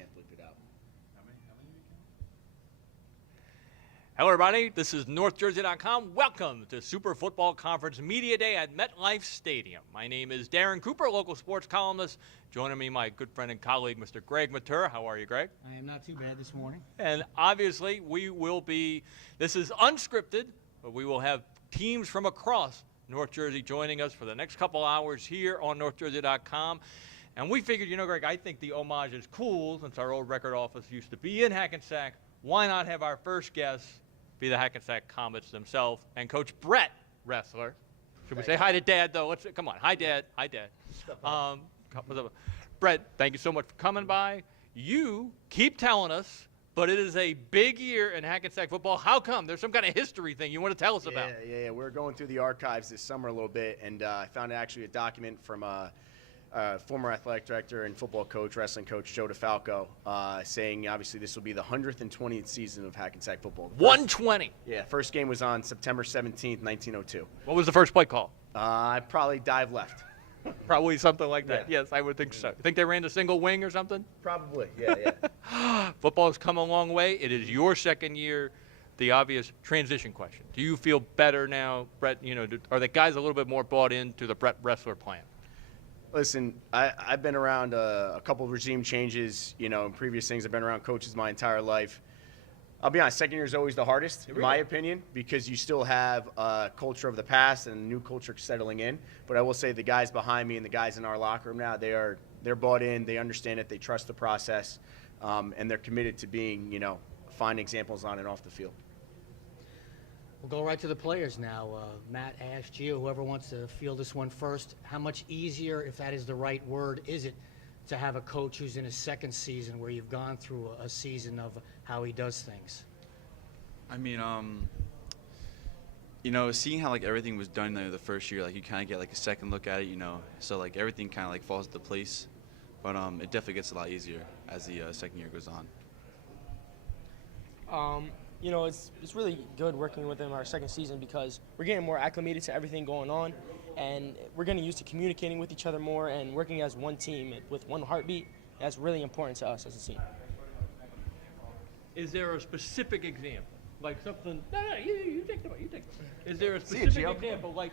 can't bleep it out. Hello, everybody. This is NorthJersey.com. Welcome to Super Football Conference Media Day at MetLife Stadium. My name is Darren Cooper, local sports columnist. Joining me, my good friend and colleague, Mr. Greg Matur. How are you, Greg? I am not too bad this morning. And obviously, this is unscripted, but we will have teams from across North Jersey joining us for the next couple hours here on NorthJersey.com. And we figured, Greg, I think the homage is cool since our old record office used to be in Hackensack. Why not have our first guest be the Hackensack Comets themselves and Coach Brett Ressler? Should we say hi to Dad, though? Come on. Hi, Dad. Hi, Dad. Brett, thank you so much for coming by. You keep telling us, but it is a big year in Hackensack football. How come? There's some kind of history thing you want to tell us about. Yeah. We're going through the archives this summer a little bit, and I found actually a document from former athletic director and football coach, wrestling coach Joe DeFalco, saying obviously this will be the 120th season of Hackensack football. 120? Yeah, first game was on September 17th, 1902. What was the first play call? Probably dive left. Probably something like that. Yeah. Yes, I would think so. You think they ran the single wing or something? Probably, yeah. Football's come a long way. It is your second year. The obvious transition question. Do you feel better now, Brett? Are the guys a little bit more bought into the Brett Ressler plan? Listen, I've been around a couple of regime changes, in previous things. I've been around coaches my entire life. I'll be honest, second year is always the hardest, in my opinion, because you still have a culture of the past and a new culture settling in. But I will say the guys behind me and the guys in our locker room now, they're bought in, they understand it, they trust the process, and they're committed to being, fine examples on and off the field. We'll go right to the players now. Matt, I asked you, whoever wants to field this one first, how much easier, if that is the right word, is it to have a coach who's in his second season where you've gone through a season of how he does things? I mean, seeing how everything was done the first year, you kind of get a second look at it, so everything kind of falls into place. But it definitely gets a lot easier as the second year goes on. It's really good working with him our second season because we're getting more acclimated to everything going on, and we're getting used to communicating with each other more and working as one team with one heartbeat. That's really important to us as a team. Is there a specific example, like something? No, you take the. Is there a specific example, like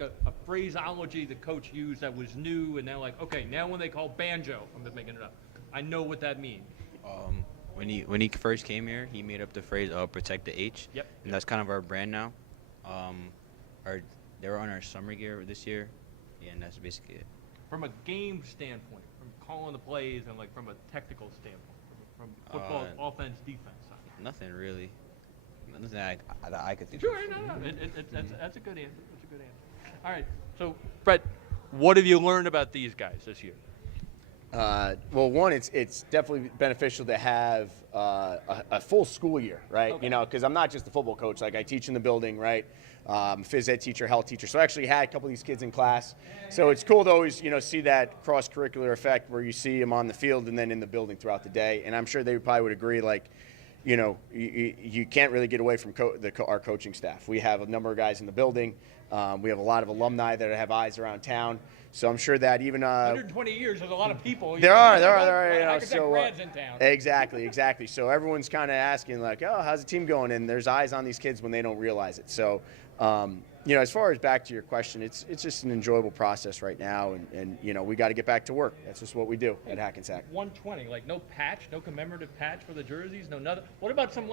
a phraseology the coach used that was new, and now now when they call banjo, I'm just making it up, I know what that means. When he first came here, he made up the phrase "protect the H." Yep. And that's kind of our brand now. They were on our summer gear this year, and that's basically it. From a game standpoint, from calling the plays, and from a technical standpoint, from football offense defense side. Nothing really. Nothing that I could think Sure, of. no. That's a good answer. That's a good answer. All right. So, Brett, what have you learned about these guys this year? Well, one, it's definitely beneficial to have a full school year, right? Okay. Because I'm not just a football coach. I teach in the building, right? Phys ed teacher, health teacher. So I actually had a couple of these kids in class. So it's cool to always, see that cross-curricular effect where you see them on the field and then in the building throughout the day. And I'm sure they probably would agree, you can't really get away from our coaching staff. We have a number of guys in the building. We have a lot of alumni that have eyes around town. So I'm sure that even 120 years, there's a lot of people. There are. Grads in town. Exactly. So everyone's kind of asking how's the team going? And there's eyes on these kids when they don't realize it. So, as far as back to your question, it's just an enjoyable process right now, and we got to get back to work. That's just what we do at Hackensack. 120, no patch, no commemorative patch for the jerseys, no nothing. What about some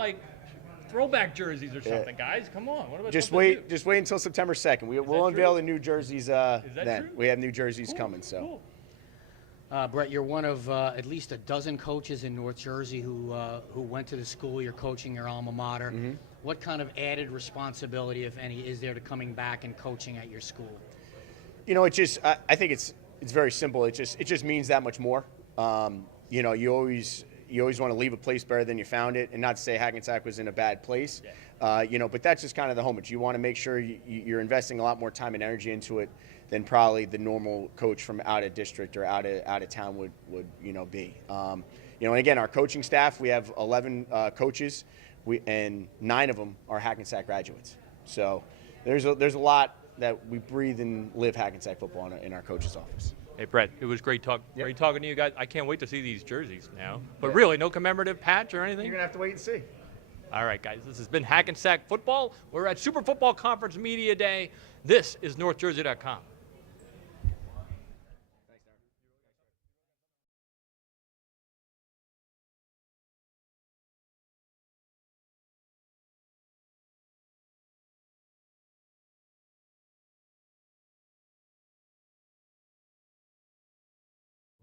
throwback jerseys or something, guys? Come on. What about just wait until September 2nd. We'll unveil the new jerseys then. True? We have new jerseys coming. So, cool. Brett, you're one of at least a dozen coaches in North Jersey who went to the school you're coaching, your alma mater. Mm-hmm. What kind of added responsibility, if any, is there to coming back and coaching at your school? I think it's very simple. It just means that much more. You always want to leave a place better than you found it, and not to say Hackensack was in a bad place, but that's just kind of the homage. You want to make sure you're investing a lot more time and energy into it than probably the normal coach from out of district or out of town would be. And again, our coaching staff, we have 11 coaches, and 9 of them are Hackensack graduates. So there's a lot that we breathe and live Hackensack football in our coach's office. Hey, Brett, it was great Yep. great talking to you guys. I can't wait to see these jerseys now. But really, no commemorative patch or anything? You're going to have to wait and see. All right, guys, this has been Hackensack Football. We're at Super Football Conference Media Day. This is NorthJersey.com.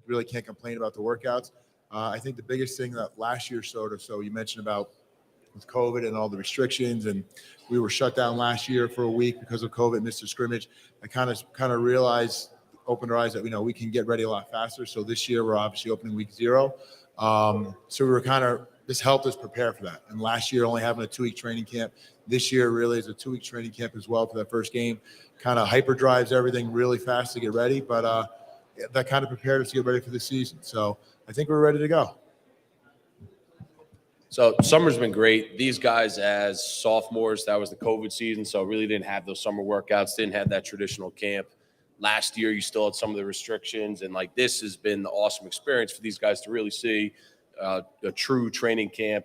Really can't complain about the workouts. I think the biggest thing that last year so you mentioned about with COVID and all the restrictions, and we were shut down last year for a week because of COVID, missed a scrimmage. I kind of realized, opened our eyes that we can get ready a lot faster. So this year we're obviously opening week 0. So we were this helped us prepare for that. And last year only having a 2-week training camp. This year really is a 2-week training camp as well for that first game. Kind of hyper drives everything really fast to get ready, but that kind of prepared us to get ready for the season. So I think we're ready to go. So summer's been great. These guys as sophomores, that was the COVID season, so really didn't have those summer workouts, didn't have that traditional camp. Last year, you still had some of the restrictions, and this has been the awesome experience for these guys to really see a true training camp,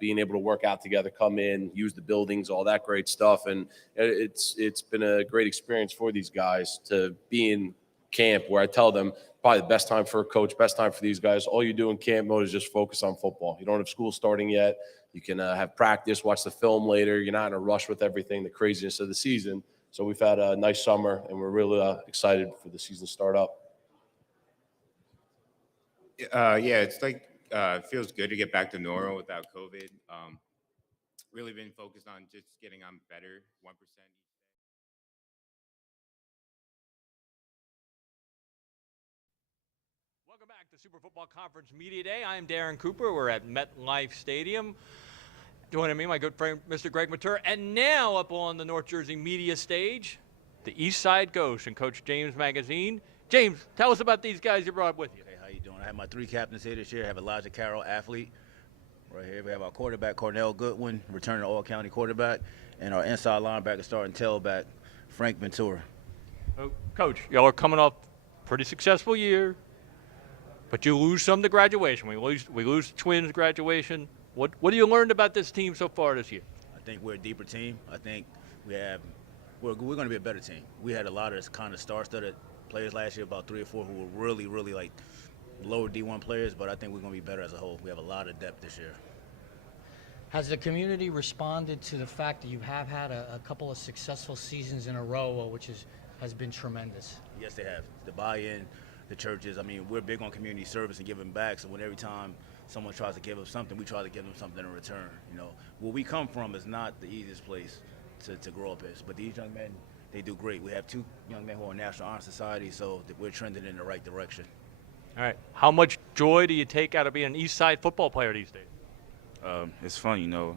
being able to work out together, come in, use the buildings, all that great stuff. And it's been a great experience for these guys to be in camp, where I tell them probably the best time for a coach, best time for these guys. All you do in camp mode is just focus on football. You don't have school starting yet. You can have practice, watch the film later. You're not in a rush with everything, the craziness of the season. So we've had a nice summer, and we're really excited for the season to start up. Yeah, it's it feels good to get back to normal without COVID. Really been focused on just getting on better 1%. Welcome back to Super Football Conference Media Day. I am Darren Cooper. We're at MetLife Stadium. Joining me, my good friend, Mr. Greg Mature. And now up on the North Jersey media stage, the East Side Ghost and Coach James Magazine. James, tell us about these guys you brought with you. Hey, how you doing? I have my 3 captains here this year. I have Elijah Carroll, athlete. Right here we have our quarterback, Cornell Goodwin, returning all-county quarterback, and our inside linebacker, starting tailback, Frank Ventura. Oh, Coach, y'all are coming off a pretty successful year, but you lose some to graduation. We lose twins graduation. What have you learned about this team so far this year? I think we're a deeper team. I think we're going to be a better team. We had a lot of kind of star-studded players last year, about 3 or 4 who were really, really lower D1 players, but I think we're going to be better as a whole. We have a lot of depth this year. Has the community responded to the fact that you have had a couple of successful seasons in a row, which has been tremendous? Yes, they have. The buy-in, the churches. I mean, we're big on community service and giving back, so every time someone tries to give us something, we try to give them something in return. Where we come from is not the easiest place to grow up in, but these young men, they do great. We have 2 young men who are in National Honor Society, so we're trending in the right direction. All right. How much joy do you take out of being an East Side football player these days? It's fun,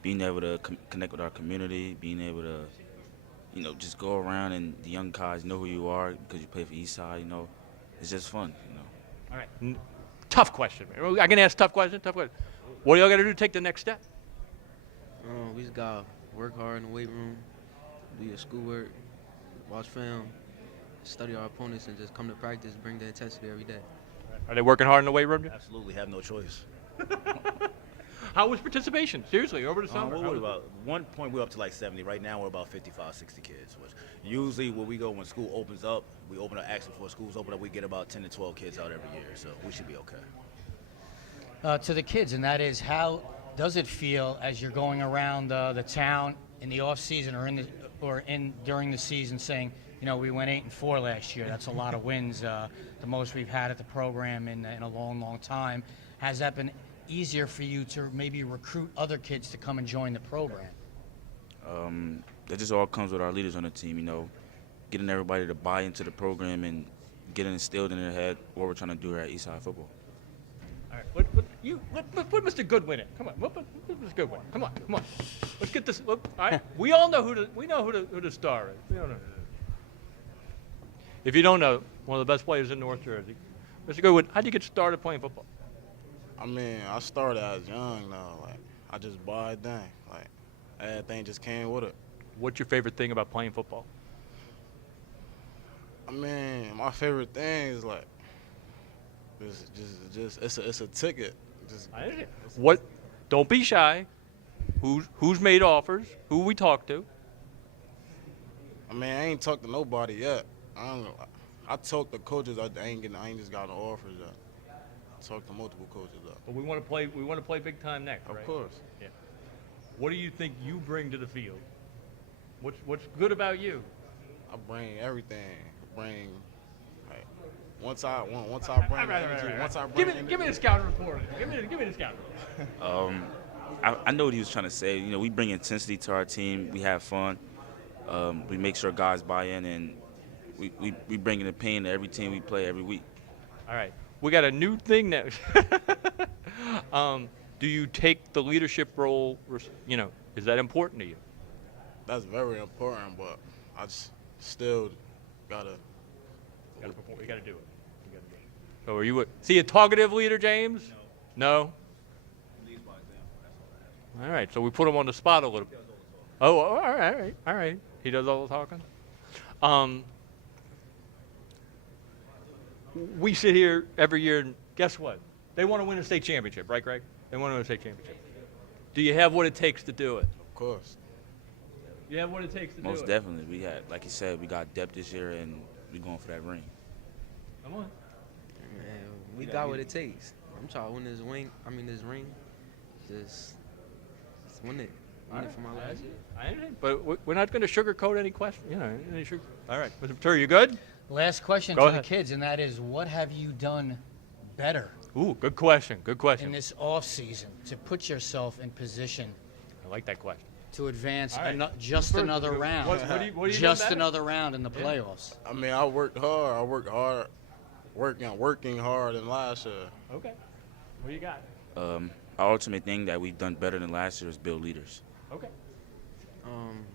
being able to connect with our community, being able to, just go around and the young guys know who you are because you play for East Side, It's just fun, All right. Tough question. I can ask tough question. What do y'all got to do to take the next step? We just got to work hard in the weight room, do your schoolwork, watch film, study our opponents, and just come to practice, bring the intensity every day. Are they working hard in the weight room? Absolutely, have no choice. How was participation? Seriously, over the summer? About one point we're up to 70. Right now we're about 55, 60 kids. Which usually when we go when school opens up, we open up actually before schools open up, we get about 10 to 12 kids out every year. So we should be okay. To the kids, and that is, how does it feel as you're going around the town in the off season or during the season saying, we went 8-4 last year. That's a lot of wins, the most we've had at the program in a long, long time. Has that been easier for you to maybe recruit other kids to come and join the program? That just all comes with our leaders on the team, getting everybody to buy into the program and getting instilled in their head what we're trying to do here at Eastside Football. All right, put Mr. Goodwin in. Come on, put Mr. Goodwin. Come on. Let's get this. All right, we all know who the star is. We don't know. If you don't know, one of the best players in North Jersey, Mr. Goodwin, how did you get started playing football? I mean, I started as young though. I just bought it then. Everything just came with it. What's your favorite thing about playing football? I mean, my favorite thing is like, it's a ticket. Just I understand. What? Don't be shy. Who's made offers? Who we talked to? I mean, I ain't talked to nobody yet. I talked to coaches. I ain't just got no offers yet. Talked to multiple coaches though. But we want to play. We want to play big time next, right? Of course. Yeah. What do you think you bring to the field? What's good about you? I bring everything. Bring like once I bring energy. Once I bring Give me the scout report. Give me the scout report. I know what he was trying to say. You know, we bring intensity to our team. We have fun. We make sure guys buy in, and we bring in the pain to every team we play every week. All right. We got a new thing now. Do you take the leadership role? You know, is that important to you? That's very important, but I just still gotta perform. You gotta do it. So are you a talkative leader, James? No. All right. So we put him on the spot a little bit. Oh, all right. He does all the talking. We sit here every year, and guess what? They want to win a state championship, right, Greg? They want to win a state championship. Do you have what it takes to do it? Of course. You have what it takes to do it? Most definitely. We had, like you said, we got depth this year, and we're going for that ring. Come on. Man, we got what it takes. I'm trying to win this ring. Just win it. Win it for my last year. I understand. But we're not going to sugarcoat any question. You know, all right. Mr. Patur, you good? Last question Go to ahead. the kids, and that is, what have you done better Ooh, good question. Good in question. this off season to put yourself in position I like that question. to advance All right. just First, another what round? do you done Just better? another round in the playoffs. I mean, I worked hard. Working hard than last year. Okay. What do you got? Our ultimate thing that we've done better than last year is build leaders. Okay.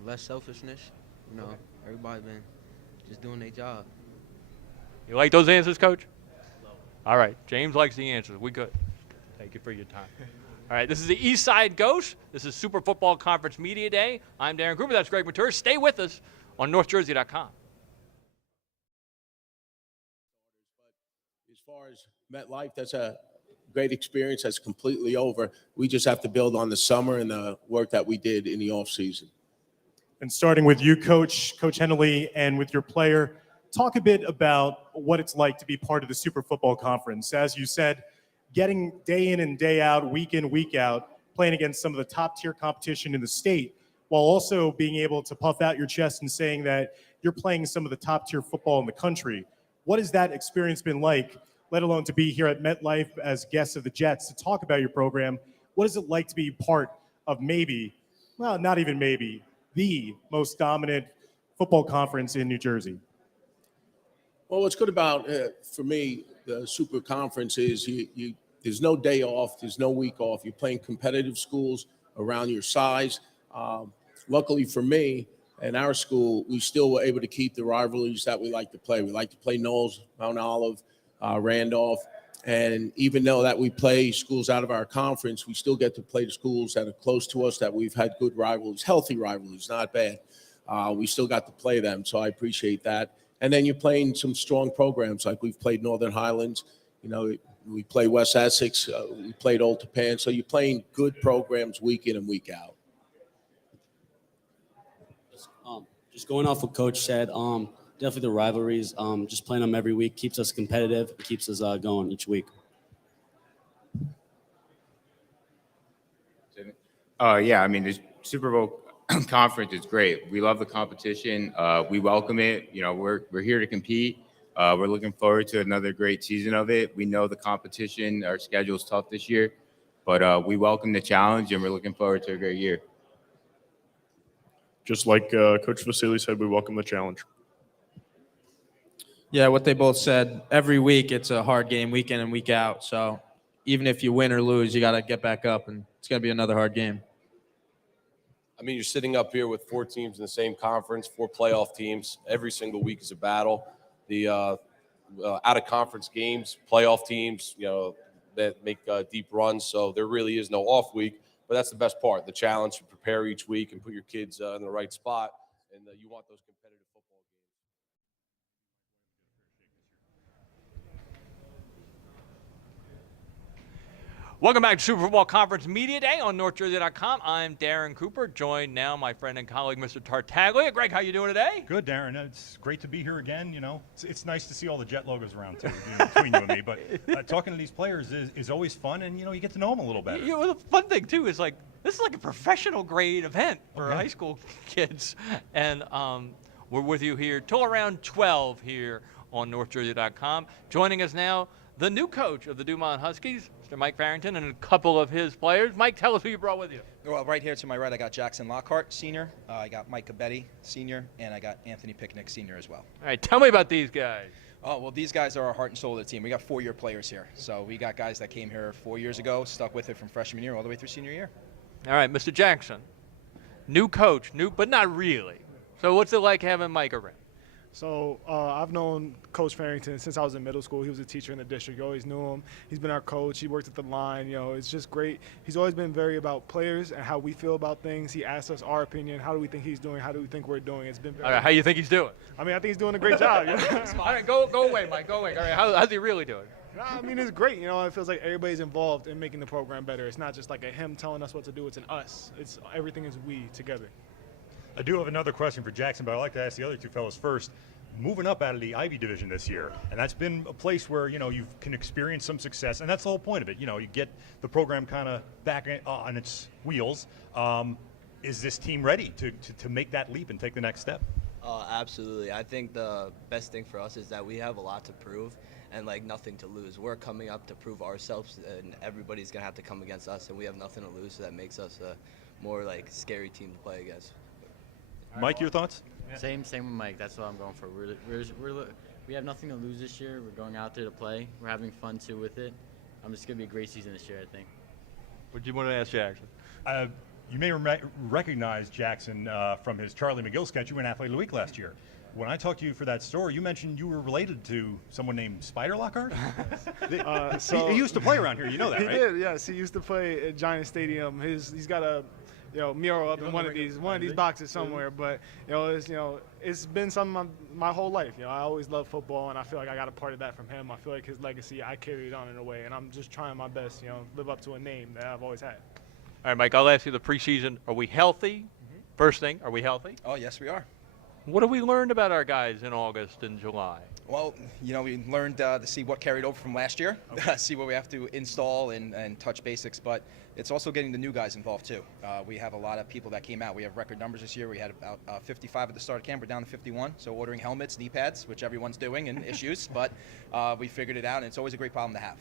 Less selfishness. You know, everybody been just doing their job. You like those answers, Coach? All right. James likes the answers. We good. Thank you for your time. All right. This is the East Side Ghost. This is Super Football Conference Media Day. I'm Darren Gruber. That's Greg Matur. Stay with us on NorthJersey.com. As far as MetLife, that's a great experience. That's completely over. We just have to build on the summer and the work that we did in the offseason. And starting with you, Coach Henley, and with your player, talk a bit about what it's like to be part of the Super Football Conference. As you said, getting day in and day out, week in, week out, playing against some of the top-tier competition in the state, while also being able to puff out your chest and saying that you're playing some of the top-tier football in the country. What has that experience been like, let alone to be here at MetLife as guests of the Jets to talk about your program? What is it like to be part of not even maybe, the most dominant football conference in New Jersey? Well, what's good about, for me, the Super Conference is there's no day off, there's no week off. You're playing competitive schools around your size. Luckily for me and our school, we still were able to keep the rivalries that we like to play. We like to play Knowles, Mount Olive, Randolph. And even though that we play schools out of our conference, we still get to play the schools that are close to us, that we've had good rivalries, healthy rivalries, not bad. We still got to play them, so I appreciate that. And then you're playing some strong programs, like we've played Northern Highlands. You know, we play West Essex. We played Old Tappan. So you're playing good programs week in and week out. Just going off what Coach said, definitely the rivalries, just playing them every week keeps us competitive, keeps us going each week. Yeah, I mean, the Super Bowl conference is great. We love the competition. We welcome it. You know, we're here to compete. We're looking forward to another great season of it. We know the competition, our schedule is tough this year, but we welcome the challenge, and we're looking forward to a great year. Just like Coach Vasily said, we welcome the challenge. Yeah, what they both said. Every week it's a hard game, week in and week out. So even if you win or lose, you got to get back up, and it's going to be another hard game. I mean, you're sitting up here with 4 teams in the same conference, 4 playoff teams. Every single week is a battle. The out-of-conference games, playoff teams, you know, that make deep runs. So there really is no off week. But that's the best part, the challenge to prepare each week and put your kids in the right spot. And you want those competitive football games. Welcome back to Super Football Conference Media Day on NorthJersey.com. I'm Darren Cooper, joined now my friend and colleague, Mr. Tartaglia. Greg, how you doing today? Good, Darren. It's great to be here again. You know, it's nice to see all the Jet logos around too, between you and me. But talking to these players is always fun, and you get to know them a little better. You know, the fun thing too is this is like a professional grade event for high school kids, and we're with you here till around 12 here on NorthJersey.com. Joining us now, the new coach of the Dumont Huskies, Mr. Mike Farrington, and a couple of his players. Mike, tell us who you brought with you. Well, right here to my right, I got Jackson Lockhart, senior. I got Mike Cabetti, senior, and I got Anthony Picnic, senior as well. All right, tell me about these guys. Oh, well, these guys are our heart and soul of the team. We got 4-year players here. So we got guys that came here 4 years ago, stuck with it from freshman year all the way through senior year. All right, Mr. Jackson, new coach, but not really. So what's it like having Mike around? So I've known Coach Farrington since I was in middle school. He was a teacher in the district. You always knew him. He's been our coach. He worked at the line. It's just great. He's always been very about players and how we feel about things. He asked us our opinion. How do we think he's doing? How do we think we're doing? It's been very. All right, how do you think he's doing? I mean, I think he's doing a great job. All right, go away, Mike. Go away. All right, how's he really doing? I mean, it's great. It feels like everybody's involved in making the program better. It's not just like a him telling us what to do. It's an us. It's everything is we together. I do have another question for Jackson, but I'd like to ask the other two fellows first. Moving up out of the Ivy Division this year, and that's been a place where you can experience some success, and that's the whole point of it. You get the program kind of back on its wheels. Is this team ready to make that leap and take the next step? Absolutely. I think the best thing for us is that we have a lot to prove and nothing to lose. We're coming up to prove ourselves, and everybody's gonna have to come against us, and we have nothing to lose. So that makes us a more scary team to play against. Mike, your thoughts? Same with Mike. That's what I'm going for. We have nothing to lose this year. We're going out there to play. We're having fun too with it. It's going to be a great season this year, I think. What do you want to ask Jackson? You may recognize Jackson from his Charlie McGill sketch. You were in Athlete of the Week last year. When I talked to you for that story, you mentioned you were related to someone named Spider Lockhart? He used to play around here. You know that, right? He did, yes. He used to play at Giant Stadium. He's got a mural up in one of these boxes somewhere. But it's been something my whole life. I always loved football, and I feel like I got a part of that from him. I feel like his legacy I carried on in a way, and I'm just trying my best, live up to a name that I've always had. All right, Mike, I'll ask you the preseason. Are we healthy? First thing, are we healthy? Oh, yes, we are. What have we learned about our guys in August and July? Well, we learned to see what carried over from last year, see what we have to install and touch basics, but it's also getting the new guys involved too. We have a lot of people that came out. We have record numbers this year. We had about 55 at the start of camp. We're down to 51, so ordering helmets, knee pads, which everyone's doing, and issues, but we figured it out, and it's always a great problem to have.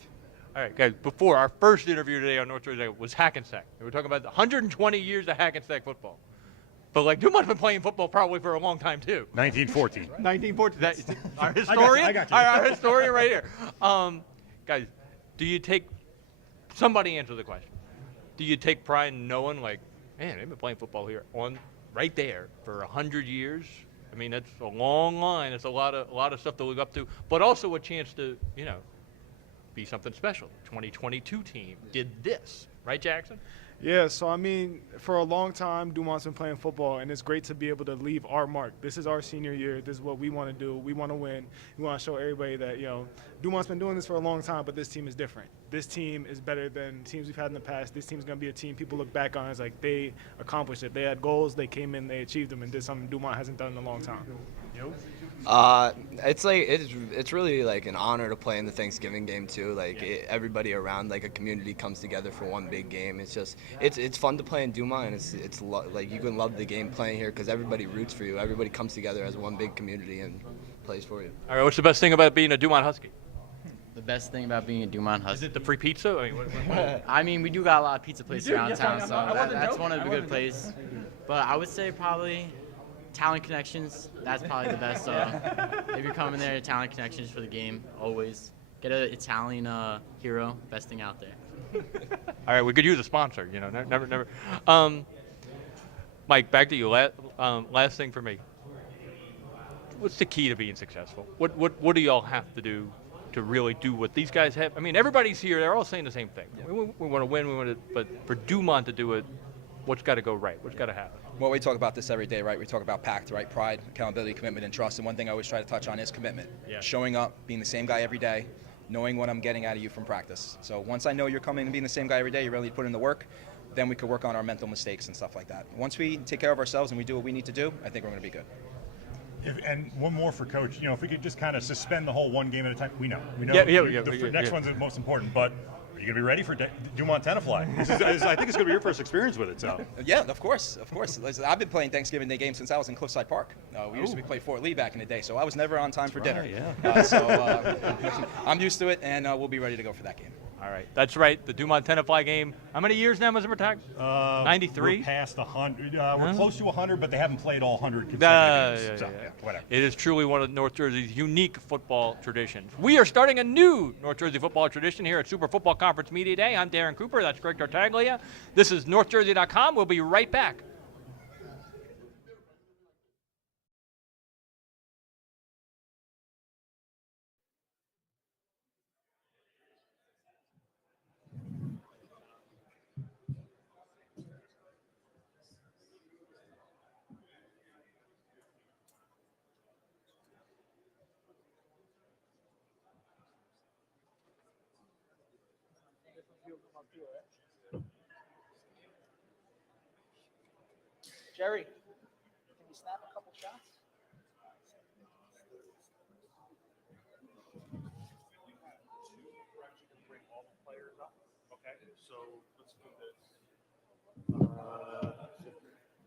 All right, guys, before our first interview today on North Jersey was Hackensack. We were talking about 120 years of Hackensack football. But Dumont's been playing football probably for a long time too. 1914. 1914. That's our historian. I got you. Our historian right here. Guys, do you take? Somebody answer the question. Do you take pride in knowing, man, they've been playing football here right there for 100 years? I mean, that's a long line. It's a lot of stuff to look up to, but also a chance to be something special. 2022 team did this, right, Jackson? Yeah, so I mean, for a long time, Dumont's been playing football, and it's great to be able to leave our mark. This is our senior year. This is what we want to do. We want to win. We want to show everybody that, Dumont's been doing this for a long time, but this team is different. This team is better than teams we've had in the past. This team's going to be a team people look back on as they accomplished it. They had goals, they came in, they achieved them, and did something Dumont hasn't done in a long time. It's really an honor to play in the Thanksgiving game too. Everybody around a community comes together for one big game. It's just it's fun to play in Dumont, and it's you can love the game playing here because everybody roots for you. Everybody comes together as one big community and plays for you. All right, what's the best thing about being a Dumont Husky? The best thing about being a Dumont Husky. Is it the free pizza? I mean, what? I mean, we do got a lot of pizza places around town, yes, so that's one of the good places. But I would say probably Talent Connections. That's probably the best. If you're coming there, Talent Connections for the game, always. Get an Italian hero, best thing out there. All right, we could use a sponsor, never. Mike, back to you. Last thing for me. What's the key to being successful? What do y'all have to do to really do what these guys have? I mean, everybody's here. They're all saying the same thing. Yeah. We want to win. But for Dumont to do it, what's got to go right? What's got to happen? Well, we talk about this every day, right? We talk about PACT, right? Pride, accountability, commitment, and trust. And one thing I always try to touch on is commitment. Yeah. Showing up, being the same guy every day, knowing what I'm getting out of you from practice. So once I know you're coming and being the same guy every day, you're ready to put in the work, then we could work on our mental mistakes and stuff like that. Once we take care of ourselves and we do what we need to do, I think we're going to be good. And one more for Coach. If we could just kind of suspend the whole one game at a time. We know. The next one's the most important, but are you going to be ready for Dumont Tenafly? I think it's going to be your first experience with it. So. Yeah, of course. Listen, I've been playing Thanksgiving Day games since I was in Cliffside Park. We used to play Fort Lee back in the day, so I was never on time for dinner. I'm used to it, and we'll be ready to go for that game. All right, that's right. The Dumont Tenafly game. How many years now, Mr. Protag? 93. We're past 100. We're close to 100, but they haven't played all 100 consecutive games. Whatever. It is truly one of North Jersey's unique football traditions. We are starting a new North Jersey football tradition here at Super Football Conference Media Day. I'm Darren Cooper. That's Greg Tartaglia. This is NorthJersey.com. We'll be right back. Jerry, can you snap a couple shots? Okay, so let's do this.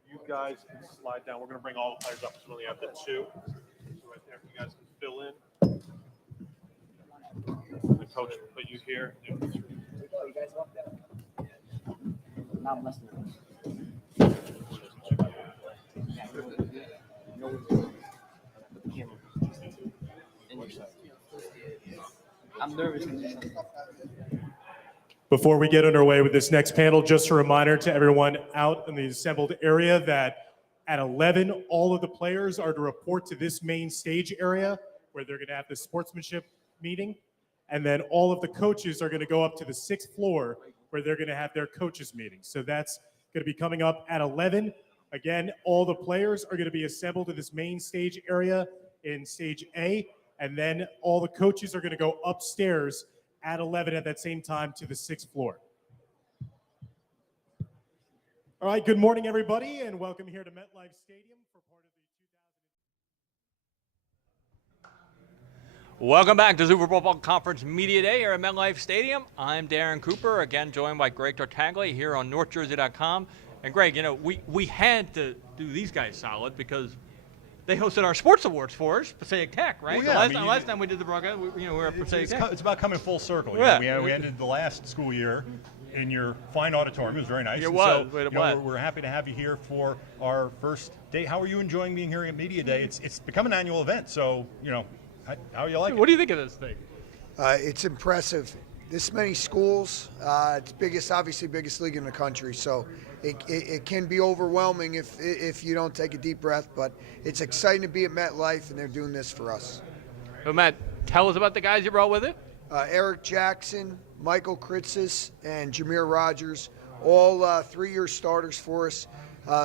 You guys can slide down. We're going to bring all the players up because we only have the two. So right there, you guys can fill in. The coach will put you here. You guys walk down. Not less than this. I'm nervous. Before we get underway with this next panel, just a reminder to everyone out in the assembled area that at 11, all of the players are to report to this main stage area where they're going to have the sportsmanship meeting. And then all of the coaches are going to go up to the 6th floor where they're going to have their coaches meeting. So that's going to be coming up at 11. Again, all the players are going to be assembled in this main stage area in stage A. And then all the coaches are going to go upstairs at 11 at that same time to the 6th floor. All right, good morning, everybody, and welcome here to MetLife Stadium for part of the Welcome back to Super Football Conference Media Day here at MetLife Stadium. I'm Darren Cooper, again joined by Greg Tartaglia here on NorthJersey.com. And Greg, we had to do these guys solid because they hosted our sports awards for us, Passaic Tech, right? Well, yeah, last time we did the broadcast, we were at Passaic Tech. It's about coming full circle. Yeah. We ended the last school year in your fine auditorium. It was very nice. It was. We're happy to have you here for our first day. How are you enjoying being here at Media Day? It's become an annual event, so, how you like it? What do you think of this thing? It's impressive. This many schools, it's obviously biggest league in the country, so it can be overwhelming if you don't take a deep breath, but it's exciting to be at MetLife, and they're doing this for us. So, Matt, tell us about the guys you brought with it. Eric Jackson, Michael Kritzis, and Jameer Rogers, all 3-year starters for us.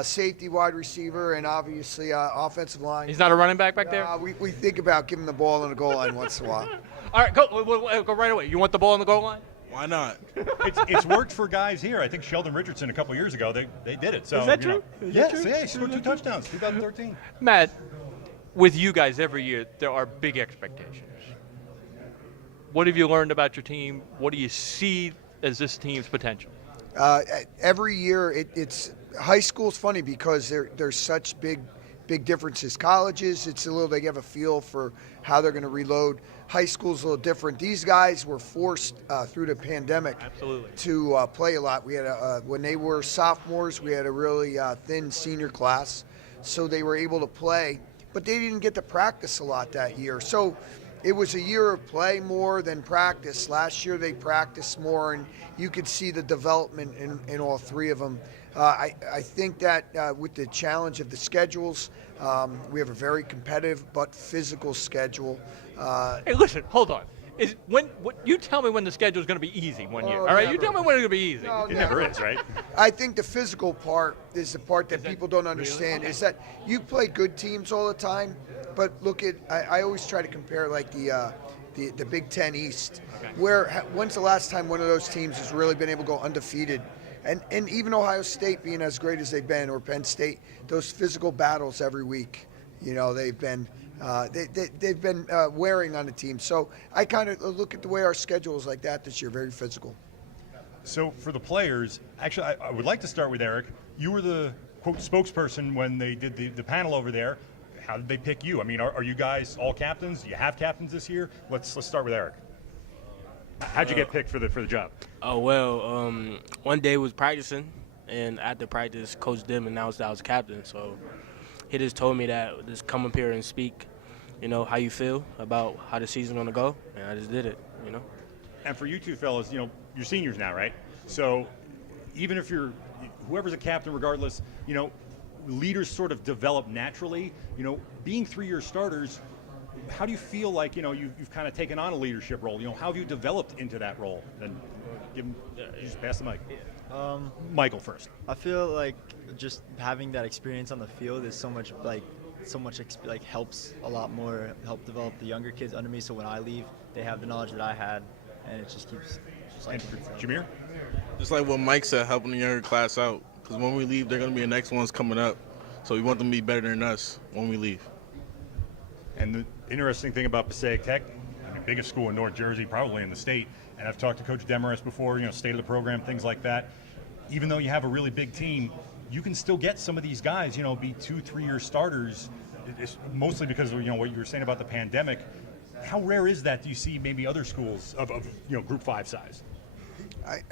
Safety, wide receiver, and obviously offensive line. He's not a running back there? We think about giving the ball on the goal line once in a while. All right, go right away. You want the ball on the goal line? Why not? It's worked for guys here. I think Sheldon Richardson a couple years ago, they did it. So Is that true? Yes, he scored 2 touchdowns, 2013. Matt, with you guys every year, there are big expectations. What have you learned about your team? What do you see as this team's potential? Every year, it's high school's funny because there's such big differences. Colleges, they have a feel for how they're going to reload. High school's a little different. These guys were forced through the pandemic to play a lot. We had when they were sophomores, we had a really thin senior class, so they were able to play, but they didn't get to practice a lot that year. So it was a year of play more than practice. Last year they practiced more, and you could see the development in all 3 of them. I think that with the challenge of the schedules, we have a very competitive but physical schedule. Hey, listen, hold on. You tell me when the schedule is going to be easy one year. All right, never. You tell me when it's going to be easy. No, It never is, right? I think the physical part is the part that people don't understand. Is that you play good teams all the time, but look at I always try to compare like the the Big Ten East. When's the last time one of those teams has really been able to go undefeated? And even Ohio State being as great as they've been, or Penn State, those physical battles every week, they've been they've been wearing on the team. So I kind of look at the way our schedule is like that this year, very physical. So for the players, actually, I would like to start with Eric. You were the quote spokesperson when they did the panel over there. How did they pick you? I mean, are you guys all captains? Do you have captains this year? Let's start with Eric. How'd you get picked for the job? Oh well, one day was practicing, and after practice, Coach Dim announced that I was captain. So he just told me that just come up here and speak, how you feel about how the season's gonna go, and I just did it, And for you two fellas, you're seniors now, right? So even if whoever's a captain, regardless, leaders sort of develop naturally. Being 3-year starters, how do you feel like you've kind of taken on a leadership role? How have you developed into that role? Then you just pass the mic. Michael first. I feel like just having that experience on the field is helps a lot more, help develop the younger kids under me. So when I leave, they have the knowledge that I had, and it just keeps. And Jameer? Just like what Mike said, helping the younger class out. Because when we leave, they're going to be the next ones coming up. So we want them to be better than us when we leave. And the interesting thing about Passaic Tech, the biggest school in North Jersey, probably in the state, and I've talked to Coach Demarest before, state of the program, things like that. Even though you have a really big team, you can still get some of these guys, be 2-3-year starters. It's mostly because of what you were saying about the pandemic. How rare is that? Do you see maybe other schools of Group 5 size?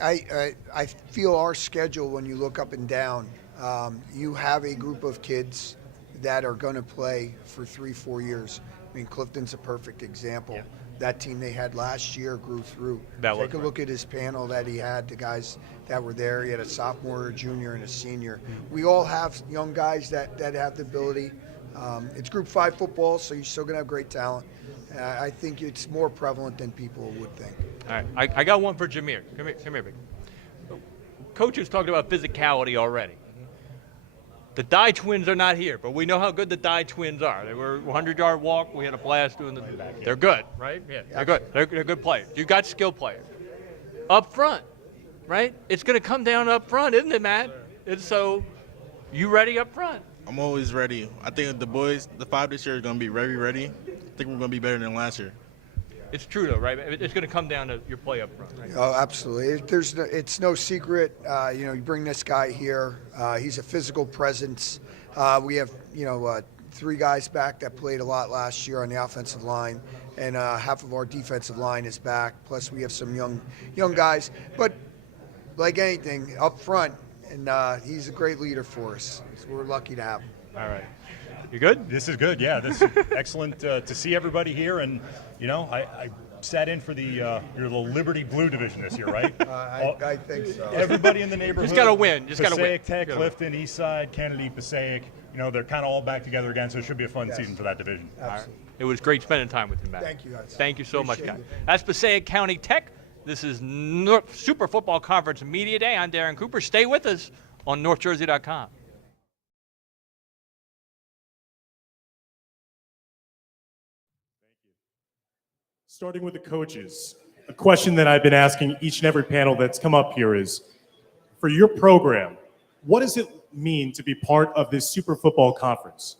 I feel our schedule, when you look up and down, you have a group of kids that are going to play for 3-4 years. I mean, Clifton's a perfect example. Yeah. That team they had last year grew through. Take a look at his panel that he had, the guys that were there. He had a sophomore, a junior, and a senior. Mm-hmm. We all have young guys that have the ability. It's Group 5 football, so you're still going to have great talent. I think it's more prevalent than people would think. All right, I got one for Jameer. Come here, big. Coaches talked about physicality already. The Dye twins are not here, but we know how good the Dye twins are. They were 100-yard walk. We had a blast doing They're good, right? Yeah, they're good. They're good players. You got skill players. Up front, right? It's going to come down up front, isn't it, Matt? And so, you ready up front? I'm always ready. I think the boys, the 5 this year, are going to be very ready. I think we're going to be better than last year. It's true, though, right? It's going to come down to your play up front, right? Oh, absolutely. It's no secret. You bring this guy here. He's a physical presence. We have, 3 guys back that played a lot last year on the offensive line, and half of our defensive line is back. Plus, we have some young guys. But like anything, up front, and he's a great leader for us. So we're lucky to have him. All right. You good? This is good, yeah. This is excellent to see everybody here. And, I sat in for your little Liberty Blue division this year, right? I think so. Everybody in the neighborhood. Just got to win. Passaic Tech, Clifton, Eastside, Kennedy, Passaic. They're kind of all back together again, so it should be a fun season for that division. Absolutely. It was great spending time with you, Matt. Thank you, guys. Thank you so much, Appreciate guys. it. That's Passaic County Tech. This is Super Football Conference Media Day. I'm Darren Cooper. Stay with us on NorthJersey.com. Starting with the coaches, a question that I've been asking each and every panel that's come up here is, for your program, what does it mean to be part of this Super Football Conference?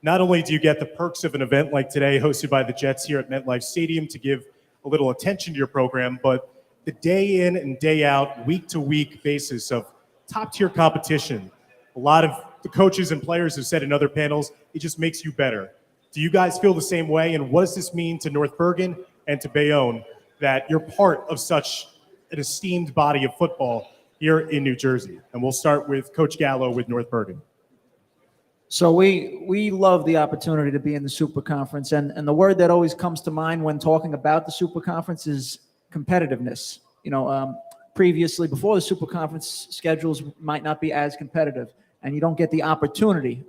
Not only do you get the perks of an event like today hosted by the Jets here at MetLife Stadium to give a little attention to your program, but the day in and day out, week-to-week basis of top-tier competition. A lot of the coaches and players have said in other panels, it just makes you better. Do you guys feel the same way? And what does this mean to North Bergen and to Bayonne that you're part of such an esteemed body of football here in New Jersey? And we'll start with Coach Gallo with North Bergen. So we love the opportunity to be in the Super Conference. And the word that always comes to mind when talking about the Super Conference is competitiveness. Previously, before the Super Conference, schedules might not be as competitive. And you don't get the opportunity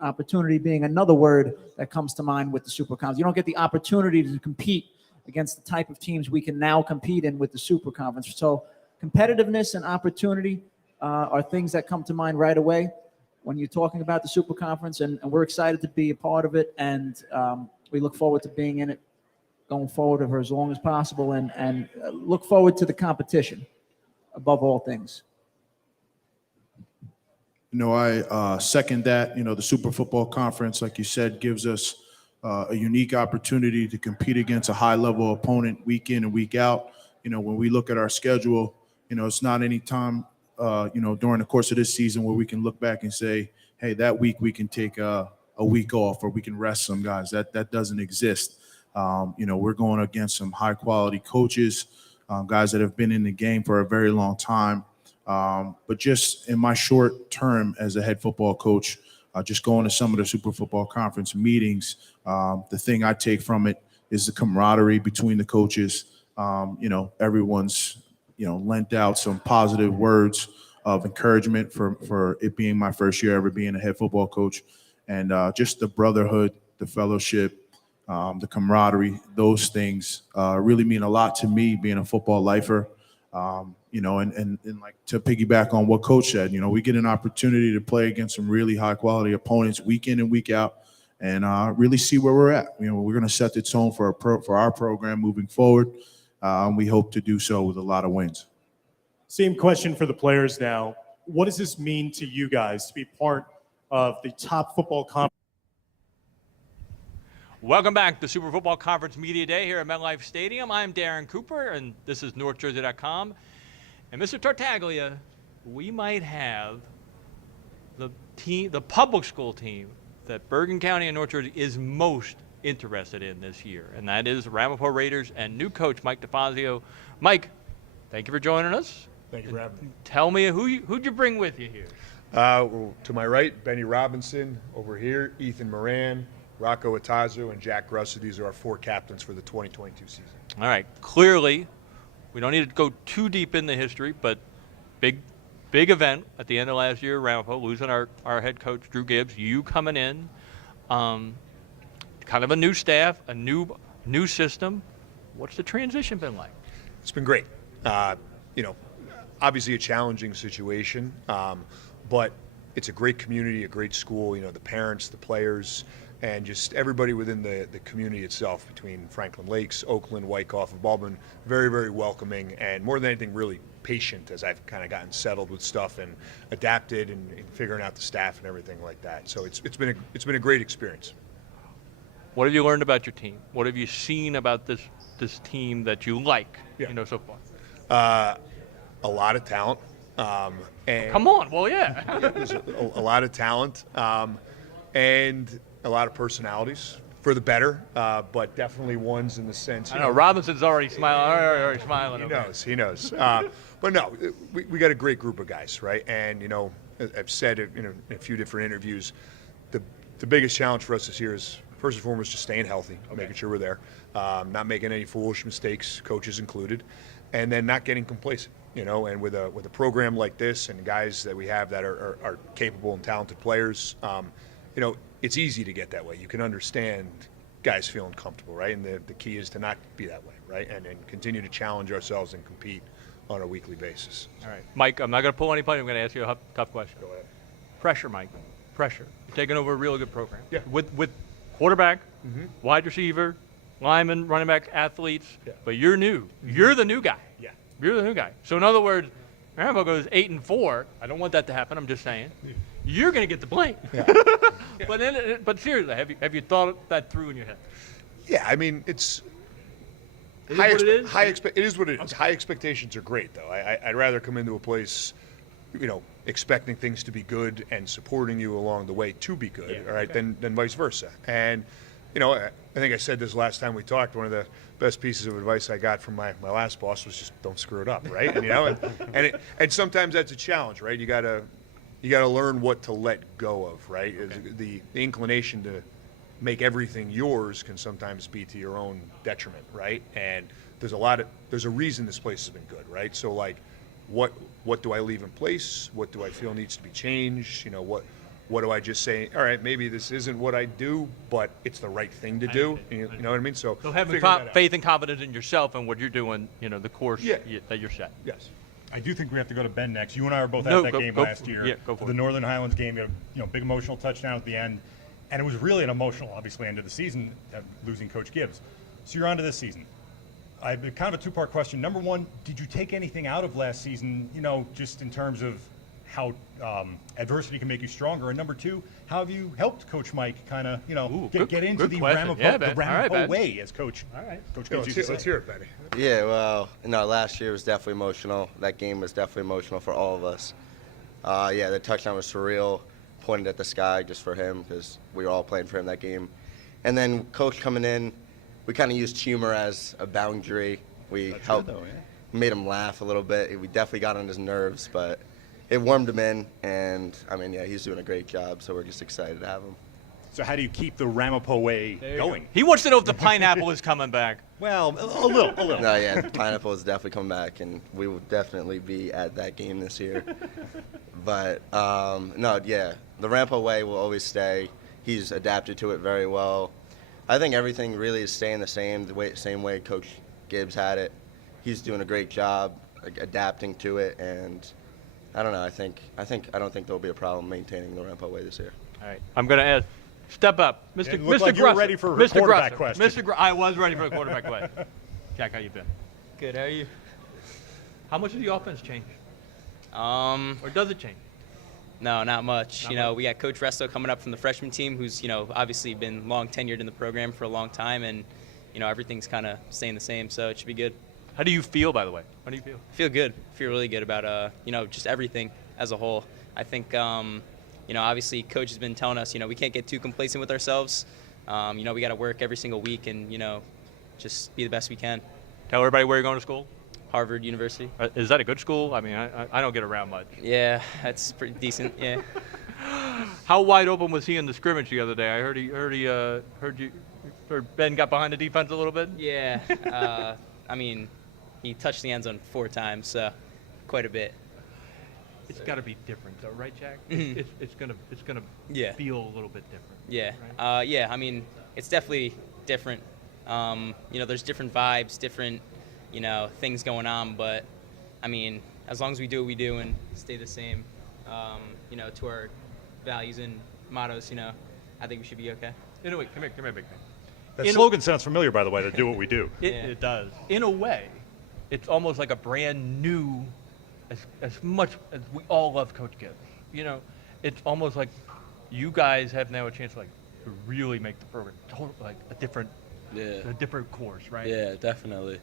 being another word that comes to mind with the Super Conference. You don't get the opportunity to compete against the type of teams we can now compete in with the Super Conference. So competitiveness and opportunity are things that come to mind right away when you're talking about the Super Conference, and we're excited to be a part of it, and we look forward to being in it going forward for as long as possible, and look forward to the competition above all things. I second that. The Super Football Conference, like you said, gives us a unique opportunity to compete against a high-level opponent week in and week out. When we look at our schedule, it's not any time, during the course of this season where we can look back and say, hey, that week we can take a week off or we can rest some guys. That doesn't exist. We're going against some high-quality coaches, guys that have been in the game for a very long time. But just in my short term as a head football coach, just going to some of the Super Football Conference meetings, the thing I take from it is the camaraderie between the coaches. Everyone's, lent out some positive words of encouragement for it being my first year ever being a head football coach. And just the brotherhood, the fellowship, the camaraderie, those things really mean a lot to me being a football lifer. And like to piggyback on what Coach said, we get an opportunity to play against some really high quality opponents week in and week out and really see where we're at. We're going to set the tone for our program moving forward. We hope to do so with a lot of wins. Same question for the players now. What does this mean to you guys to be part of the top football conference? Welcome back to Super Football Conference Media Day here at MetLife Stadium. I'm Darren Cooper, and this is NorthJersey.com. And Mr. Tartaglia, we might have the public school team that Bergen County and North Jersey is most interested in this year, and that is Ramapo Raiders and new coach Mike DeFazio. Mike, thank you for joining us. Thank you for having me. Tell me who'd you bring with you here? To my right, Benny Robinson. Over here, Ethan Moran, Rocco Atazu, and Jack Grusser. These are our 4 captains for the 2022 season. All right. Clearly, we don't need to go too deep in the history, but big event at the end of last year, Ramapo, losing our head coach, Drew Gibbs, you coming in, kind of a new staff, a new system. What's the transition been like? It's been great. Obviously a challenging situation, but it's a great community, a great school. The parents, the players, and just everybody within the community itself between Franklin Lakes, Oakland, Wyckoff, have all been very, very welcoming and more than anything really patient as I've kind of gotten settled with stuff and adapted and figuring out the staff and everything like that. So it's been a great experience. What have you learned about your team? What have you seen about this team that you like, so far? A lot of talent. And Come on, well, yeah. There's a lot of talent and a lot of personalities for the better, but definitely ones in the sense. I know Robinson's already smiling. Already smiling. He knows. But no, we got a great group of guys, right? And I've said it in a few different interviews. The biggest challenge for us this year is first and foremost just staying healthy, making sure we're there, not making any foolish mistakes, coaches included, and then not getting complacent. And with a program like this and guys that we have that are capable and talented players, it's easy to get that way. You can understand guys feeling comfortable, right? And the key is to not be that way, right? And continue to challenge ourselves and compete on a weekly basis. All right, Mike, I'm not going to pull any punch. I'm going to ask you a tough question. Go ahead. Pressure, Mike. Pressure. You're taking over a really good program. Yeah. With quarterback, wide receiver, lineman, running back, athletes, but you're new. You're the new guy. Yeah. You're the new guy. So in other words, Rambo goes 8-4. I don't want that to happen. I'm just saying. You're going to get the blame. Yeah. But seriously, have you thought that through in your head? Yeah, I mean, it is what it is. High expectations are great, though. I'd rather come into a place, expecting things to be good and supporting you along the way to be good, all right, than vice versa. And, I think I said this last time we talked, one of the best pieces of advice I got from my last boss was just don't screw it up, right? And, and sometimes that's a challenge, right? You gotta learn what to let go of, right? The inclination to make everything yours can sometimes be to your own detriment, right? And there's a reason this place has been good, right? So like, what do I leave in place? What do I feel needs to be changed? What do I just say? All right, maybe this isn't what I do, but it's the right thing to do. You know what I mean? So having faith and confidence in yourself and what you're doing, the course that you're set. Yes. I do think we have to go to Ben next. You and I were both at that game last year. Yeah, go for the Northern Highlands game. You had a big emotional touchdown at the end, and it was really an emotional, obviously, end of the season, losing Coach Gibbs. So you're on to this season. I have kind of a two-part question. Number one, did you take anything out of last season, just in terms of how adversity can make you stronger? And number two, how have you helped Coach Mike kind of, get into the Ramapo way, as Coach used to say? Let's hear it, Benny. Yeah, well, last year was definitely emotional. That game was definitely emotional for all of us. The touchdown was surreal, pointed at the sky just for him because we were all playing for him that game. And then Coach coming in, we kind of used humor as a boundary. We helped, made him laugh a little bit. We definitely got on his nerves, but it warmed him in. And, he's doing a great job, so we're just excited to have him. So how do you keep the Ramapo way going? He wants to know if the pineapple is coming back. Well, a little. No, yeah, the pineapple is definitely coming back, and we will definitely be at that game this year. But, the Ramapo way will always stay. He's adapted to it very well. I think everything really is staying the same way Coach Gibbs had it. He's doing a great job adapting to it, and I don't know. I don't think there'll be a problem maintaining the Ramapo way this year. All right, I'm going to ask. Step up, Mr. It looked Mr. like you were Grusser. ready for a Mr. quarterback Grusser. question. I was ready for a quarterback question. Jack, how you been? Good. How are you? How much did the offense change? Or does it change? No, not much. We got Coach Resto coming up from the freshman team, who's obviously been long tenured in the program for a long time, and everything's kind of staying the same, so it should be good. How do you feel, by the way? How do you feel? I feel good. I feel really good about just everything as a whole. I think obviously Coach has been telling us we can't get too complacent with ourselves. We got to work every single week and just be the best we can. Tell everybody where you're going to school. Harvard University. Is that a good school? I mean, I don't get around much. Yeah, that's pretty decent. Yeah. How wide open was he in the scrimmage the other day? I heard Ben got behind the defense a little bit. Yeah. He touched the end zone 4 times, so quite a bit. It's got to be different, though, right, Jack? Mhm. It's gonna feel a little bit different. Yeah. Right? It's definitely different. There's different vibes, different things going on, but as long as we do what we do and stay the same, to our values and mottos, I think we should be okay. Anyway, come here, big man. That slogan sounds familiar, by the way, to do what we do. It does. In a way, it's almost like a brand new, as much as we all love Coach Gibbs. It's almost like you guys have now a chance to really make the program a different course, right? Yeah, definitely.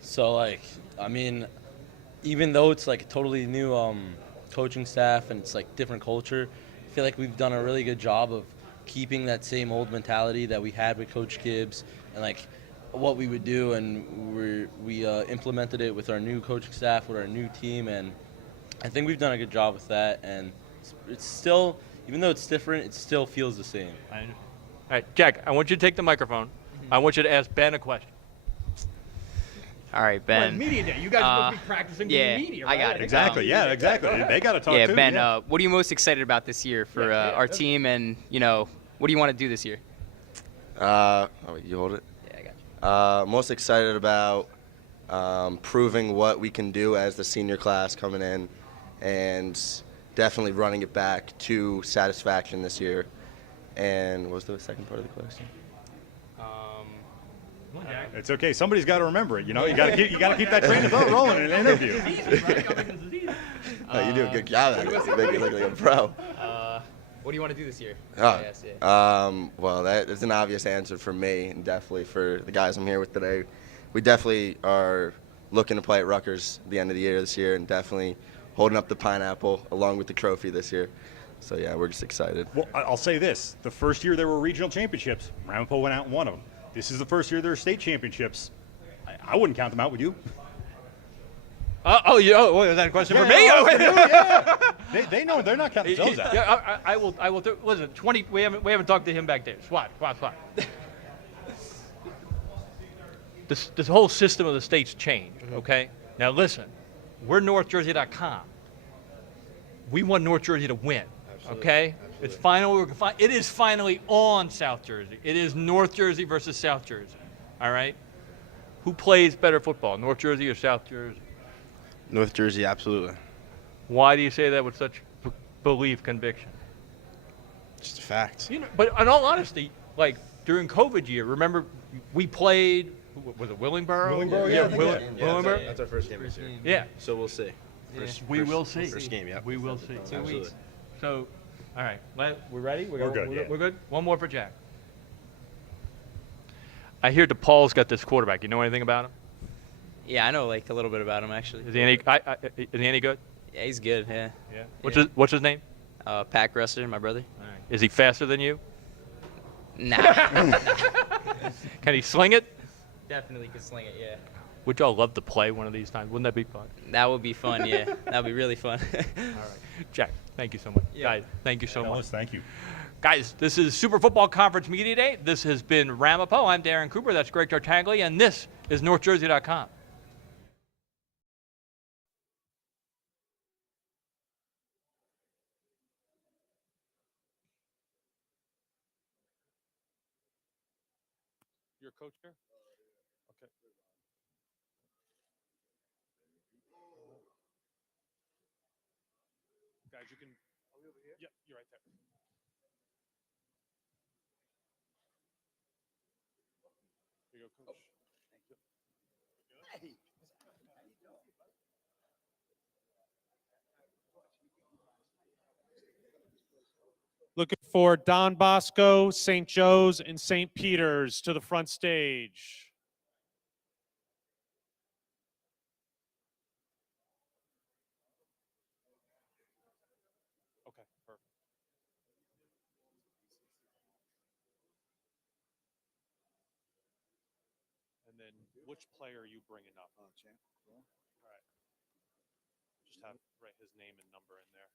So even though it's a totally new coaching staff and it's different culture, I feel like we've done a really good job of keeping that same old mentality that we had with Coach Gibbs and what we would do, and we implemented it with our new coaching staff, with our new team, and I think we've done a good job with that. And it's still, even though it's different, it still feels the same. All right, Jack, I want you to take the microphone. I want you to ask Ben a question. All right, Ben. Well, media day. You guys are supposed to be practicing with the media, right? I got it. Exactly. They got to talk yeah, too. Ben, what are you most excited about this year for our team, and what do you want to do this year? You hold it? Yeah, I got you. Most excited about proving what we can do as the senior class coming in, and definitely running it back to satisfaction this year. And what was the second part of the question? It's okay. Somebody's got to remember it. You got to keep that train of thought rolling in an interview. You do a good job at it. You make it look like a pro. What do you want to do this year? Well, that is an obvious answer for me, and definitely for the guys I'm here with today. We definitely are looking to play at Rutgers at the end of the year this year, and definitely holding up the pineapple along with the trophy this year. So yeah, we're just excited. Well, I'll say this: the first year there were regional championships, Ramapo went out and won them. This is the first year there are state championships. I wouldn't count them out, would you? Is that a question for me? They know they're not counting themselves out. Yeah, I will. Listen, 20. We haven't talked to him back there. Swat. This whole system of the states changed. Okay. Now listen, we're NorthJersey.com. We want North Jersey to win. Absolutely. Okay. It's final. It is finally on South Jersey. It is North Jersey versus South Jersey. All right. Who plays better football, North Jersey or South Jersey? North Jersey, absolutely. Why do you say that with such belief, conviction? Just a fact. But in all honesty, during COVID year, remember we played, was it Willingboro? Willingboro, Yeah, yeah. Willingboro. That's our first game this year. Yeah. So we'll see. We will see. First game, yeah. We will see. 2 weeks. So, all right, we're ready? We're good, yeah. We're good? One more for Jack. I hear DePaul's got this quarterback. You know anything about him? Yeah, I know like a little bit about him actually. Is he any good? Yeah, he's good. Yeah. Yeah. What's his name? Pat Gresser, my brother. Is he faster than you? Nah. Can he sling it? Definitely could sling it. Yeah. Would y'all love to play one of these times? Wouldn't that be fun? That would be fun. Yeah. That would be really fun. All right, Jack. Thank you so much. Yeah. Guys, thank you so much. Ellis, thank you. Guys, this is Super Football Conference Media Day. This has been Ramapo. I'm Darren Cooper. That's Greg Tartaglia, and this is NorthJersey.com. Your coach here? Okay. Guys, you can. Are we over here? Yeah, you're right there. Here you go, coach. Hey. Looking for Don Bosco, St. Joe's, and St. Peter's to the front stage. Okay, perfect. And then which player are you bringing up? Oh, champ. All right. Just write his name and number in there.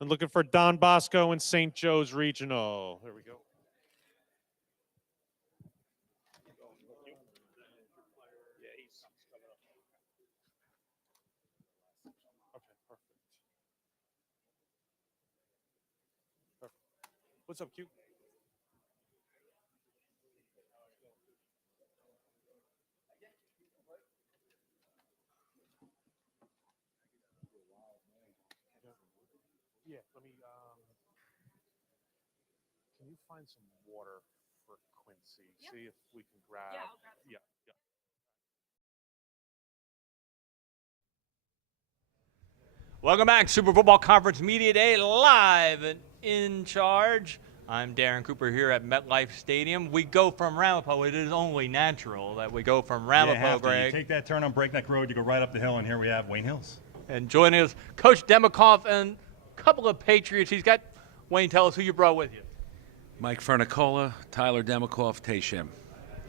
And looking for Don Bosco and St. Joe's Regional. There we go. Yeah, he's coming up. Okay, perfect. Perfect. What's up, Q? Yeah, let me, can you find some water for Quincy? Yep. See if we can grab. Yeah, I'll grab some. Yeah. Welcome back. Super Football Conference Media Day, live and in charge. I'm Darren Cooper here at MetLife Stadium. We go from Ramapo. It is only natural that we go from Ramapo, Greg. You take that turn on Breakneck Road, you go right up the hill, and here we have Wayne Hills. And joining us, Coach Demikoff and a couple of Patriots. He's got, Wayne, tell us who you brought with you. Mike Fernicola, Tyler Demikoff, Tayshem.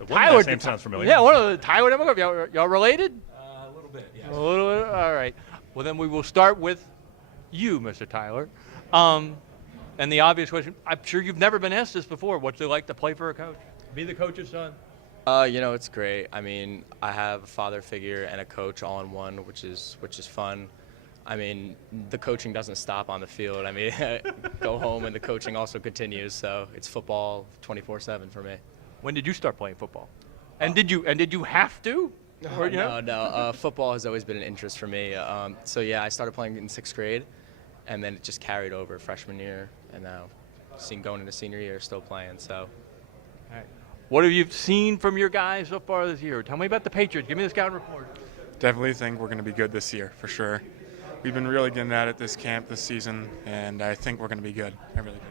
Tyler, name sounds familiar. Yeah, one of the Tyler Demikoff. Y'all related? A little bit, yes. A little bit. All right. Well, then we will start with you, Mr. Tyler. And the obvious question, I'm sure you've never been asked this before. What's it like to play for a coach? Be the coach's son? You know, it's great. I mean, I have a father figure and a coach all in one, which is fun. I mean, the coaching doesn't stop on the field. I mean, go home and the coaching also continues. So it's football 24/7 for me. When did you start playing football? And did you have to? Or, you know? No. Football has always been an interest for me. So yeah, I started playing in 6th grade, and then it just carried over freshman year, and now going into senior year, still playing. So. All right. What have you seen from your guys so far this year? Tell me about the Patriots. Give me the scouting report. Definitely think we're going to be good this year, for sure. We've been really getting at it this camp this season, and I think we're going to be good. I really do.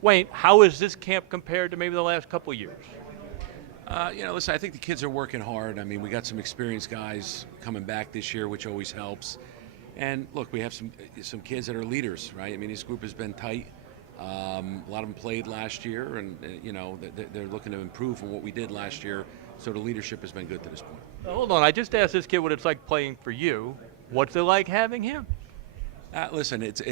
Wayne, how is this camp compared to maybe the last couple of years? Listen, I think the kids are working hard. I mean, we got some experienced guys coming back this year, which always helps. And look, we have some kids that are leaders, right? I mean, this group has been tight. A lot of them played last year, and they're looking to improve from what we did last year. So the leadership has been good to this point. Hold on, I just asked this kid what it's like playing for you. What's it like having him? Listen, it's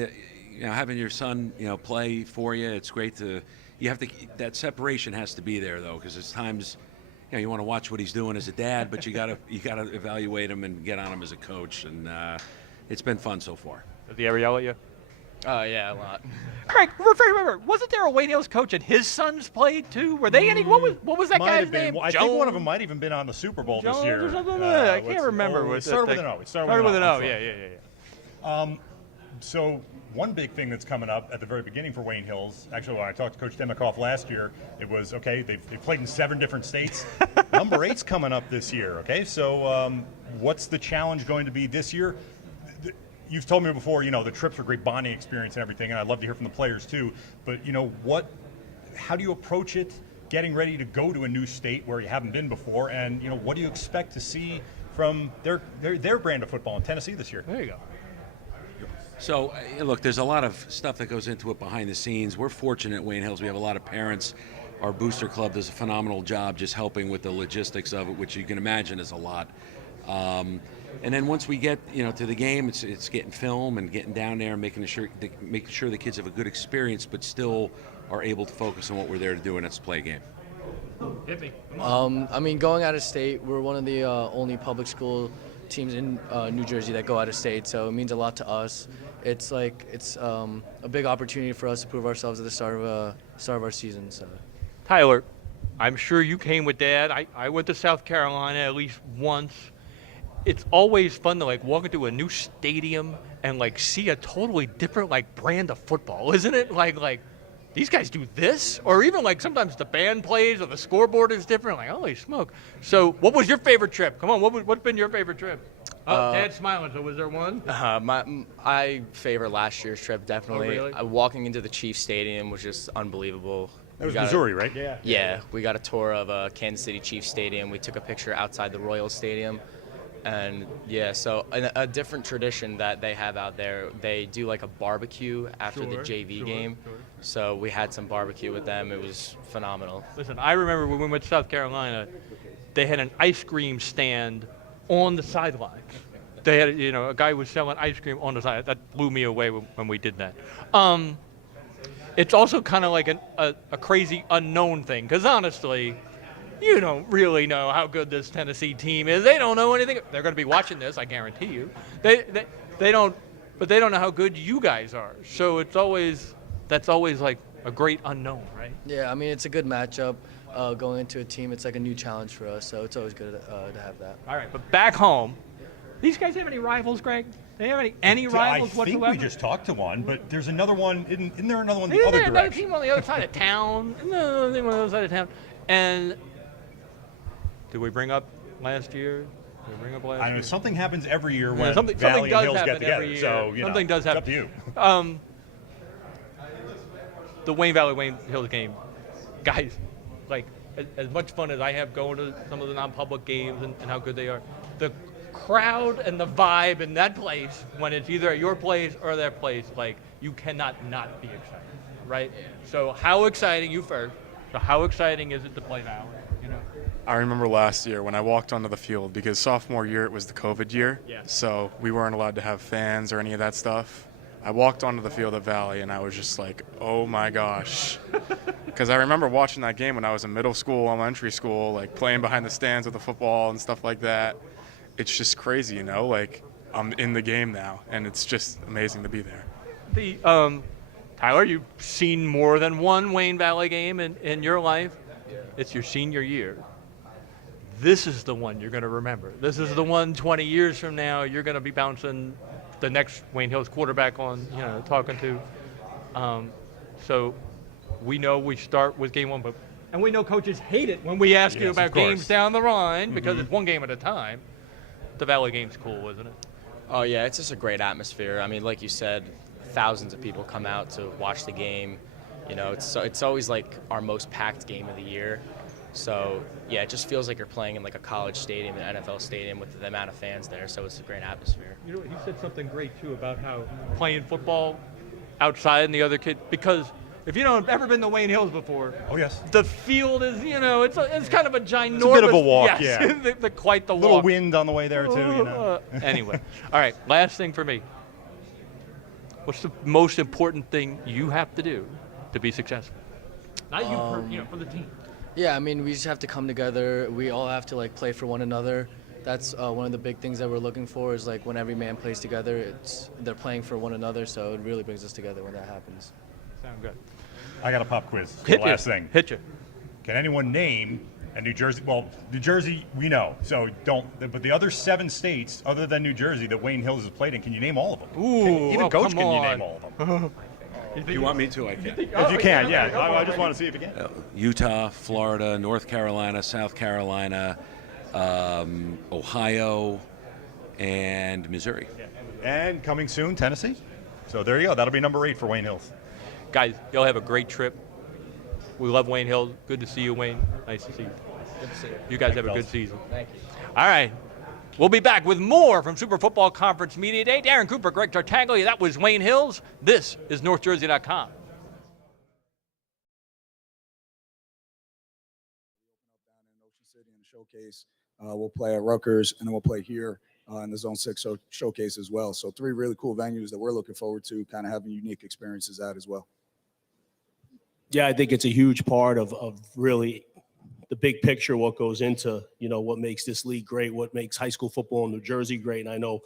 having your son play for you. It's great that separation has to be there though, because there's times you want to watch what he's doing as a dad, but you gotta evaluate him and get on him as a coach, and it's been fun so far. Does he ever yell at you? Oh yeah, a lot. Greg, remember, wasn't there a Wayne Hills coach and his sons played too? Were they any? What was that guy's name? I think one of them might even been on the Super Bowl this year. I can't remember. It started with an O. Started with an O. Yeah. So one big thing that's coming up at the very beginning for Wayne Hills, actually when I talked to Coach Demikoff last year, it was, okay, they've played in 7 different states. Number 8's coming up this year, okay? So what's the challenge going to be this year? You've told me before, the trips are a great bonding experience and everything, and I'd love to hear from the players too, but how do you approach it, getting ready to go to a new state where you haven't been before, and what do you expect to see from their brand of football in Tennessee this year? There you go. So, look, there's a lot of stuff that goes into it behind the scenes. We're fortunate at Wayne Hills. We have a lot of parents. Our booster club does a phenomenal job just helping with the logistics of it, which you can imagine is a lot. And then once we get, to the game, it's getting film and getting down there and making sure the kids have a good experience, but still are able to focus on what we're there to do, and that's play a game. I mean, going out of state, we're one of the only public school teams in New Jersey that go out of state, so it means a lot to us. It's a big opportunity for us to prove ourselves at the start of our season. So, Tyler, I'm sure you came with Dad. I went to South Carolina at least once. It's always fun to walk into a new stadium and see a totally different brand of football, isn't it? Like these guys do this, or even sometimes the band plays or the scoreboard is different. Holy smoke! So, what was your favorite trip? Come on, what's been your favorite trip? Dad's smiling. So, was there one? I favor last year's trip definitely. Oh, really? Walking into the Chiefs Stadium was just unbelievable. That was Missouri, right? Yeah, we got a tour of Kansas City Chiefs Stadium. We took a picture outside the Royals Stadium. And so a different tradition that they have out there, they do a barbecue after the JV game. Sure. So we had some barbecue with them. It was phenomenal. Listen, I remember when we went to South Carolina, they had an ice cream stand on the sideline. They had, a guy was selling ice cream on the side. That blew me away when we did that. It's also kind of like a crazy unknown thing, because honestly, you don't really know how good this Tennessee team is. They don't know anything. They're going to be watching this, I guarantee you. They don't, but they don't know how good you guys are. So that's always a great unknown, right? Yeah, I mean, it's a good matchup going into a team. It's a new challenge for us, so it's always good to have that. All right, but back home, these guys have any rivals, Greg? They have any rivals whatsoever? I think we just talked to one, but there's another one. Isn't there another one the Isn't other there another direction? team on the other side of town? No, team on the other side of town. And did we bring up last year? I know something happens every year when something Valley does and Hills happen get together. every year. So Something does happen. It's up to you. The Wayne Valley Hills game, guys, as much fun as I have going to some of the non-public games and how good they are, the crowd and the vibe in that place, when it's either at your place or their place, you cannot not be excited, right? So how exciting, you first, so how exciting is it to play Valley? I remember last year when I walked onto the field, because sophomore year it was the COVID year, so we weren't allowed to have fans or any of that stuff. I walked onto the field at Valley and I was just like, oh my gosh. Because I remember watching that game when I was in middle school, elementary school, playing behind the stands with the football and stuff like that. It's just crazy, I'm in the game now, and it's just amazing to be there. Tyler, you've seen more than one Wayne Valley game in your life. It's your senior year. This is the one you're going to remember. This is the one 20 years from now you're going to be bouncing the next Wayne Hills quarterback on, talking to. So we know we start with game one, and we know coaches hate it when we ask you about games down the line, because it's one game at a time. The Valley game's cool, isn't it? Oh, yeah, it's just a great atmosphere. I mean, like you said, thousands of people come out to watch the game. It's always our most packed game of the year. So, yeah, it just feels like you're playing in a college stadium, an NFL stadium, with the amount of fans there. So it's a great atmosphere. He said something great, too, about how playing football outside and the other kids, because if you don't ever been to Wayne Hills before, oh yes, the field is, it's kind of a ginormous. It's a bit of a walk, yes, yeah. Quite the walk. A little wind on the way there, too, Anyway, all right, last thing for me. What's the most important thing you have to do to be successful? Not you, for the team. Yeah, I mean, we just have to come together. We all have to play for one another. That's one of the big things that we're looking for, is when every man plays together, they're playing for one another. So it really brings us together when that happens. Sound good. I got a pop quiz. Hit the last thing. Hit you. Can anyone name And New Jersey, well, New Jersey, we know. So don't. But the other 7 states, other than New Jersey, that Wayne Hills has played in, can you name all of them? Ooh, Even Coach, come can you on. name all of them? You want me to? I can. If you can, yeah. I just want to see if you can. Utah, Florida, North Carolina, South Carolina, Ohio, and Missouri. And coming soon, Tennessee. So there you go. That'll be number 8 for Wayne Hills. Guys, y'all have a great trip. We love Wayne Hills. Good to see you, Wayne. Nice to see you. Good to see you. You guys have a good season. Thank you. All right. We'll be back with more from Super Football Conference Media Day. Darren Cooper, Greg Tartaglia. That was Wayne Hills. This is NorthJersey.com. Showcase. We'll play at Rutgers, and then we'll play here in the Zone 6 showcase as well. So 3 really cool venues that we're looking forward to kind of having unique experiences at as well. Yeah, I think it's a huge part of really the big picture, what goes into, what makes this league great, what makes high school football in New Jersey great. And I know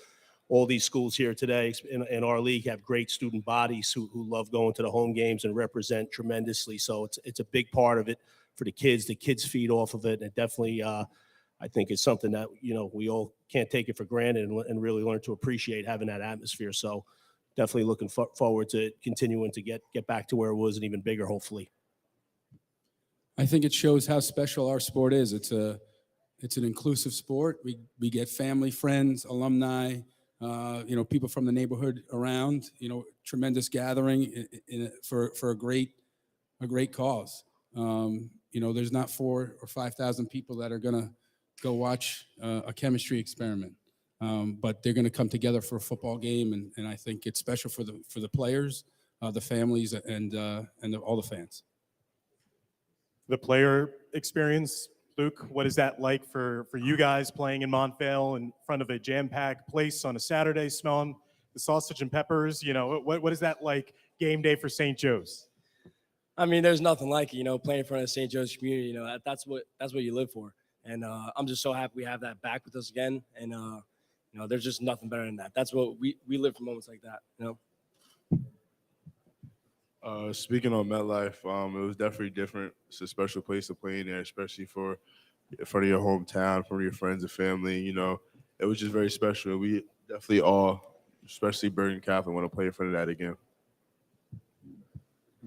all these schools here today in our league have great student bodies who love going to the home games and represent tremendously. So it's a big part of it for the kids. The kids feed off of it. And it definitely, I think it's something that, we all can't take it for granted and really learn to appreciate having that atmosphere. So definitely looking forward to continuing to get back to where it was and even bigger, hopefully. I think it shows how special our sport is. It's an inclusive sport. We get family, friends, alumni, people from the neighborhood around. Tremendous gathering for a great cause. There's not 4,000 or 5,000 people that are gonna go watch a chemistry experiment, but they're gonna come together for a football game, and I think it's special for the players, the families, and all the fans. The player experience, Luke, what is that like for you guys playing in Montvale in front of a jam-packed place on a Saturday, smelling the sausage and peppers? What is that like game day for St. Joe's? I mean, there's nothing like it, playing in front of the St. Joe's community. That's what you live for. And I'm just so happy we have that back with us again. And there's just nothing better than that. That's what we live for, moments like that. Speaking on MetLife, it was definitely different. It's a special place to play in there, especially in front of your hometown, from your friends and family. It was just very special. We definitely all, especially Bergen Catholic, want to play in front of that again.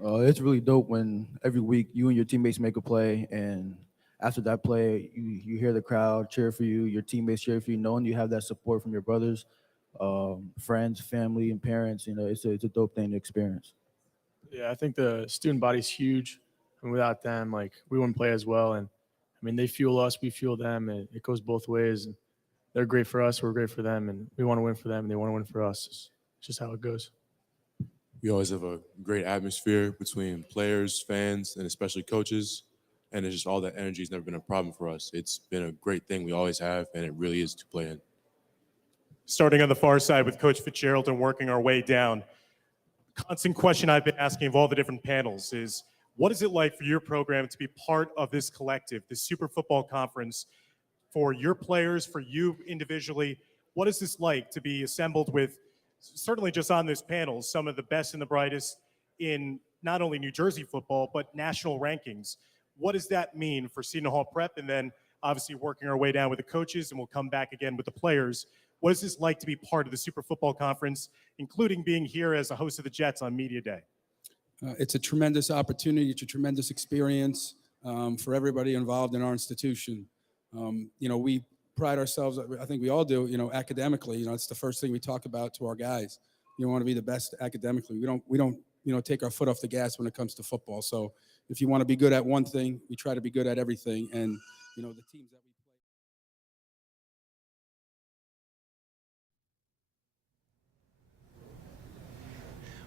It's really dope when every week you and your teammates make a play, and after that play, you hear the crowd cheer for you, your teammates cheer for you, knowing you have that support from your brothers, friends, family, and parents. It's a dope thing to experience. Yeah, I think the student body's huge, and without them, we wouldn't play as well. And I mean, they fuel us, we fuel them, and it goes both ways. And they're great for us, we're great for them, and we want to win for them, and they want to win for us. It's just how it goes. We always have a great atmosphere between players, fans, and especially coaches. And it's just all that energy has never been a problem for us. It's been a great thing we always have, and it really is to play in. Starting on the far side with Coach Fitzgerald and working our way down. Constant question I've been asking of all the different panels is, what is it like for your program to be part of this collective, this Super Football Conference, for your players, for you individually? What is this like to be assembled with, certainly just on this panel, some of the best and the brightest in not only New Jersey football, but national rankings? What does that mean for Seton Hall Prep? And then obviously working our way down with the coaches, and we'll come back again with the players. What is this like to be part of the Super Football Conference, including being here as a host of the Jets on Media Day? It's a tremendous opportunity. It's a tremendous experience for everybody involved in our institution. We pride ourselves, I think we all do, academically. It's the first thing we talk about to our guys. You want to be the best academically. We don't take our foot off the gas when it comes to football. So if you want to be good at one thing, we try to be good at everything. And, the teams that we play.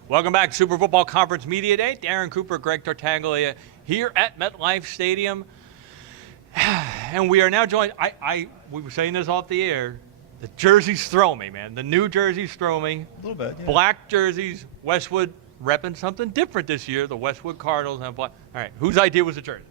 Welcome back to Super Football Conference Media Day. Darren Cooper, Greg Tartaglia here at MetLife Stadium. And we are now joined, we were saying this off the air, the jerseys throw me, man. The new jerseys throw me. A little bit, yeah. Black jerseys, Westwood repping something different this year. The Westwood Cardinals have black. All right, whose idea was the jersey?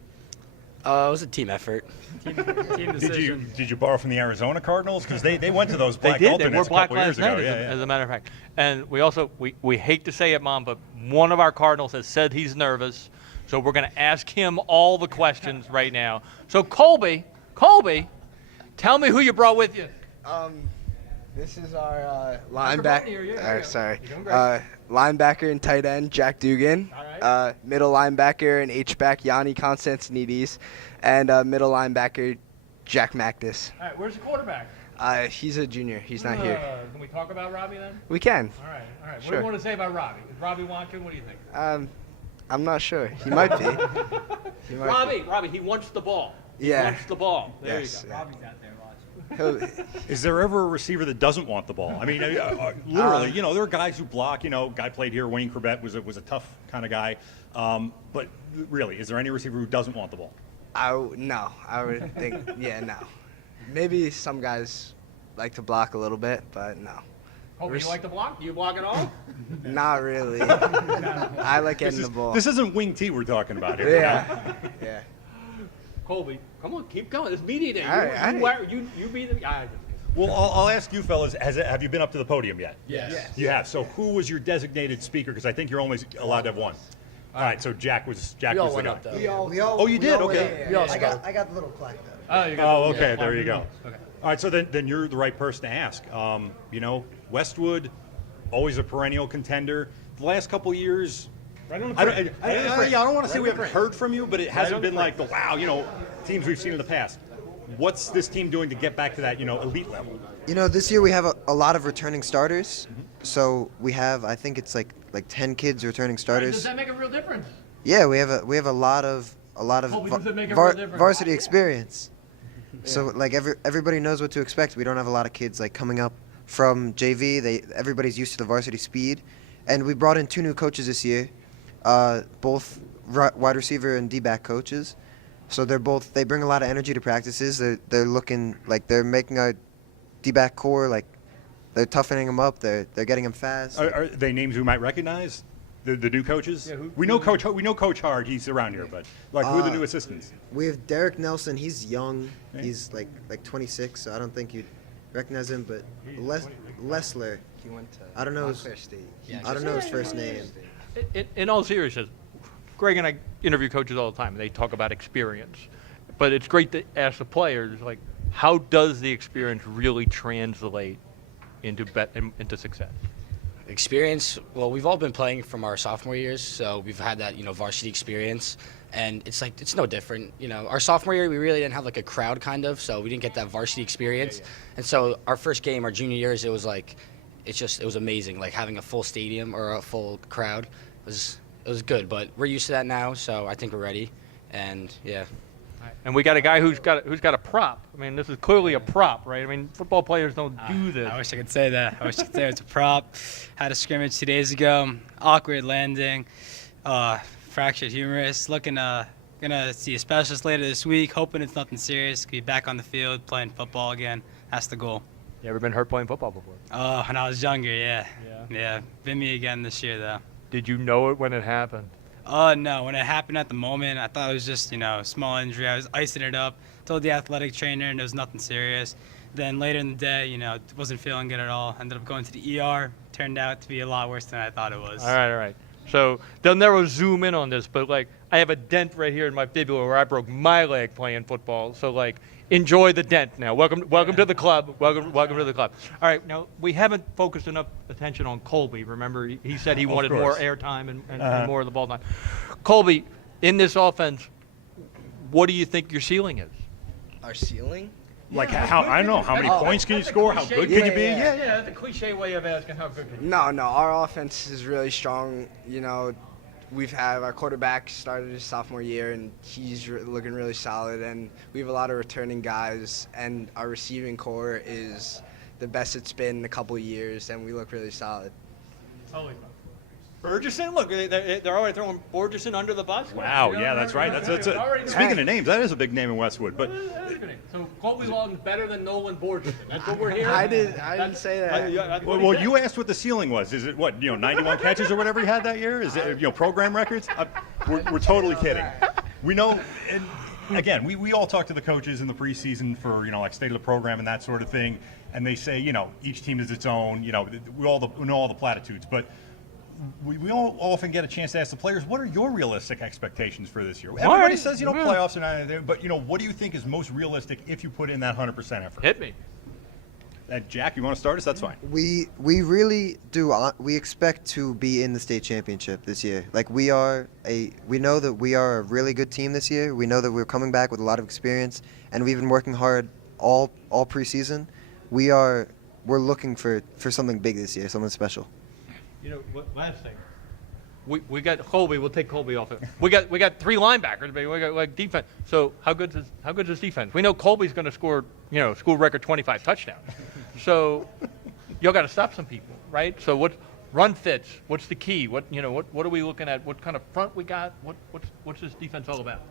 It was a team effort. Team decision. Did you borrow from the Arizona Cardinals? Because they went to those black They alternates were black a couple years last ago. night, Yeah. as a matter of fact. And we also, we hate to say it, Mom, but one of our Cardinals has said he's nervous. So we're going to ask him all the questions right now. So Colby, tell me who you brought with you. This is our Microphone linebacker. here, yeah, Sorry, you're doing great. linebacker and tight end Jack Dugan. Middle linebacker and H-back Yanni Constantinides, and middle linebacker Jack Magnus. All right, where's the quarterback? He's a junior. He's not here. Can we talk about Robbie then? We can. All right. What do Sure. you want to say about Robbie? Is Robbie watching? What do you think? I'm not sure. He might be. He might be. Robbie, he wants the ball. He Yeah. wants the ball. There Yes, you go. yeah. Robbie's out there watching. Is there ever a receiver that doesn't want the ball? I mean, literally, there are guys who block. Guy played here, Wayne Corbett was a tough kind of guy. But really, is there any receiver who doesn't want the ball? No, I would think, no. Maybe some guys like to block a little bit, but no. Colby, you like to block? Do you block at all? Not really. I like getting the ball. This isn't wing T we're talking about here. Yeah. Yeah. Colby, come on, keep going. It's media day. All right. You be the guy. Well, I'll ask you fellas, have you been up to the podium yet? Yes. You have. So who was your designated speaker? Because I think you're only allowed to have one. All right, so Jack was the all guy. went up, though. Oh, you did? Okay. I got the little plaque though. Oh, you got Oh, okay. There you go. Okay. All right, so then you're the right person to ask. Westwood, always a perennial contender. The last couple of years, I don't want to say we haven't heard from you, but it hasn't been like the teams we've seen in the past. What's this team doing to get back to that elite level? This year we have a lot of returning starters. So we have, I think it's like 10 kids returning starters. Does that make a real difference? Yeah, we have a lot of Colby, does it make a real difference? varsity experience. So everybody knows what to expect. We don't have a lot of kids coming up from JV. Everybody's used to the varsity speed, and we brought in 2 new coaches this year, both wide receiver and D-back coaches. So they bring a lot of energy to practices. They're looking like they're making our D-back core they're toughening them up. They're getting them fast. Are they names we might recognize? The new coaches? Yeah, we know Coach Hard. He's around here, but who are the new assistants? We have Derek Nelson. He's young. He's like 26, so I don't think you'd recognize him. But Lessler, He went to I don't know his first name. In all seriousness, Greg and I interview coaches all the time, and they talk about experience. But it's great to ask the players, how does the experience really translate into success? Experience, well, we've all been playing from our sophomore years, so we've had that, varsity experience, and it's no different. Our sophomore year, we really didn't have a crowd kind of, so we didn't get that varsity experience. And so our first game, our junior years, it was it was amazing, having a full stadium or a full crowd. It was good, but we're used to that now, so I think we're ready, and yeah. And we got a guy who's got a prop. I mean, this is clearly a prop, right? I mean, football players don't do this. I wish I could say that. I wish I could say it's a prop. Had a scrimmage 2 days ago. Awkward landing. Fractured humerus. Gonna see a specialist later this week. Hoping it's nothing serious. Could be back on the field playing football again. That's the goal. You ever been hurt playing football before? Oh, when I was younger, yeah. Yeah. Been me again this year though. Did you know it when it happened? No. When it happened at the moment, I thought it was just, a small injury. I was icing it up. Told the athletic trainer, and it was nothing serious. Then later in the day, wasn't feeling good at all. Ended up going to the ER. Turned out to be a lot worse than I thought it was. All right. So they'll never zoom in on this, but I have a dent right here in my fibula where I broke my leg playing football. So enjoy the dent now. Welcome to the club. Welcome to the club. All right, now we haven't focused enough attention on Colby. Remember, he said he wanted more airtime and more of the ball time. Colby, in this offense, what do you think your ceiling is? Our ceiling? I don't know, how many points can you score? How good can you be? Yeah, that's a cliche way of asking how good can you be. No, our offense is really strong. We've had our quarterback started his sophomore year, and he's looking really solid. And we have a lot of returning guys, and our receiving core is the best it's been in a couple of years, and we look really solid. Holy fuck. Burgesson, look, they're already throwing Burgesson under the bus. Wow, yeah, that's right. Speaking of names, that is a big name in Westwood. But so Colby Lawton's better than Nolan Burgesson. That's what we're hearing. I didn't say that. Well, you asked what the ceiling was. Is it 91 catches or whatever he had that year? Is it program records? We're totally kidding. We know. And again, we all talk to the coaches in the preseason for state of the program and that sort of thing, and they say each team is its own. We know all the platitudes, but we all often get a chance to ask the players, what are your realistic expectations for this year? Everybody says, playoffs are not there, but, what do you think is most realistic if you put in that 100% effort? Hit me. Jack, you want to start us? That's fine. We really do. We expect to be in the state championship this year. Like we know that we are a really good team this year. We know that we're coming back with a lot of experience, and we've been working hard all preseason. We're looking for something big this year, something special. Last thing. We got Colby. We'll take Colby off it. We got 3 linebackers. We got defense. So how good is defense? We know Colby's going to score school record 25 touchdowns. So y'all got to stop some people, right? So what run fits? What's the key? What are we looking at? What kind of front we got? What's this defense all about?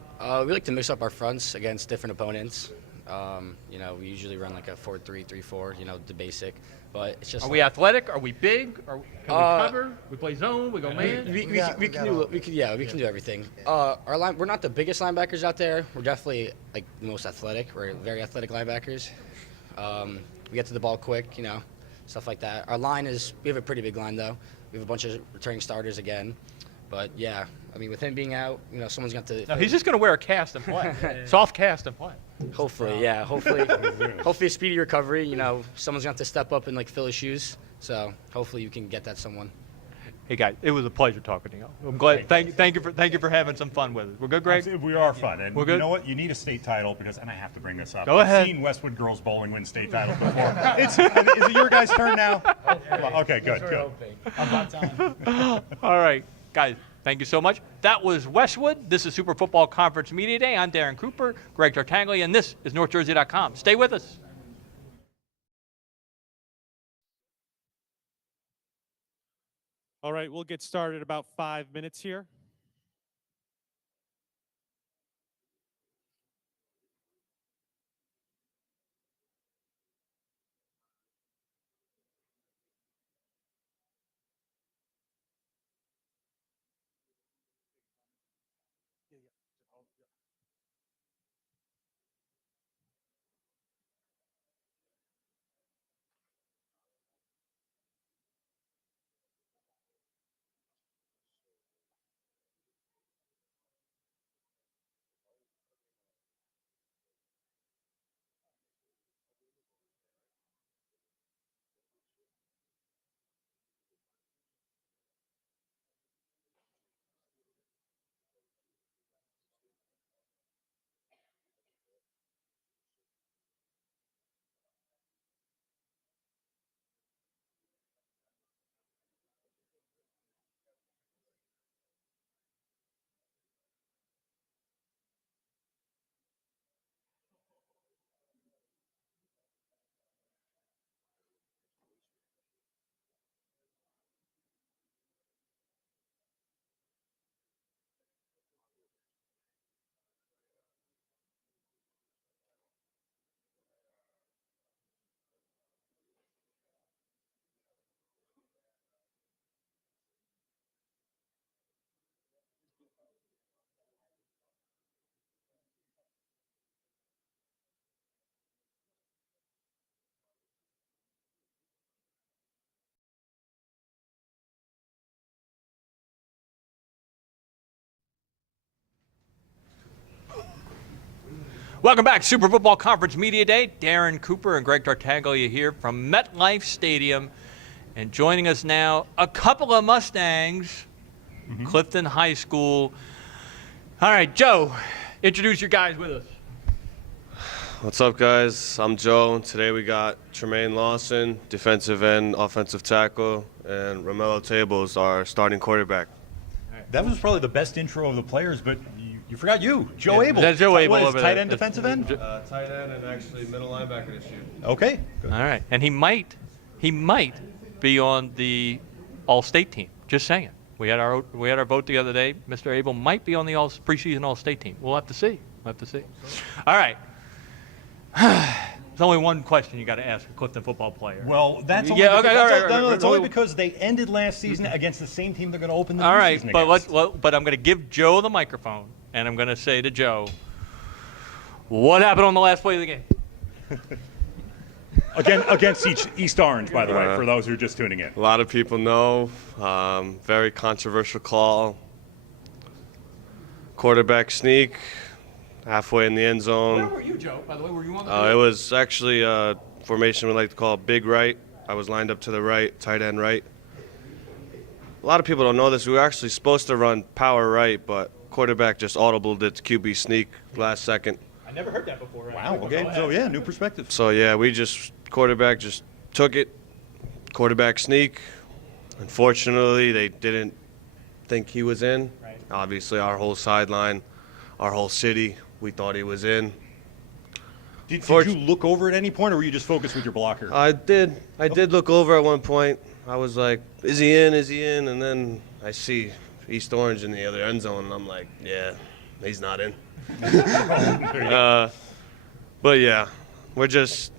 We like to mix up our fronts against different opponents. We usually run like a 4-3, 3-4. The basic. But it's just. Are we athletic? Are we big? Can we cover? We play zone. We go man. We can do everything. We're not the biggest linebackers out there. We're definitely like the most athletic. We're very athletic linebackers. We get to the ball quick, stuff like that. Our line we have a pretty big line though. We have a bunch of returning starters again. But yeah, with him being out, someone's got to. No, he's just going to wear a cast and play. Soft cast and play. Hopefully, yeah. Hopefully a speedy recovery. Someone's going to have to step up and fill his shoes. So hopefully you can get that someone. Hey guys, it was a pleasure talking to you. I'm glad. Thank you for having some fun with us. We're good, Greg. We are fun, and we're good. You know what? You need a state title and I have to bring this up. Go ahead. I've seen Westwood girls bowling win state titles before. Is it your guys' turn now? Okay, good. About time. All right, guys. Thank you so much. That was Westwood. This is Super Football Conference Media Day. I'm Darren Cooper, Greg Tartaglia, and this is NorthJersey.com. Stay with us. All right, we'll get started in about 5 minutes here. Welcome back, Super Football Conference Media Day. Darren Cooper and Greg Tartaglia here from MetLife Stadium. And joining us now, a couple of Mustangs, Clifton High School. All right, Joe, introduce your guys with us. What's up, guys? I'm Joe. Today we got Tremaine Lawson, defensive end, offensive tackle, and Romello Tables, our starting quarterback. That was probably the best intro of the players, but you forgot you, Joe Abel. That's Joe Abel. What is tight end, defensive end? Tight end and actually middle linebacker this year. Okay. Good. All right, and he might be on the All-State team. Just saying. We had our vote the other day. Mr. Abel might be on the preseason All-State team. We'll have to see. All right. There's only one question you got to ask a Clifton football player. Well, that's only that's only because they ended last season against the same team they're going to open the season against. But I'm going to give Joe the microphone, and I'm going to say to Joe, what happened on the last play of the game? Against East Orange, by the way, for those who are just tuning in. A lot of people know. Very controversial call. Quarterback sneak, halfway in the end zone. Where were you, Joe, by the way? Were you on the It was actually a formation we like to call big right. I was lined up to the right, tight end right. A lot of people don't know this. We were actually supposed to run power right, but quarterback just audibled its QB sneak last second. I never heard that before. Wow, okay. So, yeah, new perspective. So, yeah, quarterback just took it. Quarterback sneak. Unfortunately, they didn't think he was in. Right. Obviously, our whole sideline, our whole city, we thought he was in. Did you look over at any point, or were you just focused with your blocker? I did look over at one point. I was like, is he in? Is he in? And then I see East Orange in the other end zone, and I'm like, yeah, he's not in. But, yeah, we're just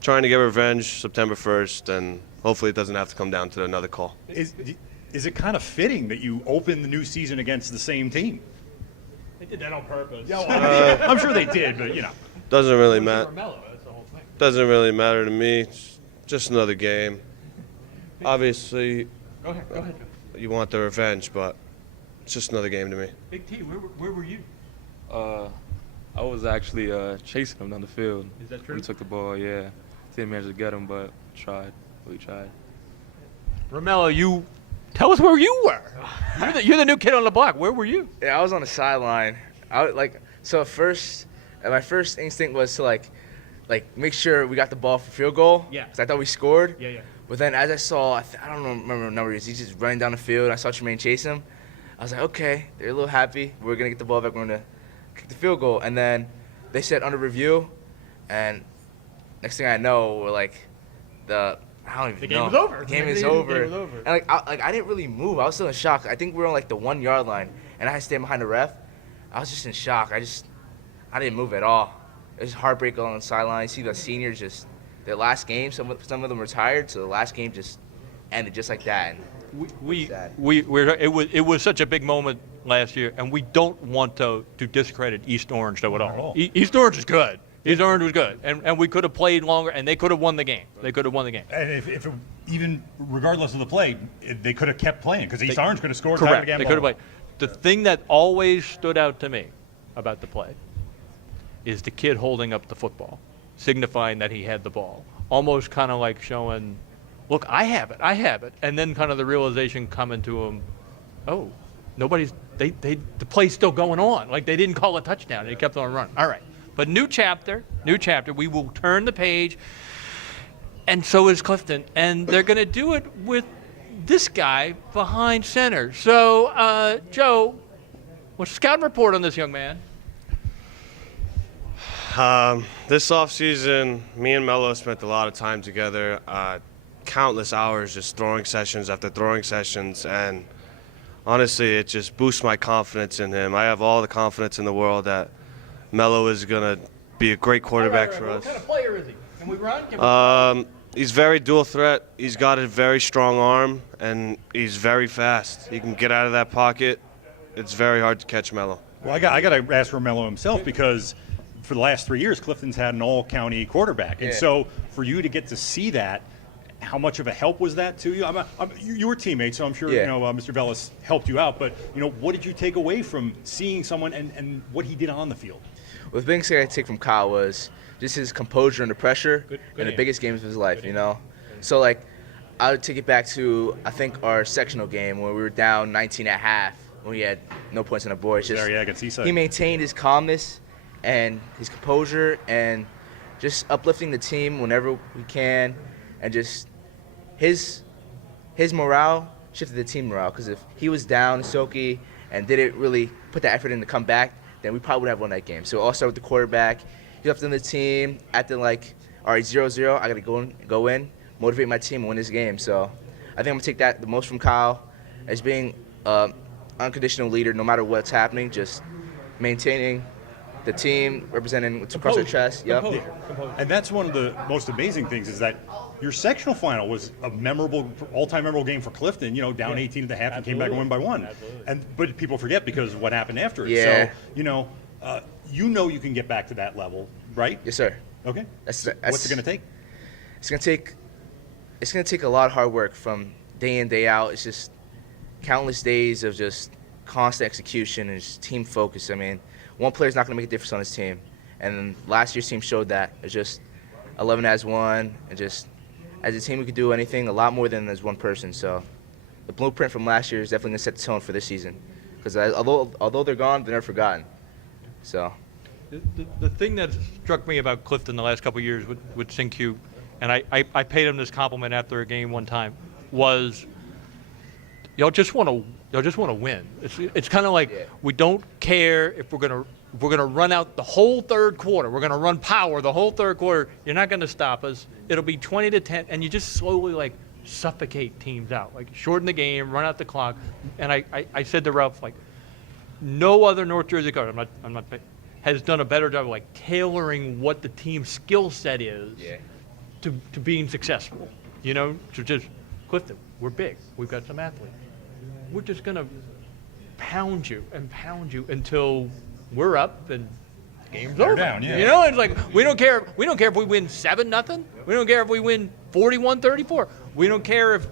trying to get revenge September 1st, and hopefully it doesn't have to come down to another call. Is it kind of fitting that you open the new season against the same team? They did that on purpose. I'm sure they did, but, Doesn't really matter. That's the whole thing. Doesn't really matter to me. It's just another game. Obviously, Go ahead. you want the revenge, but it's just another game to me. Big T, where were you? I was actually chasing him down the field. Is that true? We took the ball, yeah. Didn't manage to get him, but we tried. Romello, tell us where you were. You're the new kid on the block. Where were you? Yeah, I was on the sideline. At first, my first instinct was to make sure we got the ball for field goal. Yeah. Because I thought we scored. Yeah. But then as I saw, I don't remember the number. He's just running down the field. I saw Tremaine chase him. I was like, okay, they're a little happy. We're gonna get the ball back. We're gonna kick the field goal. And then they said under review, and next thing I know, we're like, I don't even know. The game was over. The game is over. And I didn't really move. I was still in shock. I think we were on the 1 yard line, and I had to stand behind the ref. I was just in shock. I didn't move at all. It was heartbreaking on the sideline. You see the seniors their last game. Some of them retired, so the last game just ended just like that. And it was such a big moment last year, and we don't want to discredit East Orange though at all. East Orange is good. East Orange was good, and we could have played longer, and they could have won the game. And if even regardless of the play, they could have kept playing because East Orange could have scored. Correct. They could have played. The thing that always stood out to me about the play is the kid holding up the football, signifying that he had the ball, almost kind of like showing, look, I have it, and then kind of the realization coming to him, oh, the play's still going on. Like they didn't call a touchdown, they kept on running. All right, but new chapter, we will turn the page, and so is Clifton, and they're going to do it with this guy behind center. So, Joe, what's the scouting report on this young man? This offseason, me and Melo spent a lot of time together, countless hours just throwing sessions after throwing sessions, and honestly, it just boosts my confidence in him. I have all the confidence in the world that Melo is going to be a great quarterback for us. What kind of player is he? Can we run? He's very dual threat. He's got a very strong arm, and he's very fast. He can get out of that pocket. It's very hard to catch Melo. Well, I got to ask Romello himself because for the last 3 years, Clifton's had an all-county quarterback. And so for you to get to see that, how much of a help was that to you? You were teammates, so I'm sure Mr. Vellis helped you out. But, what did you take away from seeing someone and what he did on the field? Well, the biggest thing I take from Kyle was just his composure under pressure in the biggest games of his life, So, I would take it back to, I think, our sectional game where we were down 19.5 when we had no points on the board. Against Eastside. He maintained his calmness and his composure and just uplifting the team whenever we can, and just his morale shifted the team morale, because if he was down, Soki, and didn't really put that effort in to come back, then we probably would have won that game. So it all started with the quarterback. He left in the team, acting like, all right, 0-0, I got to go in, motivate my team and win this game. So I think I'm going to take that the most from Kyle, as being an unconditional leader no matter what's happening, just maintaining the team, representing what's across their chest. Yep. And that's one of the most amazing things is that your sectional final was a memorable, all-time memorable game for Clifton, down 18 at the half and came back and won by 1. But people forget because of what happened after it. Yeah. So, you can get back to that level, right? Yes, sir. Okay. That's What's it going to take? It's gonna take a lot of hard work from day in, day out. It's just countless days of just constant execution and just team focus. I mean, one player's not gonna make a difference on his team, and last year's team showed that. It's just 11 as one, and just as a team we could do anything, a lot more than as one person. So the blueprint from last year is definitely gonna set the tone for this season, because although they're gone, they're never forgotten. So. The thing that struck me about Clifton the last couple of years with St-Q, and I paid him this compliment after a game one time, was y'all just want to win. It's kind of like we don't care if we're gonna run out the whole third quarter. We're gonna run power the whole third quarter. You're not gonna stop us. It'll be 20-10, and you just slowly like suffocate teams out, like shorten the game, run out the clock. And I said to Ralph, like, no other North Jersey coach, I'm not has done a better job of like tailoring what the team's skill set is to being successful. You know, to just Clifton, we're big. We've got some athletes. We're just gonna pound you until we're up and the game's over. Down, yeah. You know, it's like we don't care if we win 7-0. We don't care if we win 41-34. We don't care if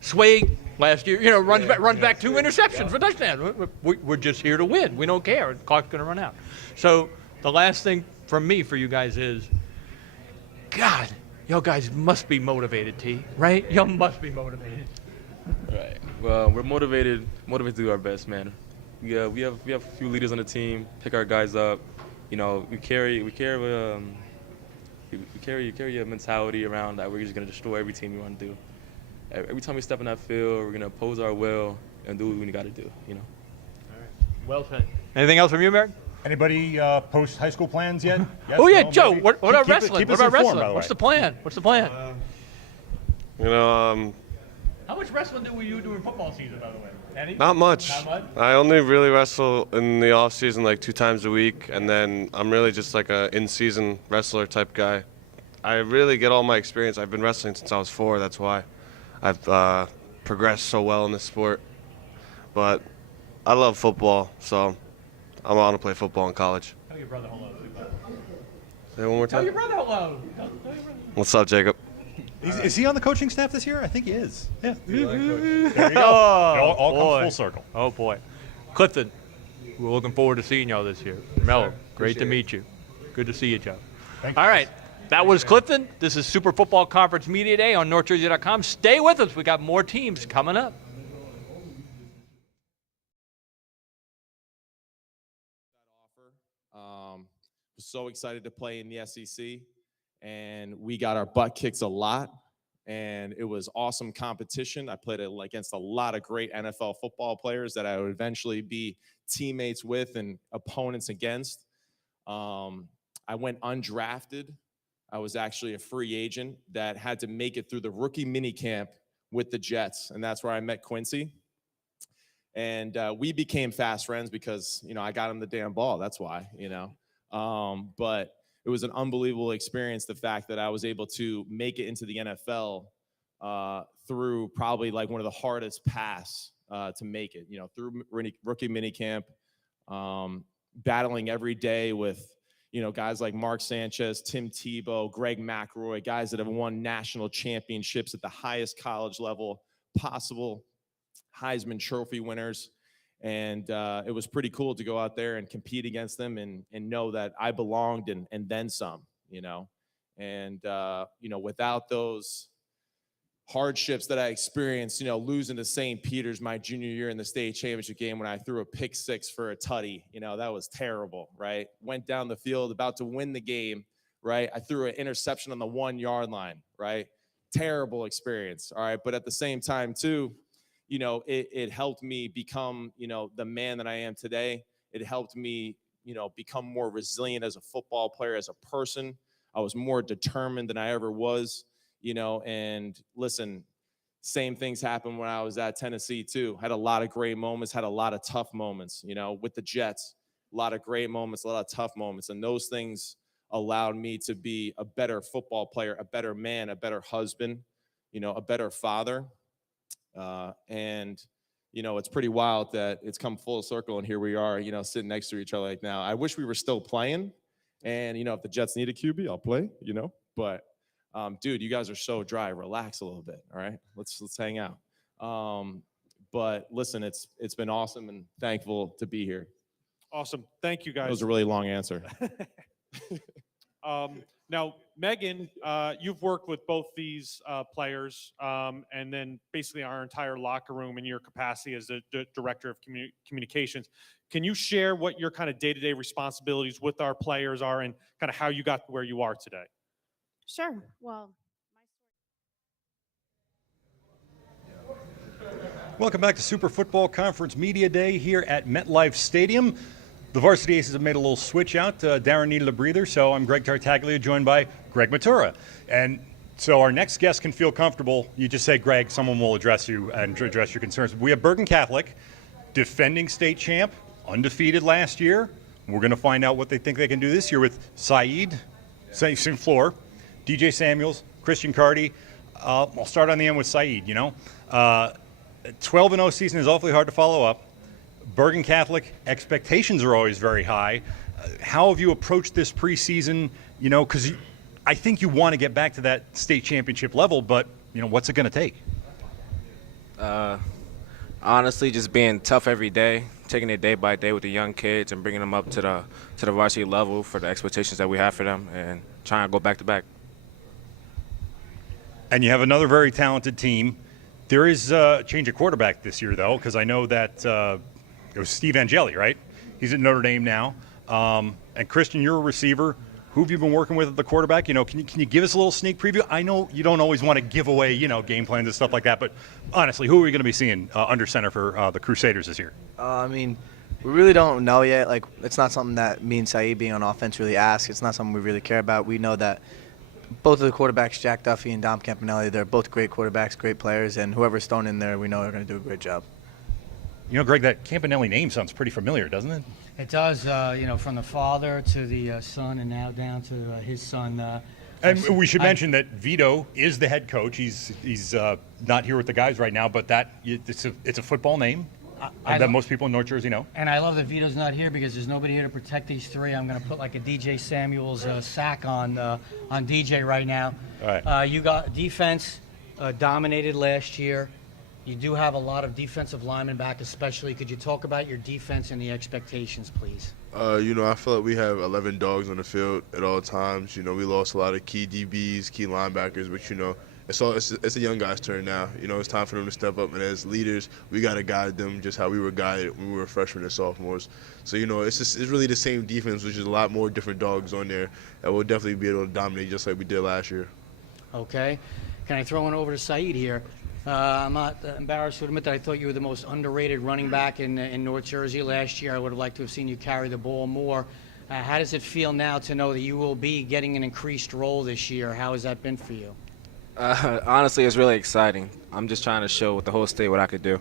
Sway last year, you know, runs back 2 interceptions for touchdowns. We're just here to win. We don't care. The clock's going to run out. So the last thing from me for you guys is, God, y'all guys must be motivated, T. Right? Y'all must be motivated. Right. Well, we're motivated to do our best, man. Yeah, we have a few leaders on the team. Pick our guys up. You know, we carry a mentality around that we're just going to destroy every team we want to do. Every time we step in that field, we're going to oppose our will and do what we got to do, you know. All right. Well said. Anything else from you, Merrick? Anybody post high school plans yet? Yes, Oh, yeah, no, Joe, maybe? what about wrestling? Keep What us about informed, wrestling? by the What's way. the plan? What's the plan? You know, How much wrestling do you do in football season, by the way? Any? not much. Not much? I only really wrestle in the off season like 2 times a week, and then I'm really just like a in-season wrestler type guy. I really get all my experience. I've been wrestling since I was 4. That's why I've progressed so well in this sport. But I love football, so I want to play football in college. Tell your brother hello. Say it one more Tell time. your brother hello. Tell your brother. What's up, Jacob? Is he on the coaching staff this year? I think he is. Yeah. There you go. It Oh, all boy. comes full circle. Oh, boy. Clifton, we're looking forward to seeing y'all this year. Mello, great to meet you. Good to see you, Joe. All right. That was Clifton. This is Super Football Conference Media Day on NorthJersey.com. Stay with us. We got more teams coming up. Was so excited to play in the SEC, and we got our butt kicked a lot, and it was awesome competition. I played against a lot of great NFL football players that I would eventually be teammates with and opponents against. I went undrafted. I was actually a free agent that had to make it through the rookie minicamp with the Jets, and that's where I met Quincy. And we became fast friends because, you know, I got him the damn ball. That's why, you know. But it was an unbelievable experience, the fact that I was able to make it into the NFL through probably like one of the hardest paths to make it, you know, through rookie minicamp, battling every day with, you know, guys like Mark Sanchez, Tim Tebow, Greg McElroy, guys that have won national championships at the highest college level possible, Heisman Trophy winners. And it was pretty cool to go out there and compete against them and know that I belonged and then some, you know. And, you know, without those hardships that I experienced, you know, losing to St. Peter's my junior year in the state championship game when I threw a pick 6 for a tutty, you know, that was terrible, right? Went down the field about to win the game, right? I threw an interception on the 1-yard line, right? Terrible experience, all right? But at the same time, too, you know, it helped me become, you know, the man that I am today. It helped me, you know, become more resilient as a football player, as a person. I was more determined than I ever was, you know, and listen, same things happened when I was at Tennessee too. Had a lot of great moments, had a lot of tough moments, you know, with the Jets, a lot of great moments, a lot of tough moments. And those things allowed me to be a better football player, a better man, a better husband, you know, a better father. And, you know, it's pretty wild that it's come full circle and here we are, you know, sitting next to each other like now. I wish we were still playing And, if the Jets need a QB, I'll play, But, dude, you guys are so dry. Relax a little bit, all right? Let's hang out. But listen, it's been awesome and thankful to be here. Awesome. Thank you, guys. That was a really long answer. Now, Megan, you've worked with both these players and then basically our entire locker room in your capacity as the director of communications. Can you share what your kind of day-to-day responsibilities with our players are and kind of how you got to where you are today? Sure. Well, Welcome back to Super Football Conference Media Day here at MetLife Stadium. The Varsity Aces have made a little switch out. Darren needed a breather, so I'm Greg Tartaglia, joined by Greg Matura. And so our next guest can feel comfortable. You just say, Greg, someone will address you and address your concerns. We have Bergen Catholic, defending state champ, undefeated last year. We're going to find out what they think they can do this year with Saeed, same floor, DJ Samuels, Christian Carty. I'll start on the end with Saeed, 12-0 season is awfully hard to follow up. Bergen Catholic, expectations are always very high. How have you approached this preseason? Because I think you want to get back to that state championship level, but, what's it going to take? Honestly, just being tough every day, taking it day by day with the young kids and bringing them up to the varsity level for the expectations that we have for them and trying to go back to back. And you have another very talented team. There is a change of quarterback this year, though, because I know that it was Steve Angeli, right? He's at Notre Dame now. And Christian, you're a receiver. Who have you been working with at the quarterback? Can you give us a little sneak preview? I know you don't always want to give away, game plans and stuff like that, but honestly, who are we going to be seeing under center for the Crusaders this year? We really don't know yet. Like, it's not something that me and Saeed being on offense really ask. It's not something we really care about. We know that both of the quarterbacks, Jack Duffy and Dom Campanelli, they're both great quarterbacks, great players, and whoever's thrown in there, we know they're going to do a great job. Greg, that Campanelli name sounds pretty familiar, doesn't it? It does, from the father to the son and now down to his son. And we should mention that Vito is the head coach. He's not here with the guys right now, but it's a football name that most people in North Jersey know. And I love that Vito's not here because there's nobody here to protect these three. I'm going to put like a DJ Samuels sack on DJ right now. All right. You got defense dominated last year. You do have a lot of defensive linemen back especially. Could you talk about your defense and the expectations, please? I feel like we have 11 dogs on the field at all times. We lost a lot of key DBs, key linebackers, but, it's a young guy's turn now. It's time for them to step up, and as leaders, we got to guide them just how we were guided when we were freshmen and sophomores. So, it's really the same defense, which is a lot more different dogs on there that will definitely be able to dominate just like we did last year. Okay. Can I throw one over to Saeed here? I'm not embarrassed to admit that I thought you were the most underrated running back in North Jersey last year. I would have liked to have seen you carry the ball more. How does it feel now to know that you will be getting an increased role this year? How has that been for you? Honestly, it's really exciting. I'm just trying to show with the whole state what I could do.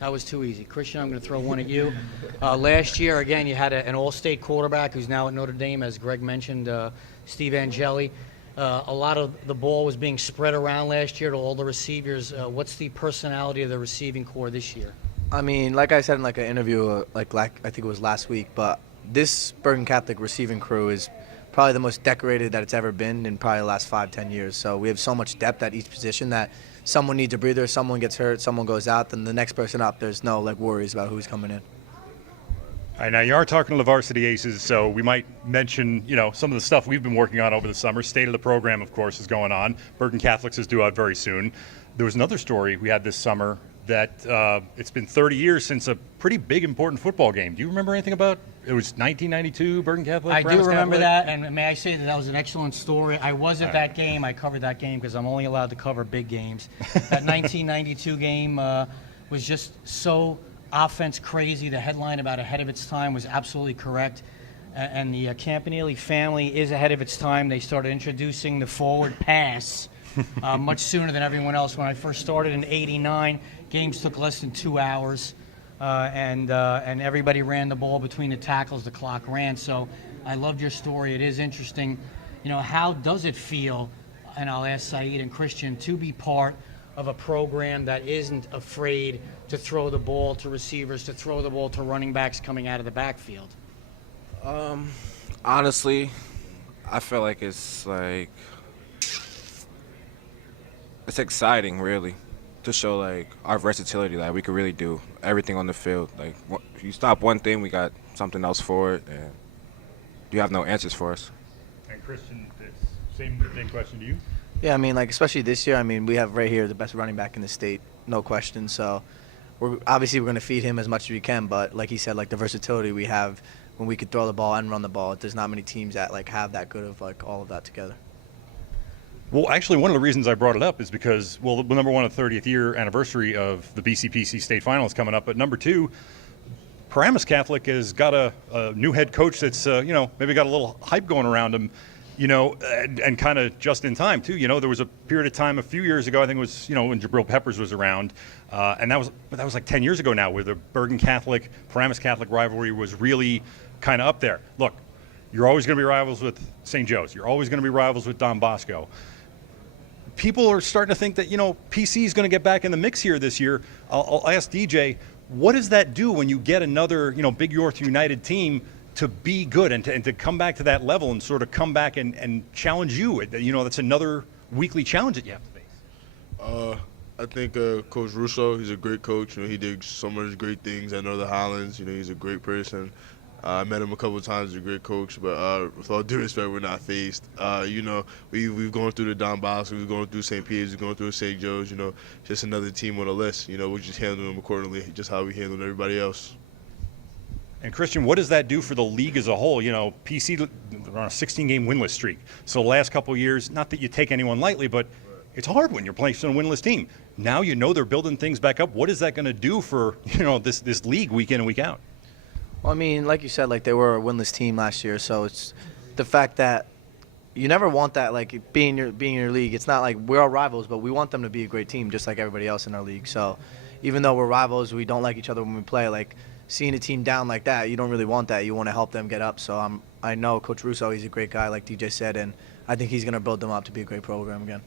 That was too easy. Christian, I'm going to throw one at you. Last year, again, you had an all-state quarterback who's now at Notre Dame, as Greg mentioned, Steve Angeli. A lot of the ball was being spread around last year to all the receivers. What's the personality of the receiving corps this year? Like I said in an interview, I think it was last week, but this Bergen Catholic receiving crew is probably the most decorated that it's ever been in probably the last 5-10 years. So we have so much depth at each position that someone needs a breather, someone gets hurt, someone goes out, then the next person up, there's no worries about who's coming in. All right, now you are talking to the Varsity Aces, so we might mention, some of the stuff we've been working on over the summer. State of the program, of course, is going on. Bergen Catholics is due out very soon. There was another story we had this summer that it's been 30 years since a pretty big, important football game. Do you remember anything about it? Was 1992 Bergen Catholic? I do remember that, and may I say that was an excellent story. I was at that game. I covered that game because I'm only allowed to cover big games. That 1992 game was just so offense crazy. The headline about ahead of its time was absolutely correct. And the Campanelli family is ahead of its time. They started introducing the forward pass much sooner than everyone else. When I first started in '89, games took less than 2 hours, and everybody ran the ball between the tackles. The clock ran. So I loved your story. It is interesting. How does it feel, and I'll ask Saeed and Christian, to be part of a program that isn't afraid to throw the ball to receivers, to throw the ball to running backs coming out of the backfield? Honestly, I feel like it's exciting, really, to show like our versatility. Like we could really do everything on the field. Like if you stop one thing, we got something else for it, and you have no answers for us. And Christian, same question to you. Yeah, I mean, like especially this year. I mean, we have right here the best running back in the state, no question. So we're going to feed him as much as we can. But like he said, like the versatility we have when we could throw the ball and run the ball. There's not many teams that like have that good of like all of that together. Well, actually, one of the reasons I brought it up is because, well, number one, the 30th year anniversary of the BCPC state finals coming up. But number two, Paramus Catholic has got a new head coach that's, maybe got a little hype going around him, and kind of just in time, too. There was a period of time a few years ago, I think it was, when Jabril Peppers was around. And that was like 10 years ago now, where the Bergen Catholic, Paramus Catholic rivalry was really kind of up there. Look, you're always going to be rivals with St. Joe's. You're always going to be rivals with Don Bosco. People are starting to think that, PC is going to get back in the mix here this year. I'll ask DJ, what does that do when you get another, Big York United team to be good and to come back to that level and sort of come back and challenge you? That's another weekly challenge that you have to face. I think Coach Russo, he's a great coach. He did so much great things at Northern Highlands. He's a great person. I met him a couple of times. He's a great coach, but with all due respect, we're not faced. We've gone through the Don Bosco, we've gone through St. Peter's, we've gone through St. Joe's. Just another team on the list. We just handle them accordingly, just how we handled everybody else. And Christian, what does that do for the league as a whole? PC they're on a 16-game winless streak. So the last couple of years, not that you take anyone lightly, but it's hard when you're playing on a winless team. Now they're building things back up. What is that going to do for this league week in and week out? Well, I mean, like you said, like they were a winless team last year, so it's the fact that you never want that, like being your league. It's not like we're all rivals, but we want them to be a great team, just like everybody else in our league. So even though we're rivals, we don't like each other when we play. Like seeing a team down like that, you don't really want that. You want to help them get up. So I know Coach Russo, he's a great guy, like DJ said, and I think he's going to build them up to be a great program again.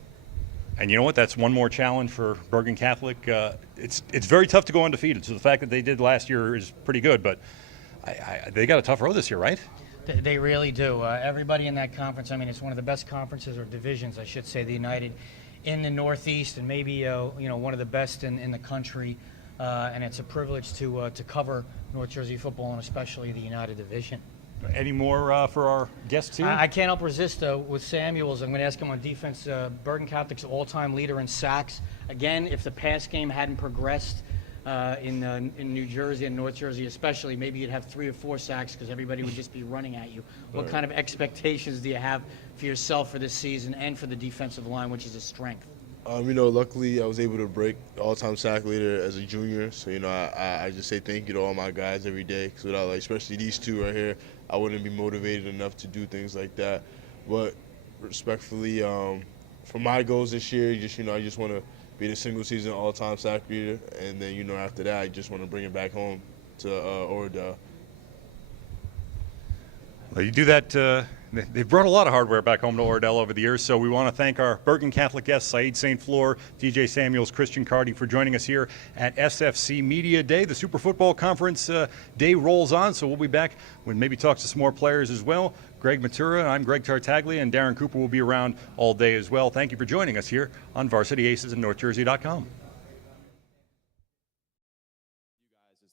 And you know what? That's one more challenge for Bergen Catholic. It's very tough to go undefeated. So the fact that they did last year is pretty good, but they got a tough road this year, right? They really do. Everybody in that conference, I mean, it's one of the best conferences or divisions, I should say, the United in the Northeast, and maybe one of the best in the country. And it's a privilege to cover North Jersey football, and especially the United Division. Any more for our guests here? I can't help resist with Samuels. I'm going to ask him on defense. Bergen Catholic's all-time leader in sacks. Again, if the pass game hadn't progressed in New Jersey and North Jersey especially, maybe you'd have 3 or 4 sacks because everybody would just be running at you. What kind of expectations do you have for yourself for this season and for the defensive line, which is a strength? Luckily I was able to break all-time sack leader as a junior. So, I just say thank you to all my guys every day. Because without, especially these two right here, I wouldn't be motivated enough to do things like that. But respectfully, for my goals this year, I just want to be the single-season all-time sack leader. And then, after that, I just want to bring it back home to Oradell. Well, you do that. They've brought a lot of hardware back home to Oradell over the years, so we want to thank our Bergen Catholic guests, Saeed St. Fleur, DJ Samuels, Christian Cardi, for joining us here at SFC Media Day. The Super Football Conference day rolls on, so we'll be back when maybe talk to some more players as well. Greg Matura, I'm Greg Tartaglia, and Darren Cooper will be around all day as well. Thank you for joining us here on Varsity Aces and NorthJersey.com.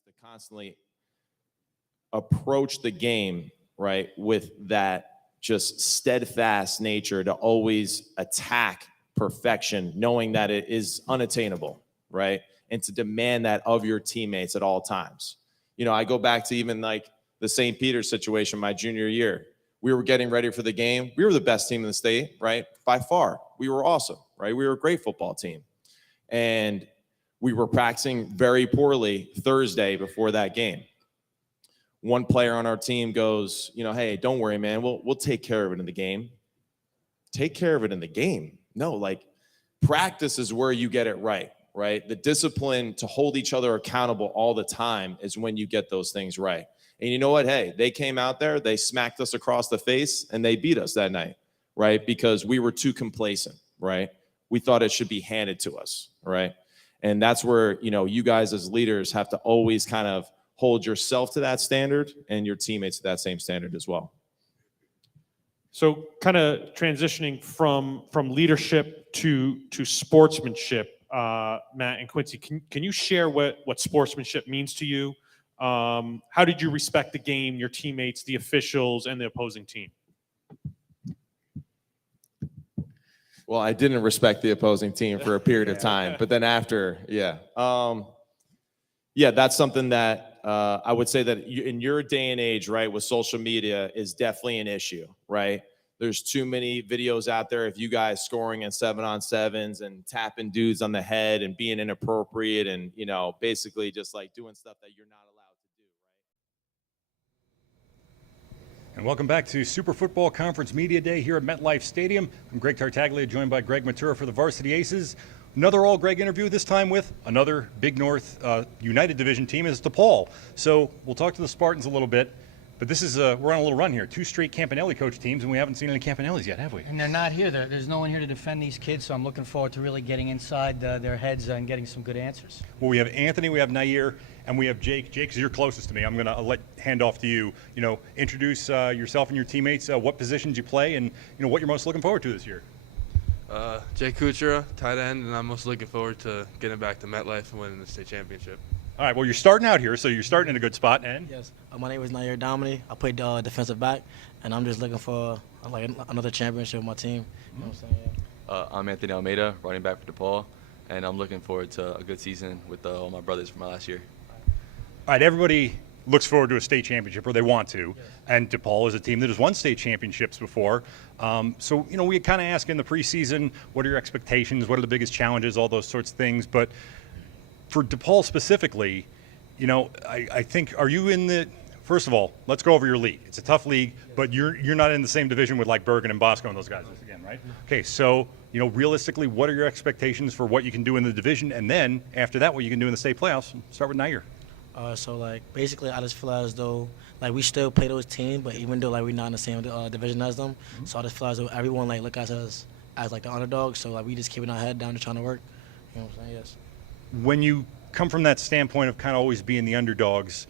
To constantly approach the game, right, with that just steadfast nature to always attack perfection, knowing that it is unattainable, right? And to demand that of your teammates at all times. I go back to even like the St. Peter's situation my junior year. We were getting ready for the game. We were the best team in the state, right? By far. We were awesome, right? We were a great football team. And we were practicing very poorly Thursday before that game. One player on our team goes, hey, don't worry, man. We'll take care of it in the game. Take care of it in the game. No, practice is where you get it right? The discipline to hold each other accountable all the time is when you get those things right. And you know what? Hey, they came out there, they smacked us across the face, and they beat us that night, right? Because we were too complacent, right? We thought it should be handed to us, right? And that's where, you guys as leaders have to always kind of hold yourself to that standard and your teammates to that same standard as well. So kind of transitioning from leadership to sportsmanship, Matt and Quincy, can you share what sportsmanship means to you? How did you respect the game, your teammates, the officials, and the opposing team? Well, I didn't respect the opposing team for a period of time, but then after, yeah. Yeah, that's something that I would say that in your day and age, right, with social media is definitely an issue, right? There's too many videos out there of you guys scoring in 7-on-7s and tapping dudes on the head and being inappropriate and, you know, basically just like doing stuff that you're not allowed to do, right? And welcome back to Super Football Conference Media Day here at MetLife Stadium. I'm Greg Tartaglia, joined by Greg Matura for the Varsity Aces. Another all-Greg interview, this time with another Big North United Division team is DePaul. So we'll talk to the Spartans a little bit, but this is we're on a little run here. 2 straight Campanelli coach teams, and we haven't seen any Campanellis yet, have we? And they're not here. There's no one here to defend these kids, so I'm looking forward to really getting inside their heads and getting some good answers. Well, we have Anthony, we have Nair, and we have Jake. Jake, you're closest to me. I'm going to hand off to you. You know, introduce yourself and your teammates, what positions you play, and you know what you're most looking forward to this year. Jake Kuchera, tight end, and I'm most looking forward to getting back to MetLife and winning the state championship. All right, well, you're starting out here, so you're starting in a good spot. And yes, my name is Nair Domini. I played defensive back, and I'm just looking for another championship with my team. You know what I'm saying? Yeah. I'm Anthony Almeida, running back for DePaul, and I'm looking forward to a good season with all my brothers from my last year. All right, everybody looks forward to a state championship, or they want to, and DePaul is a team that has won state championships before. So, you know, we kind of ask in the preseason, what are your expectations, what are the biggest challenges, all those sorts of things. But for DePaul specifically, you know, I think, are you in the, first of all, let's go over your league. It's a tough league, but you're not in the same division with like Bergen and Bosco and those guys again, right? Okay, so, you know, realistically, what are your expectations for what you can do in the division, and then after that, what you can do in the state playoffs? Start with Nair. So, like, basically, I just feel as though, like, we still play those teams, but even though, like, we're not in the same division as them, so I just feel as though everyone, like, look at us as, like, the underdog. So, like, we just keeping our head down, just trying to work. You know what I'm saying? Yes. When you come from that standpoint of kind of always being the underdogs,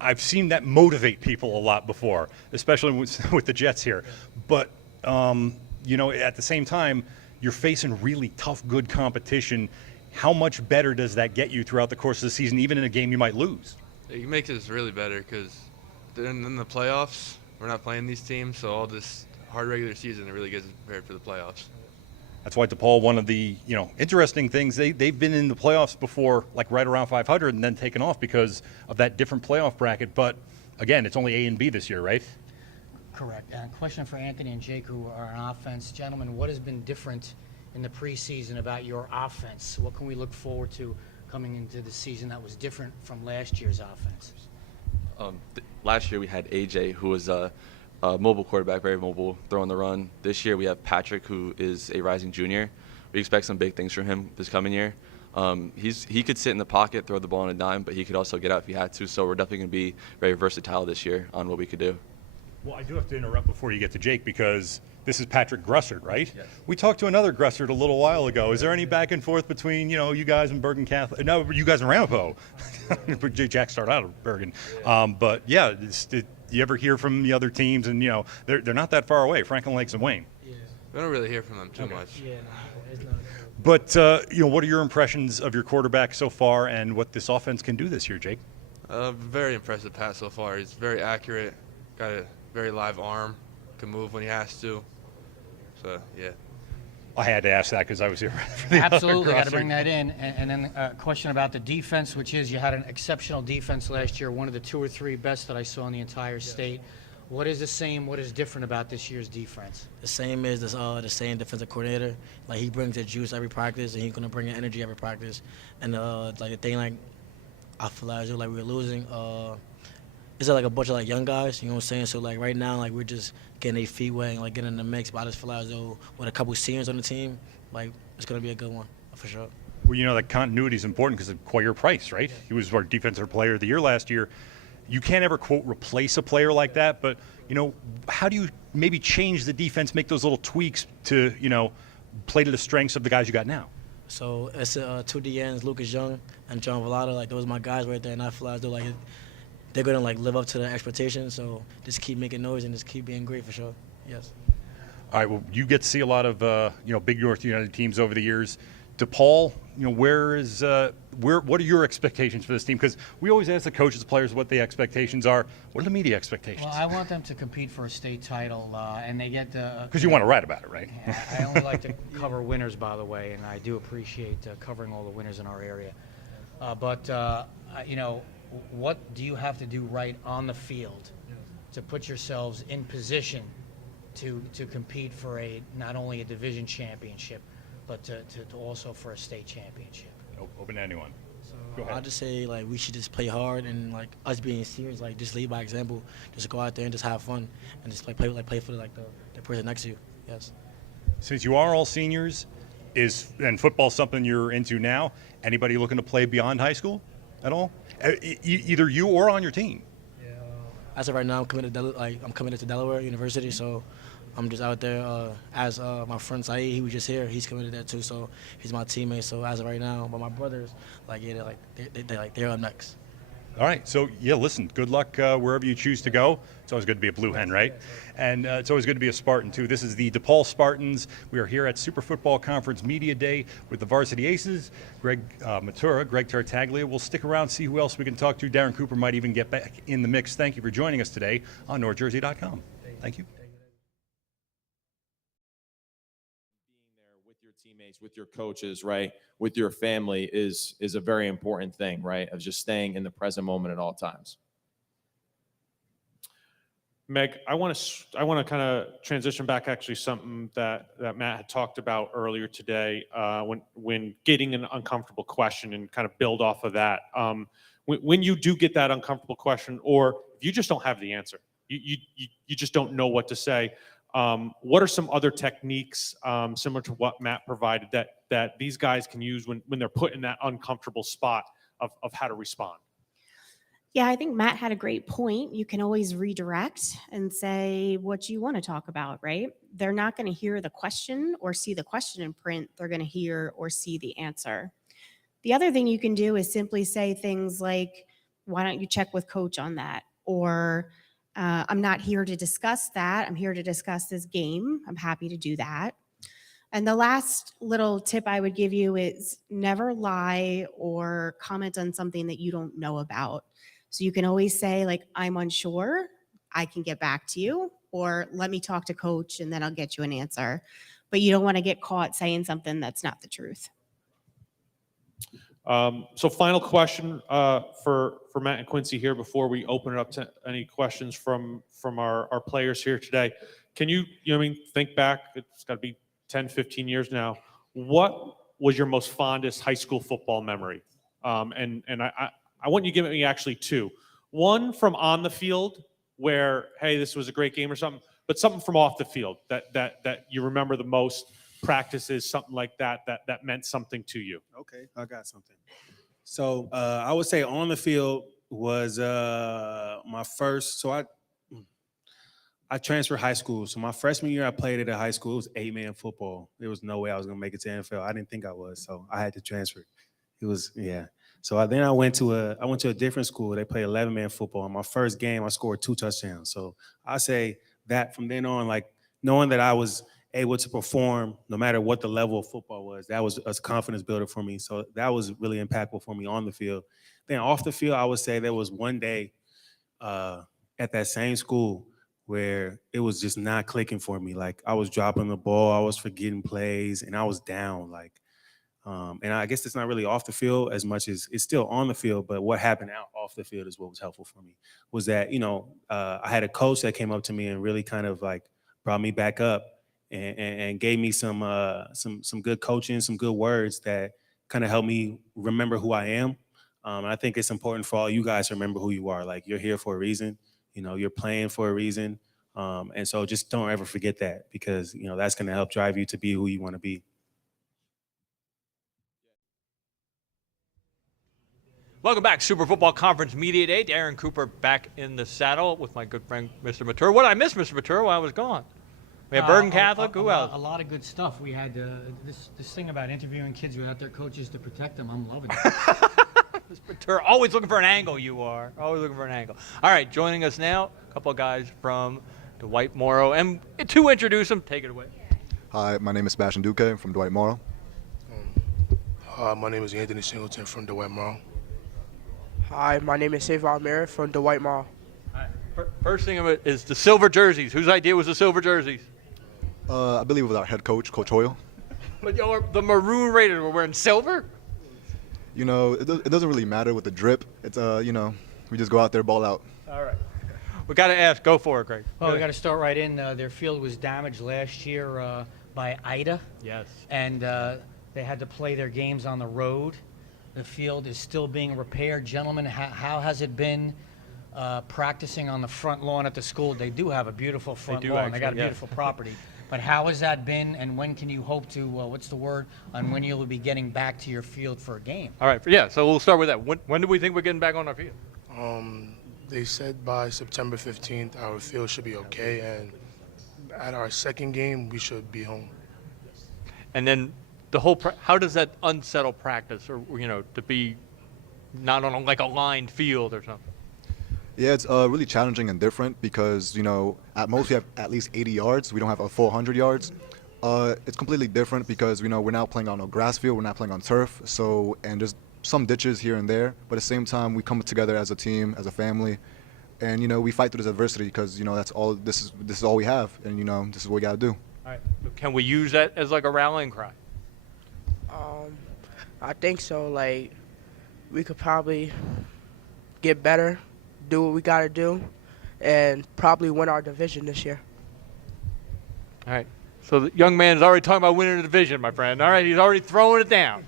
I've seen that motivate people a lot before, especially with the Jets here. But, you know, at the same time, you're facing really tough, good competition. How much better does that get you throughout the course of the season, even in a game you might lose? It makes us really better because in the playoffs, we're not playing these teams, so all this hard regular season, it really gets us prepared for the playoffs. That's why DePaul, one of the interesting things, they've been in the playoffs before, like right around 500, and then taken off because of that different playoff bracket. But again, it's only A and B this year, right? Correct. And a question for Anthony and Jake, who are on offense. Gentlemen, what has been different in the preseason about your offense? What can we look forward to coming into the season that was different from last year's offense? Last year we had AJ, who was a mobile quarterback, very mobile, throwing the run. This year we have Patrick, who is a rising junior. We expect some big things from him this coming year. He could sit in the pocket, throw the ball on a dime, but he could also get out if he had to. So we're definitely going to be very versatile this year on what we could do. Well, I do have to interrupt before you get to Jake because this is Patrick Grussard, right? Yes. We talked to another Grussard a little while ago. Is there any back and forth between, you guys and Bergen Catholic? No, you guys and Ramapo. Jack started out of Bergen. But, yeah, did you ever hear from the other teams? And, they're not that far away, Franklin Lakes and Wayne. Yeah. We don't really hear from them too much. Yeah, it's not. But, what are your impressions of your quarterback so far and what this offense can do this year, Jake? Very impressive pass so far. He's very accurate, got a very live arm, can move when he has to. So, yeah. I had to ask that because I was here. Absolutely, got to bring that in. And then a question about the defense, which is you had an exceptional defense last year, one of the 2 or 3 best that I saw in the entire state. What is the same, what is different about this year's defense? The same is the same defensive coordinator. Like, he brings the juice every practice, and he's going to bring the energy every practice. And, like, the thing, like, I feel like we were losing, it's like a bunch of like young guys, you know what I'm saying? So like right now, like we're just getting their feet wet and like getting in the mix. But I just feel as though with a couple of seniors on the team, like it's gonna be a good one for sure. Well, that continuity is important because of Quayer Price, right? He was our defensive player of the year last year. You can't ever quote replace a player like that, but how do you maybe change the defense, make those little tweaks to play to the strengths of the guys you got now? So it's 2 DNs, Lucas Young and John Vallada. Like those are my guys right there, and I feel as though like they're gonna like live up to their expectations. So just keep making noise and just keep being great for sure. Yes. All right. Well, you get to see a lot of big North United teams over the years. DePaul, what are your expectations for this team? Because we always ask the coaches, players, what the expectations are. What are the media expectations? Well, I want them to compete for a state title, and they get the. Because you want to write about it, right? I only like to cover winners, by the way, and I do appreciate covering all the winners in our area. But what do you have to do right on the field to put yourselves in position to compete for not only a division championship, but to also for a state championship? Open to anyone. So I'll just say we should just play hard and us being serious, just lead by example. Just go out there and just have fun and just play for the person next to you. Yes. Since you are all seniors, and football something you're into now? Anybody looking to play beyond high school at all? Either you or on your team. As of right now, I'm committed to Delaware University, so I'm just out there. As my friend Saeed, he was just here. He's committed there too, so he's my teammate. So as of right now, but my brothers, they're up next. All right. So listen. Good luck wherever you choose to go. It's always good to be a Blue Hen, right? And it's always good to be a Spartan too. This is the DePaul Spartans. We are here at Super Football Conference Media Day with the Varsity Aces. Greg Matura, Greg Tartaglia. We'll stick around, see who else we can talk to. Darren Cooper might even get back in the mix. Thank you for joining us today on NorthJersey.com. Thank you. Teammates, with your coaches, right, with your family is a very important thing, right, of just staying in the present moment at all times. Meg, I want to kind of transition back actually something that Matt had talked about earlier today when getting an uncomfortable question and kind of build off of that. When you do get that uncomfortable question, or if you just don't have the answer, you just don't know what to say. What are some other techniques similar to what Matt provided that these guys can use when they're put in that uncomfortable spot of how to respond? Yeah, I think Matt had a great point. You can always redirect and say what you want to talk about, right? They're not going to hear the question or see the question in print. They're going to hear or see the answer. The other thing you can do is simply say things like, why don't you check with coach on that? Or I'm not here to discuss that. I'm here to discuss this game. I'm happy to do that. And the last little tip I would give you is never lie or comment on something that you don't know about. So you can always say, I'm unsure, I can get back to you, or let me talk to coach and then I'll get you an answer. But you don't want to get caught saying something that's not the truth. So final question for Matt and Quincy here before we open it up to any questions from our players here today. Can you think back, it's got to be 10, 15 years now. What was your most fondest high school football memory? And I want you to give me actually two. One from on the field where, hey, this was a great game or something, but something from off the field that you remember the most, practices, something like that meant something to you. Okay, I got something. So I would say on the field was my first. So I transferred high school. So my freshman year, I played at a high school. It was 8-man football. There was no way I was gonna make it to NFL. I didn't think I was, so I had to transfer. It was So then I went to a different school. They played 11-man football. In my first game, I scored 2 touchdowns. So I say that from then on, knowing that I was able to perform no matter what the level of football was, that was a confidence builder for me. So that was really impactful for me on the field. Then off the field, I would say there was one day at that same school where it was just not clicking for me. I was dropping the ball, I was forgetting plays, and I was down. And I guess it's not really off the field as much as it's still on the field, but what happened out off the field is what was helpful for me. Was that, I had a coach that came up to me and really kind of brought me back up and gave me some good coaching, some good words that kind of helped me remember who I am. And I think it's important for all you guys to remember who you are. You're here for a reason, you're playing for a reason. And so just don't ever forget that, because, that's going to help drive you to be who you want to be. Welcome back, Super Football Conference Media Day. Darren Cooper back in the saddle with my good friend, Mr. Matura. What did I miss, Mr. Matura, while I was gone? We had Bergen Catholic. Who else? A lot of good stuff. We had this thing about interviewing kids without their coaches to protect them. I'm loving it. Mr. Matura, always looking for an angle, you are. Always looking for an angle. All right, joining us now, a couple of guys from Dwight Morrow. And to introduce him, take it away. Hi, my name is Sebastian Duque. I'm from Dwight Morrow. My name is Anthony Singleton from Dwight Morrow. Hi, my name is Savon Mir from Dwight Morrow. First thing is the silver jerseys. Whose idea was the silver jerseys? I believe it was our head coach, Coach Hoyle. But the Maroon Raiders were wearing silver? You know, it doesn't really matter with the drip. It's, you know, we just go out there, ball out. All right. We got to ask. Go for it, Greg. Well, we got to start right in. Their field was damaged last year by Ida. Yes. And they had to play their games on the road. The field is still being repaired. Gentlemen, how has it been practicing on the front lawn at the school? They do have a beautiful front lawn. They got a beautiful property. But how has that been, and when can you hope to, what's the word, on when you'll be getting back to your field for a game? All right. Yeah, so we'll start with that. When do we think we're getting back on our field? They said by September 15th our field should be okay, and at our second game we should be home. And then the whole how does that unsettle practice, or to be not on like a lined field or something? Yeah, it's really challenging and different because, you know, at most we have at least 80 yards. We don't have a full 100 yards. It's completely different because, you know, we're now playing on a grass field. We're not playing on turf. So, and there's some ditches here and there. But at the same time, we come together as a team, as a family. And, you know, we fight through this adversity because, you know, that's all, this is all we have. And, you know, this is what we got to do. All right. Can we use that as like a rallying cry? I think so. Like, we could probably get better, do what we got to do, and probably win our division this year. All right. So the young man is already talking about winning the division, my friend. All right. He's already throwing it down.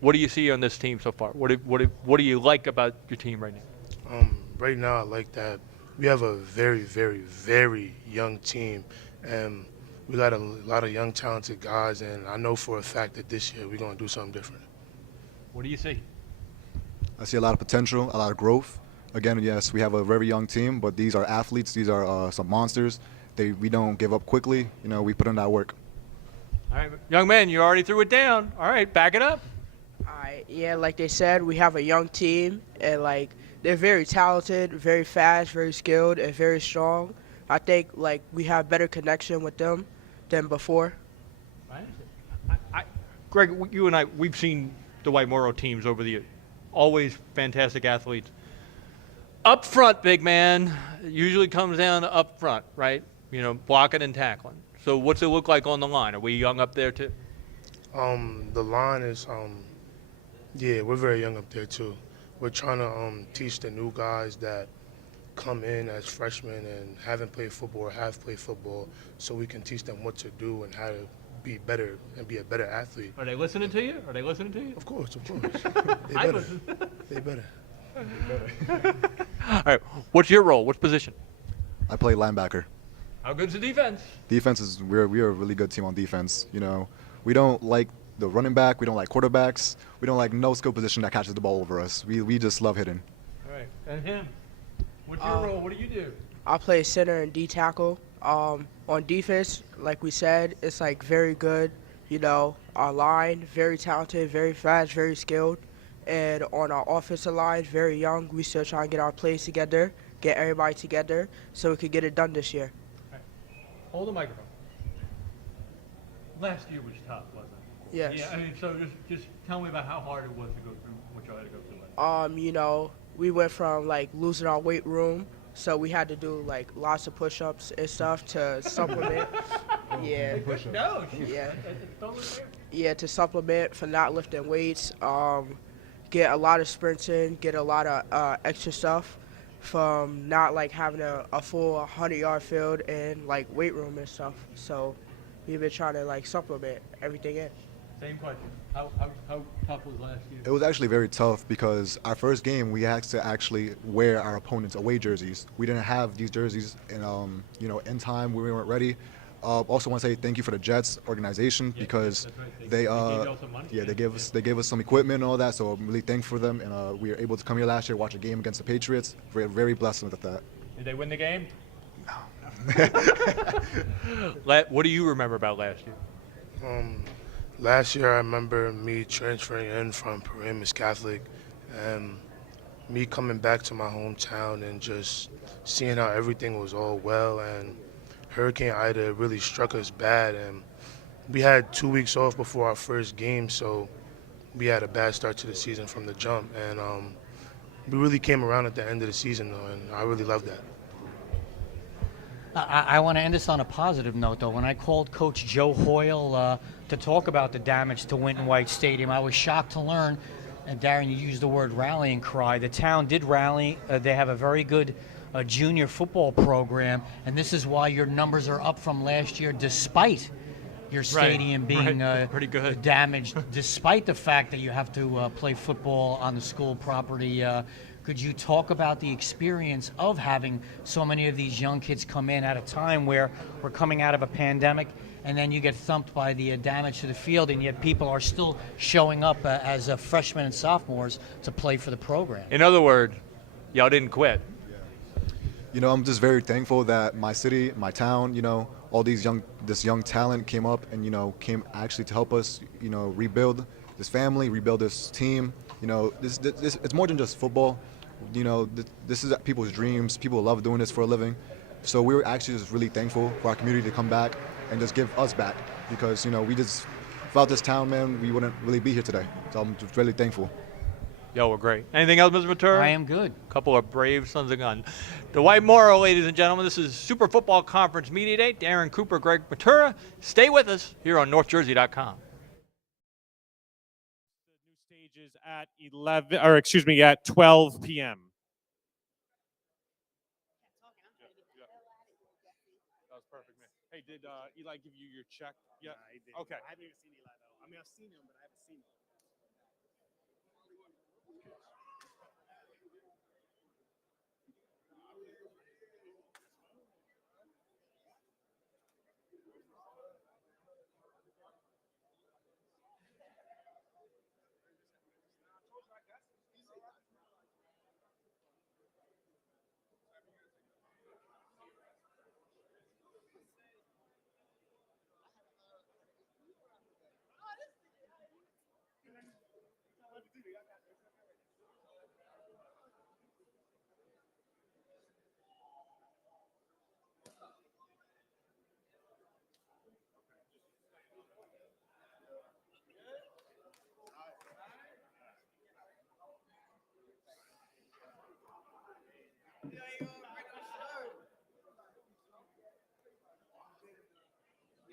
What do you see on this team so far? What do you like about your team right now? Right now, I like that we have a very, very, very young team, and we got a lot of young, talented guys, and I know for a fact that this year we're going to do something different. What do you see? I see a lot of potential, a lot of growth. Again, yes, we have a very young team, but these are athletes. These are some monsters. We don't give up quickly. You know, we put in that work. All right, young man, you already threw it down. All right, back it up. Yeah, like they said, we have a young team, and like they're very talented, very fast, very skilled, and very strong. I think like we have better connection with them than before. Greg, you and I, we've seen the Dwight Morrow teams over the years. Always fantastic athletes. Up front, big man, it usually comes down to up front, right? You know, blocking and tackling. So what's it look like on the line? Are we young up there too? The line is, yeah, we're very young up there too. We're trying to teach the new guys that come in as freshmen and haven't played football or have played football, so we can teach them what to do and how to be better and be a better athlete. Are they listening to you? Of course. I listen. They better. All right, what's your role? What position? I play linebacker. How good's the defense? Defense is we are a really good team on defense. You know, we don't like the running back. We don't like quarterbacks. We don't like no skill position that catches the ball over us. We just love hitting. All right, and him. What's your role? What do you do? I play center and D tackle. On defense, like we said, it's like very good. You know, our line, very talented, very fast, very skilled. And on our offensive line, very young. We still trying to get our plays together, get everybody together so we could get it done this year. All right. Hold the microphone. Last year was tough, wasn't it? Yes. Yeah, I mean, so just tell me about how hard it was to go through what you had to go through. You know, we went from like losing our weight room, so we had to do like lots of push-ups and stuff to supplement. Yeah. No. Yeah. Totally fair. Yeah, to supplement for not lifting weights. Get a lot of sprints in, get a lot of extra stuff from not like having a full 100-yard field and like weight room and stuff. So we've been trying to like supplement everything in. Same question. How tough was last year? It was actually very tough because our first game we had to actually wear our opponents' away jerseys. We didn't have these jerseys in time. We weren't ready. Also want to say thank you for the Jets organization because they gave us some equipment and all that. So I'm really thankful for them, and we were able to come here last year, watch a game against the Patriots. We're very blessed with that. Did they win the game? What do you remember about last year? Last year, I remember me transferring in from Paramus Catholic, and me coming back to my hometown and just seeing how everything was all well, and Hurricane Ida really struck us bad, and we had 2 weeks off before our first game, so we had a bad start to the season from the jump, and we really came around at the end of the season though, and I really love that. I want to end this on a positive note, though. When I called Coach Joe Hoyle to talk about the damage to Winton White Stadium, I was shocked to learn, and Darren, you used the word rallying cry. The town did rally. They have a very good junior football program, and this is why your numbers are up from last year, despite your stadium being pretty good damaged, despite the fact that you have to play football on the school property. Could you talk about the experience of having so many of these young kids come in at a time where we're coming out of a pandemic, and then you get thumped by the damage to the field, and yet people are still showing up as freshmen and sophomores to play for the program? In other words, y'all didn't quit. You know, I'm just very thankful that my city, my town, you know, all this young talent came up and, you know, came actually to help us, you know, rebuild this family, rebuild this team. You know, this it's more than just football. You know, this is people's dreams. People love doing this for a living. So we were actually just really thankful for our community to come back and just give us back, because, you know, without this town, man, we wouldn't really be here today. So I'm just really thankful. Y'all were great. Anything else, Mr. Matura? I am good. A couple of brave sons of gun. Dwight Morrow, ladies and gentlemen. This is Super Football Conference Media Day. Darren Cooper, Greg Matura. Stay with us here on NorthJersey.com. Stages at 12 p.m. That was perfect, man. Hey, did Eli give you your check yet? Nah, he did. Okay. I haven't even seen Eli though. I mean, I've seen him, but I haven't seen him.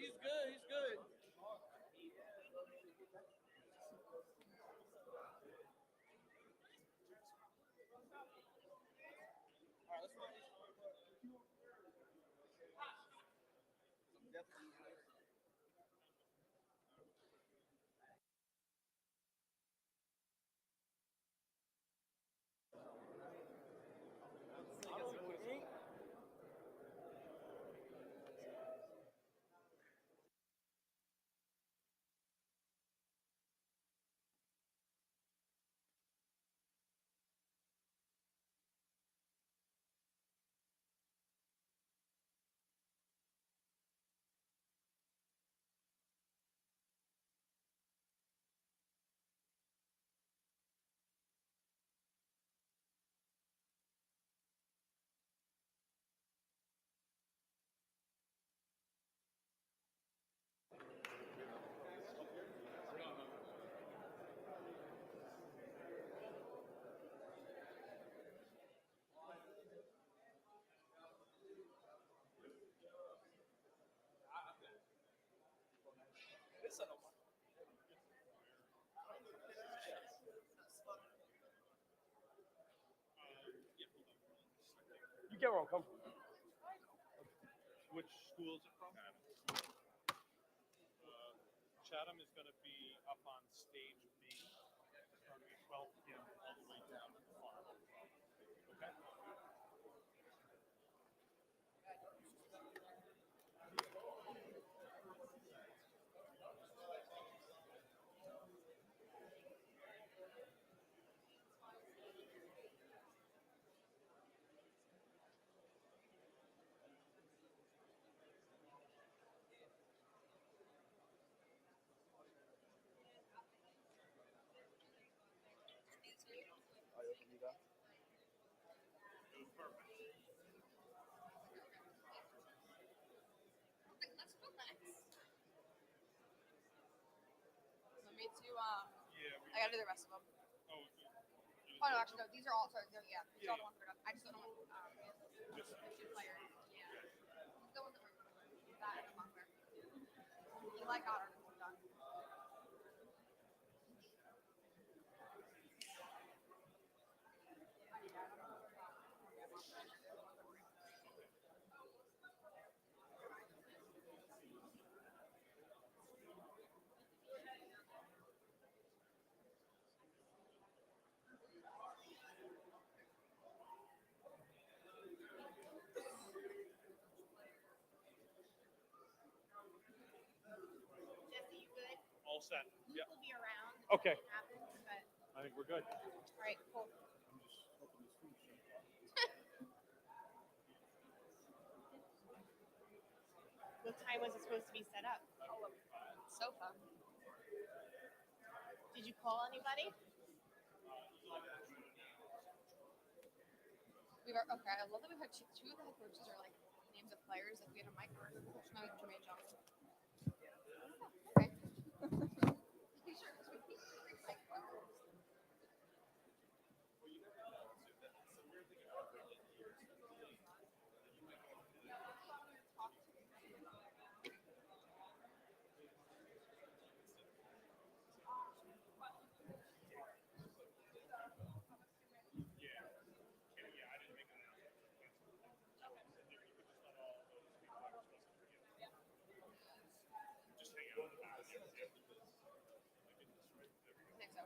He's good. He's good. You get where I'm coming from. Which school is it from? Chatham is going to be up on stage B. It's going to be 12 p.m. all the way down to the farm. Okay? Me too. I gotta do the rest of them. Oh no, actually no. These are all sorry. Yeah, these are all the ones that are done. I just don't know what the player. Yeah. The ones that were that and the Munger. Eli Goddard is done. Jesse, you good? All set. Luke Yeah. will be around. Okay. If it happens, but I think we're good. all right, cool. What time was it supposed to be set up? Sofa. Did you call anybody? Okay. I love that we've had two of the head coaches are like names of players. Like we had a Mike Burns coach, now we have Jermaine Johnson. Okay. Sure. Mike Burns. I think so.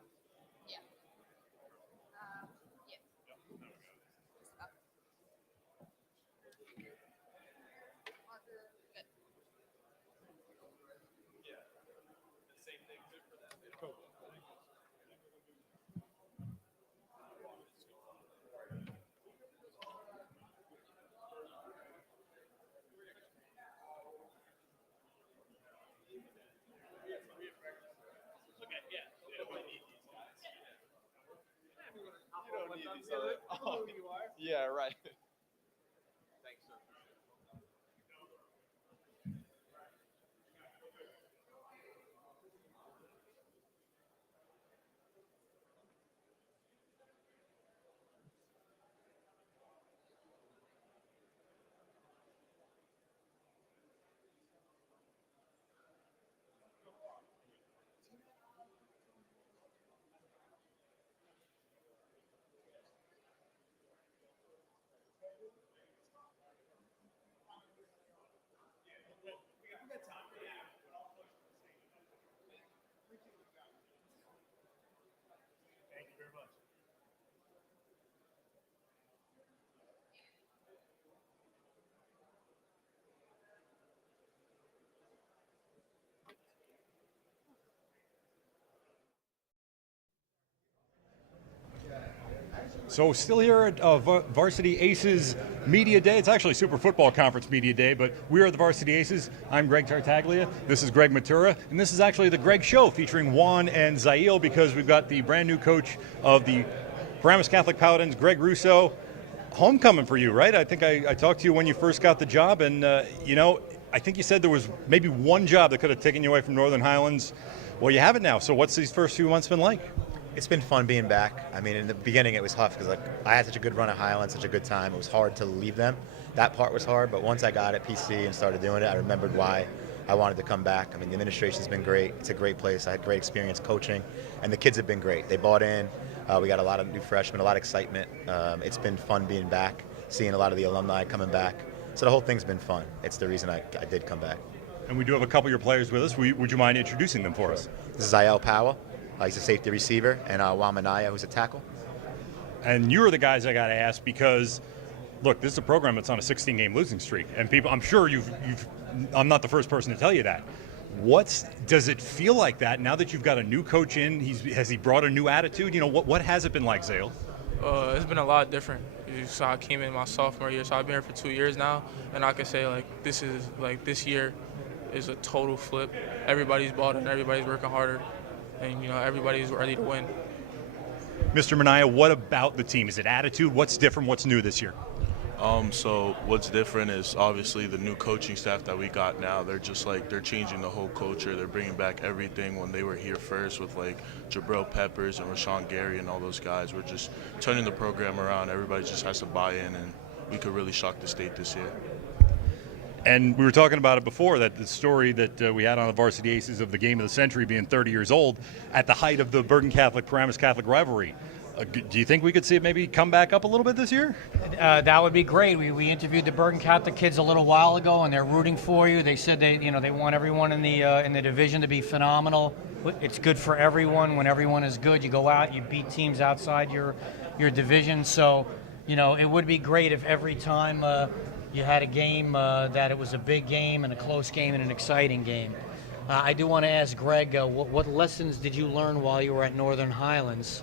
Yeah. Yeah. Marker, good. Yeah, right. Thank you very much. So still here at Varsity Aces Media Day. It's actually Super Football Conference Media Day, but we are the Varsity Aces. I'm Greg Tartaglia. This is Greg Matura. And this is actually the Greg Show featuring Juan and Zail, because we've got the brand new coach of the Paramus Catholic Paladins, Greg Russo. Homecoming for you, right? I think I talked to you when you first got the job, and I think you said there was maybe one job that could have taken you away from Northern Highlands. Well, you have it now. So what's these first few months been like? It's been fun being back. I mean, in the beginning it was tough because I had such a good run at Highland, such a good time. It was hard to leave them. That part was hard, but once I got at PC and started doing it, I remembered why I wanted to come back. I mean, the administration's been great. It's a great place. I had great experience coaching, and the kids have been great. They bought in. We got a lot of new freshmen, a lot of excitement. It's been fun being back, seeing a lot of the alumni coming back. So the whole thing's been fun. It's the reason I did come back. And we do have a couple of your players with us. Would you mind introducing them for us? This is Zael Powell. He's a safety receiver, and Wamanaya, who's a tackle. And you're the guys I got to ask because, look, this is a program that's on a 16-game losing streak, and people, I'm sure I'm not the first person to tell you that. Does it feel like that now that you've got a new coach in? Has he brought a new attitude? What has it been like, Zale? It's been a lot different. You saw I came in my sophomore year, so I've been here for 2 years now, and I can say this year is a total flip. Everybody's bought in, everybody's working harder, and everybody's ready to win. Mr. Manaya, what about the team? Is it attitude? What's different? What's new this year? So what's different is obviously the new coaching staff that we got now. They're just like, they're changing the whole culture. They're bringing back everything when they were here first with like Jabril Peppers and Rashawn Gary and all those guys. We're just turning the program around. Everybody just has to buy in, and we could really shock the state this year. And we were talking about it before, that the story that we had on the Varsity Aces of the game of the century being 30 years old at the height of the Bergen Catholic-Paramus Catholic rivalry. Do you think we could see it maybe come back up a little bit this year? That would be great. We interviewed the Bergen Catholic kids a little while ago, and they're rooting for you. They said they want everyone in the division to be phenomenal. It's good for everyone. When everyone is good, you go out, you beat teams outside your division. So, it would be great if every time you had a game that it was a big game and a close game and an exciting game. I do want to ask Greg, what lessons did you learn while you were at Northern Highlands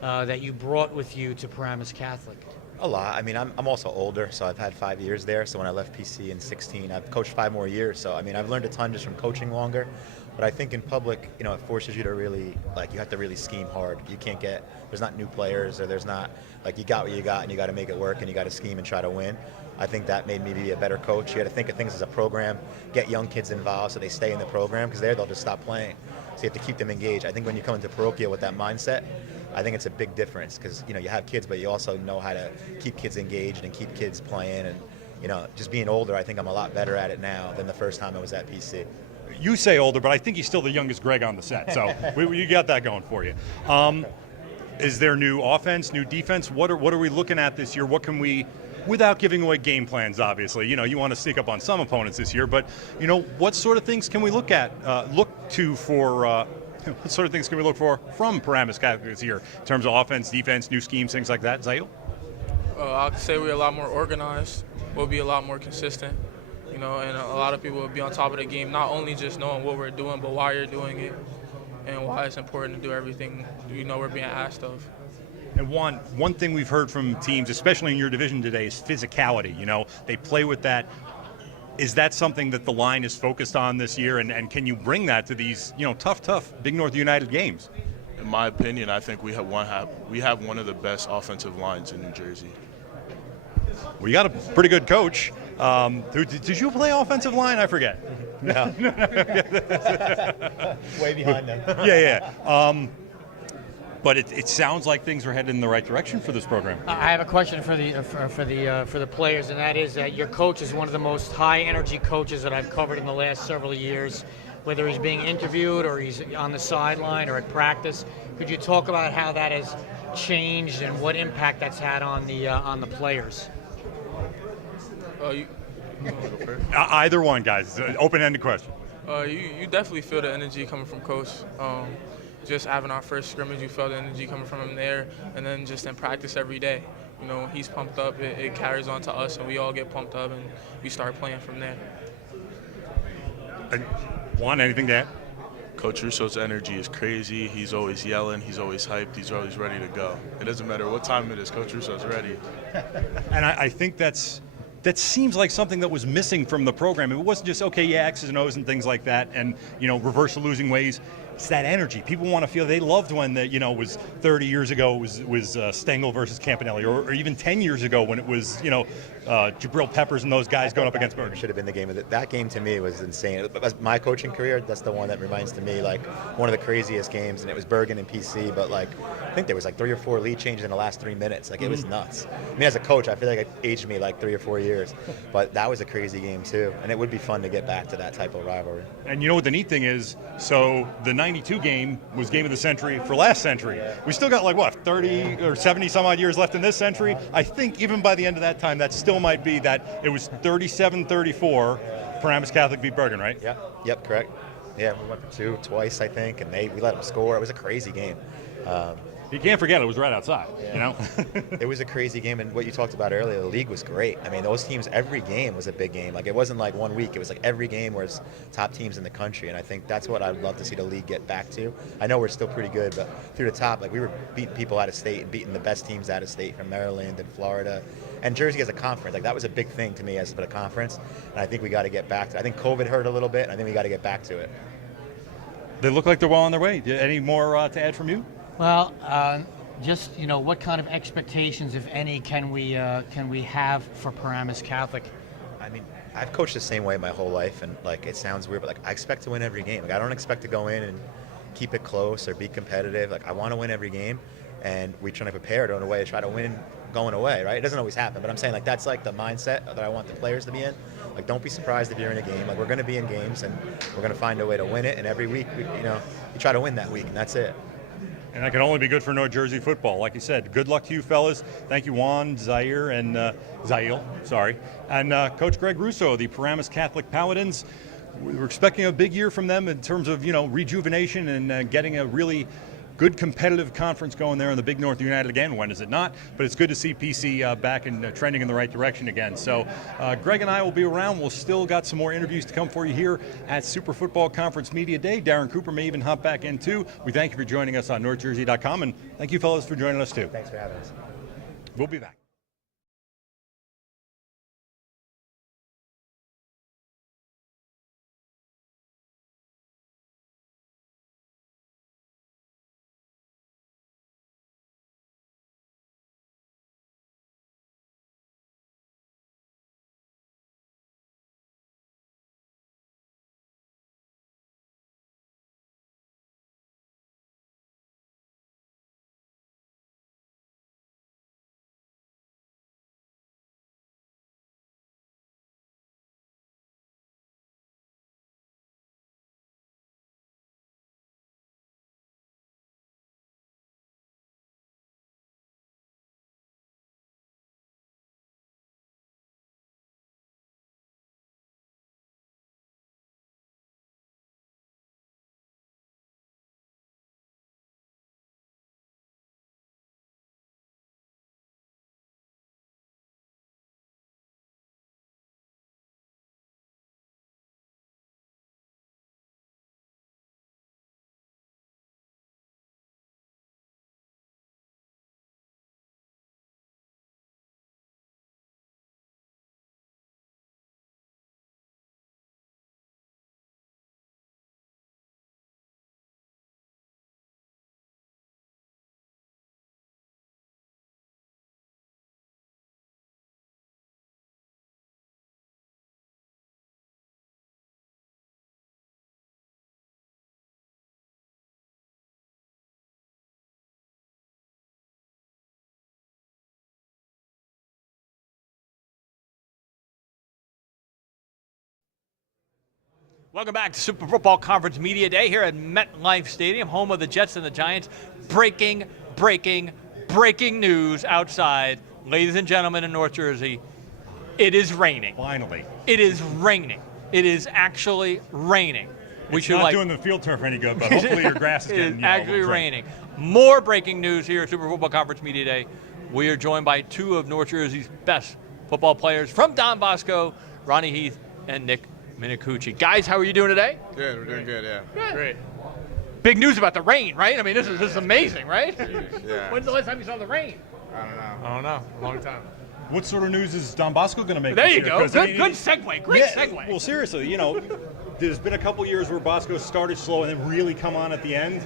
that you brought with you to Paramus Catholic? A lot. I mean, I'm also older, so I've had 5 years there. So when I left PC in 16, I've coached 5 more years. So, I mean, I've learned a ton just from coaching longer. But I think in public, it forces you to really, you have to really scheme hard. You can't there's not new players, or there's not, you got what you got, and you got to make it work, and you got to scheme and try to win. I think that made me be a better coach. You had to think of things as a program, get young kids involved so they stay in the program, because they'll just stop playing. So you have to keep them engaged. I think when you come into parochial with that mindset, I think it's a big difference, because you have kids, but you also know how to keep kids engaged and keep kids playing. And just being older, I think I'm a lot better at it now than the first time I was at PC. You say older, but I think he's still the youngest Greg on the set, so you got that going for you. Is there new offense, new defense? What are we looking at this year? What can we, without giving away game plans, obviously, you want to sneak up on some opponents this year, but what sort of things can we look for from Paramus Catholic this year in terms of offense, defense, new schemes, things like that? Zayil? I could say we're a lot more organized. We'll be a lot more consistent, and a lot of people will be on top of the game, not only just knowing what we're doing, but why you're doing it and why it's important to do everything we're being asked of. And one thing we've heard from teams, especially in your division today, is physicality. They play with that. Is that something that the line is focused on this year, and can you bring that to these tough Big North United games? In my opinion, I think we have one of the best offensive lines in New Jersey. We got a pretty good coach. Did you play offensive line? I forget. No. Way behind them. Yeah. But it sounds like things are headed in the right direction for this program. I have a question for the players, and that is that your coach is one of the most high energy coaches that I've covered in the last several years, whether he's being interviewed or he's on the sideline or at practice. Could you talk about how that has changed and what impact that's had on the players? Either one, guys. It's an open-ended question. You definitely feel the energy coming from Coach. Just having our first scrimmage, you felt the energy coming from him there, and then just in practice every day. When he's pumped up, it carries on to us, and we all get pumped up, and we start playing from there. Juan, anything to add? Coach Russo's energy is crazy. He's always yelling. He's always hyped. He's always ready to go. It doesn't matter what time it is. Coach Russo's ready. And I think that seems like something that was missing from the program. It wasn't just, X's and O's and things like that, and, reverse the losing ways. It's that energy. People want to feel they loved when was 30 years ago was Stengel versus Campanelli, or even 10 years ago when it was, Jabril Peppers and those guys going up against Bergen. Should have been the game of it. That game to me was insane. My coaching career, that's the one that reminds to me one of the craziest games, and it was Bergen and PC, but I think there was 3 or 4 lead changes in the last 3 minutes. It was nuts. I mean, as a coach, I feel like it aged me 3 or 4 years, but that was a crazy game too, and it would be fun to get back to that type of rivalry. And you know what the neat thing is? So the 92 game was game of the century for last century. Yeah. We still got 30 or 70 some odd years left in this century. I think even by the end of that time, that still might be that it was 37-34. Paramus Catholic beat Bergen, right? Yeah. Yep. Correct. Yeah, we went for 2 twice, I think, and we let them score. It was a crazy game. You can't forget it was right outside. Yeah. It was a crazy game, and what you talked about earlier, the league was great. I mean, those teams, every game was a big game. It wasn't 1 week. It was every game was top teams in the country, and I think that's what I'd love to see the league get back to. I know we're still pretty good, but through the top, we were beating people out of state and beating the best teams out of state from Maryland and Florida and Jersey as a conference. That was a big thing to me as a conference, and I think we got to get back to it. I think COVID hurt a little bit, and I think we got to get back to it. They look like they're well on their way. Any more to add from you? Well, just what kind of expectations, if any, can we have for Paramus Catholic? I mean, I've coached the same way my whole life, and like it sounds weird, but like I expect to win every game. Like I don't expect to go in and keep it close or be competitive. Like I want to win every game, and we try to prepare it in a way to try to win going away, right? It doesn't always happen, but I'm saying like that's like the mindset that I want the players to be in. Like don't be surprised if you're in a game. Like we're going to be in games, and we're going to find a way to win it. And every week, you try to win that week, and that's it. And that can only be good for North Jersey football. Like you said, good luck to you fellas. Thank you, Juan, Zaire, and Zail, and Coach Greg Russo, the Paramus Catholic Paladins. We're expecting a big year from them in terms of rejuvenation and getting a really good competitive conference going there in the Big North United again. When is it not? But it's good to see PC back and trending in the right direction again. So Greg and I will be around. We'll still got some more interviews to come for you here at Super Football Conference Media Day. Darren Cooper may even hop back in too. We thank you for joining us on NorthJersey.com, and thank you fellas for joining us too. Thanks for having us. We'll be back. Welcome back to Super Football Conference Media Day here at MetLife Stadium, home of the Jets and the Giants. Breaking news outside. Ladies and gentlemen in North Jersey, it is raining. Finally. It is raining. It is actually raining. It's not doing the field turf any good, but hopefully your grass is getting It is actually raining. More breaking news here at Super Football Conference Media Day. We are joined by two of North Jersey's best football players from Don Bosco, Ronnie Heath and Nick Minicucci. Guys, how are you doing today? Good, we're doing good, yeah. Great. Big news about the rain, right? I mean, this is amazing, right? Yeah. When's the last time you saw the rain? I don't know. A long time. What sort of news is Don Bosco going to make There this you year? go. 'Cause, Good segue. Great segue. Well, seriously, there's been a couple years where Bosco started slow and then really come on at the end.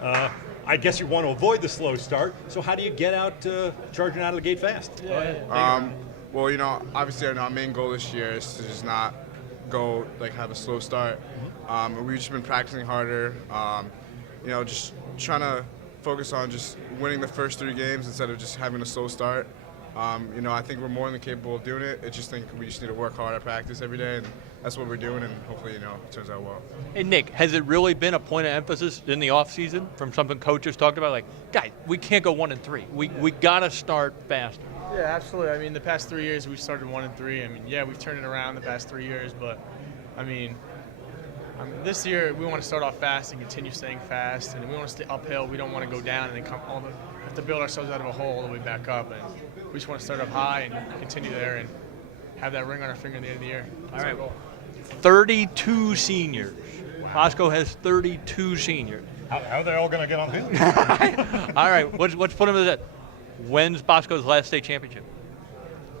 I guess you want to avoid the slow start. So how do you get out charging out of the gate fast? Well, obviously our main goal this year is to just not go have a slow start. We've just been practicing harder. Just trying to focus on just winning the first 3 games instead of just having a slow start. I think we're more than capable of doing it. I just think we just need to work hard at practice every day, and that's what we're doing, and hopefully, it turns out well. Hey, Nick, has it really been a point of emphasis in the offseason from something coaches talked about? Like, guys, we can't go 1-3. We got to start faster. Yeah, absolutely. I mean, the past 3 years we've started 1-3. I mean, yeah, we've turned it around the past 3 years, but this year we want to start off fast and continue staying fast, and we want to stay uphill. We don't want to go down and then have to build ourselves out of a hole all the way back up. And we just want to start up high and continue there and have that ring on our finger at the end of the year. That's all our goal. 32 seniors. Wow. Bosco has 32 seniors. How are they all going to get on the field? All right, let's put them to that. When's Bosco's last state championship?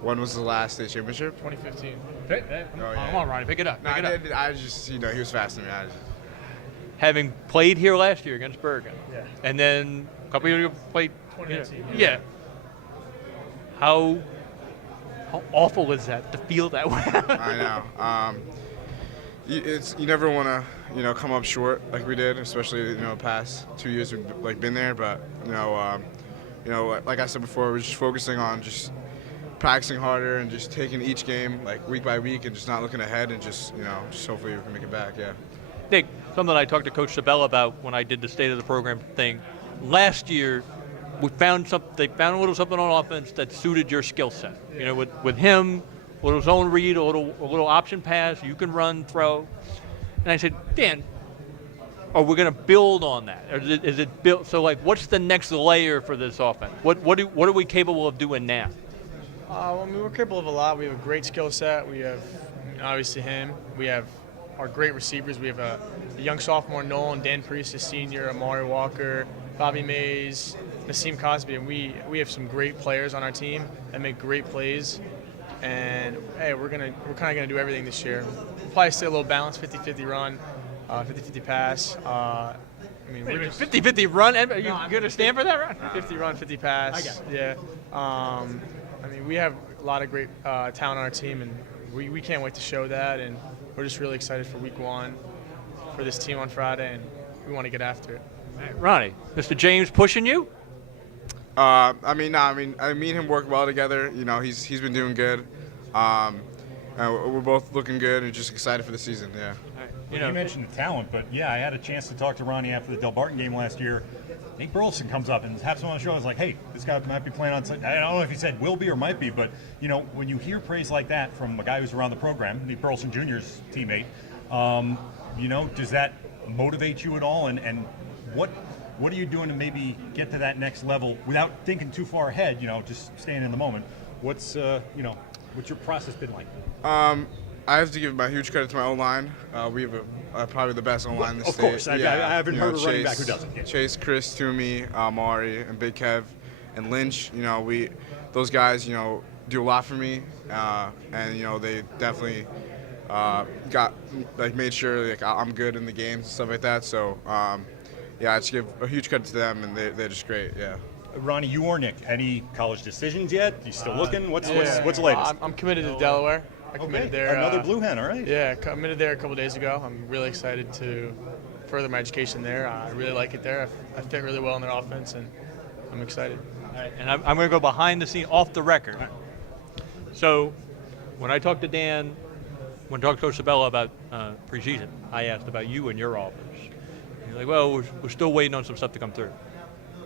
When was the last state championship? 2015. Come on, Ronnie, pick it up. I just, he was faster than me. Having played here last year against Bergen, yeah. and then a couple years ago played 2019. Yeah. How awful is that to feel that way? I know. You never want to come up short like we did, especially the past 2 years we've been there. But like I said before, we're just focusing on just practicing harder and just taking each game week by week and just not looking ahead and just hopefully we can make it back. Yeah. Nick, something I talked to Coach Sabella about when I did the state of the program thing last year. They found a little something on offense that suited your skill set. With him, a little zone read, a little option pass, you can run, throw. And I said, Dan, are we going to build on that? Or is it built? So what's the next layer for this offense? What are we capable of doing now? We're capable of a lot. We have a great skill set. We have obviously him. We have our great receivers. We have a young sophomore Nolan, Dan Priest, a senior, Amari Walker, Bobby Mays, Nassim Cosby, and we have some great players on our team that make great plays. And hey, we're kind of gonna do everything this year. We'll probably stay a little balanced, 50-50 run, 50-50 pass. We're just 50-50 run. Are you gonna stand for that run? 50 run, 50 pass. I got it. Yeah. We have a lot of great talent on our team, and we can't wait to show that. And we're just really excited for week 1 for this team on Friday, and we want to get after it. Ronnie, Mr. James pushing you? Me and him work well together. He's been doing good. And we're both looking good and just excited for the season. Yeah. You mentioned the talent, but yeah, I had a chance to talk to Ronnie after the Del Barton game last year. Nate Burleson comes up and has him on the show. I was like, hey, this guy might be playing on. I don't know if he said will be or might be, but when you hear praise like that from a guy who's around the program, Nate Burleson Jr.'s teammate, does that motivate you at all? And what are you doing to maybe get to that next level without thinking too far ahead? Just staying in the moment. What's your process been like? I have to give my huge credit to my O-line. We have probably the best O-line in the state. Of course, I haven't heard of a running back who doesn't. Yeah. Chase, Chris, Toomey, Mari, and Big Kev, and Lynch. Those guys, do a lot for me, and they definitely made sure I'm good in the games and stuff like that. So I just give a huge credit to them, and they're just great. Yeah. Ronnie, you or Nick, any college decisions yet? You still looking? What's the latest? I'm committed to Delaware. I committed there. Another Blue Hen, all right. Yeah, committed there a couple days ago. I'm really excited to further my education there. I really like it there. I fit really well in their offense, and I'm excited. All right, and I'm going to go behind the scene, off the record. So when I talked to Dan, when I talked to Coach Sabella about preseason, I asked about you and your offense. He's like, well, we're still waiting on some stuff to come through.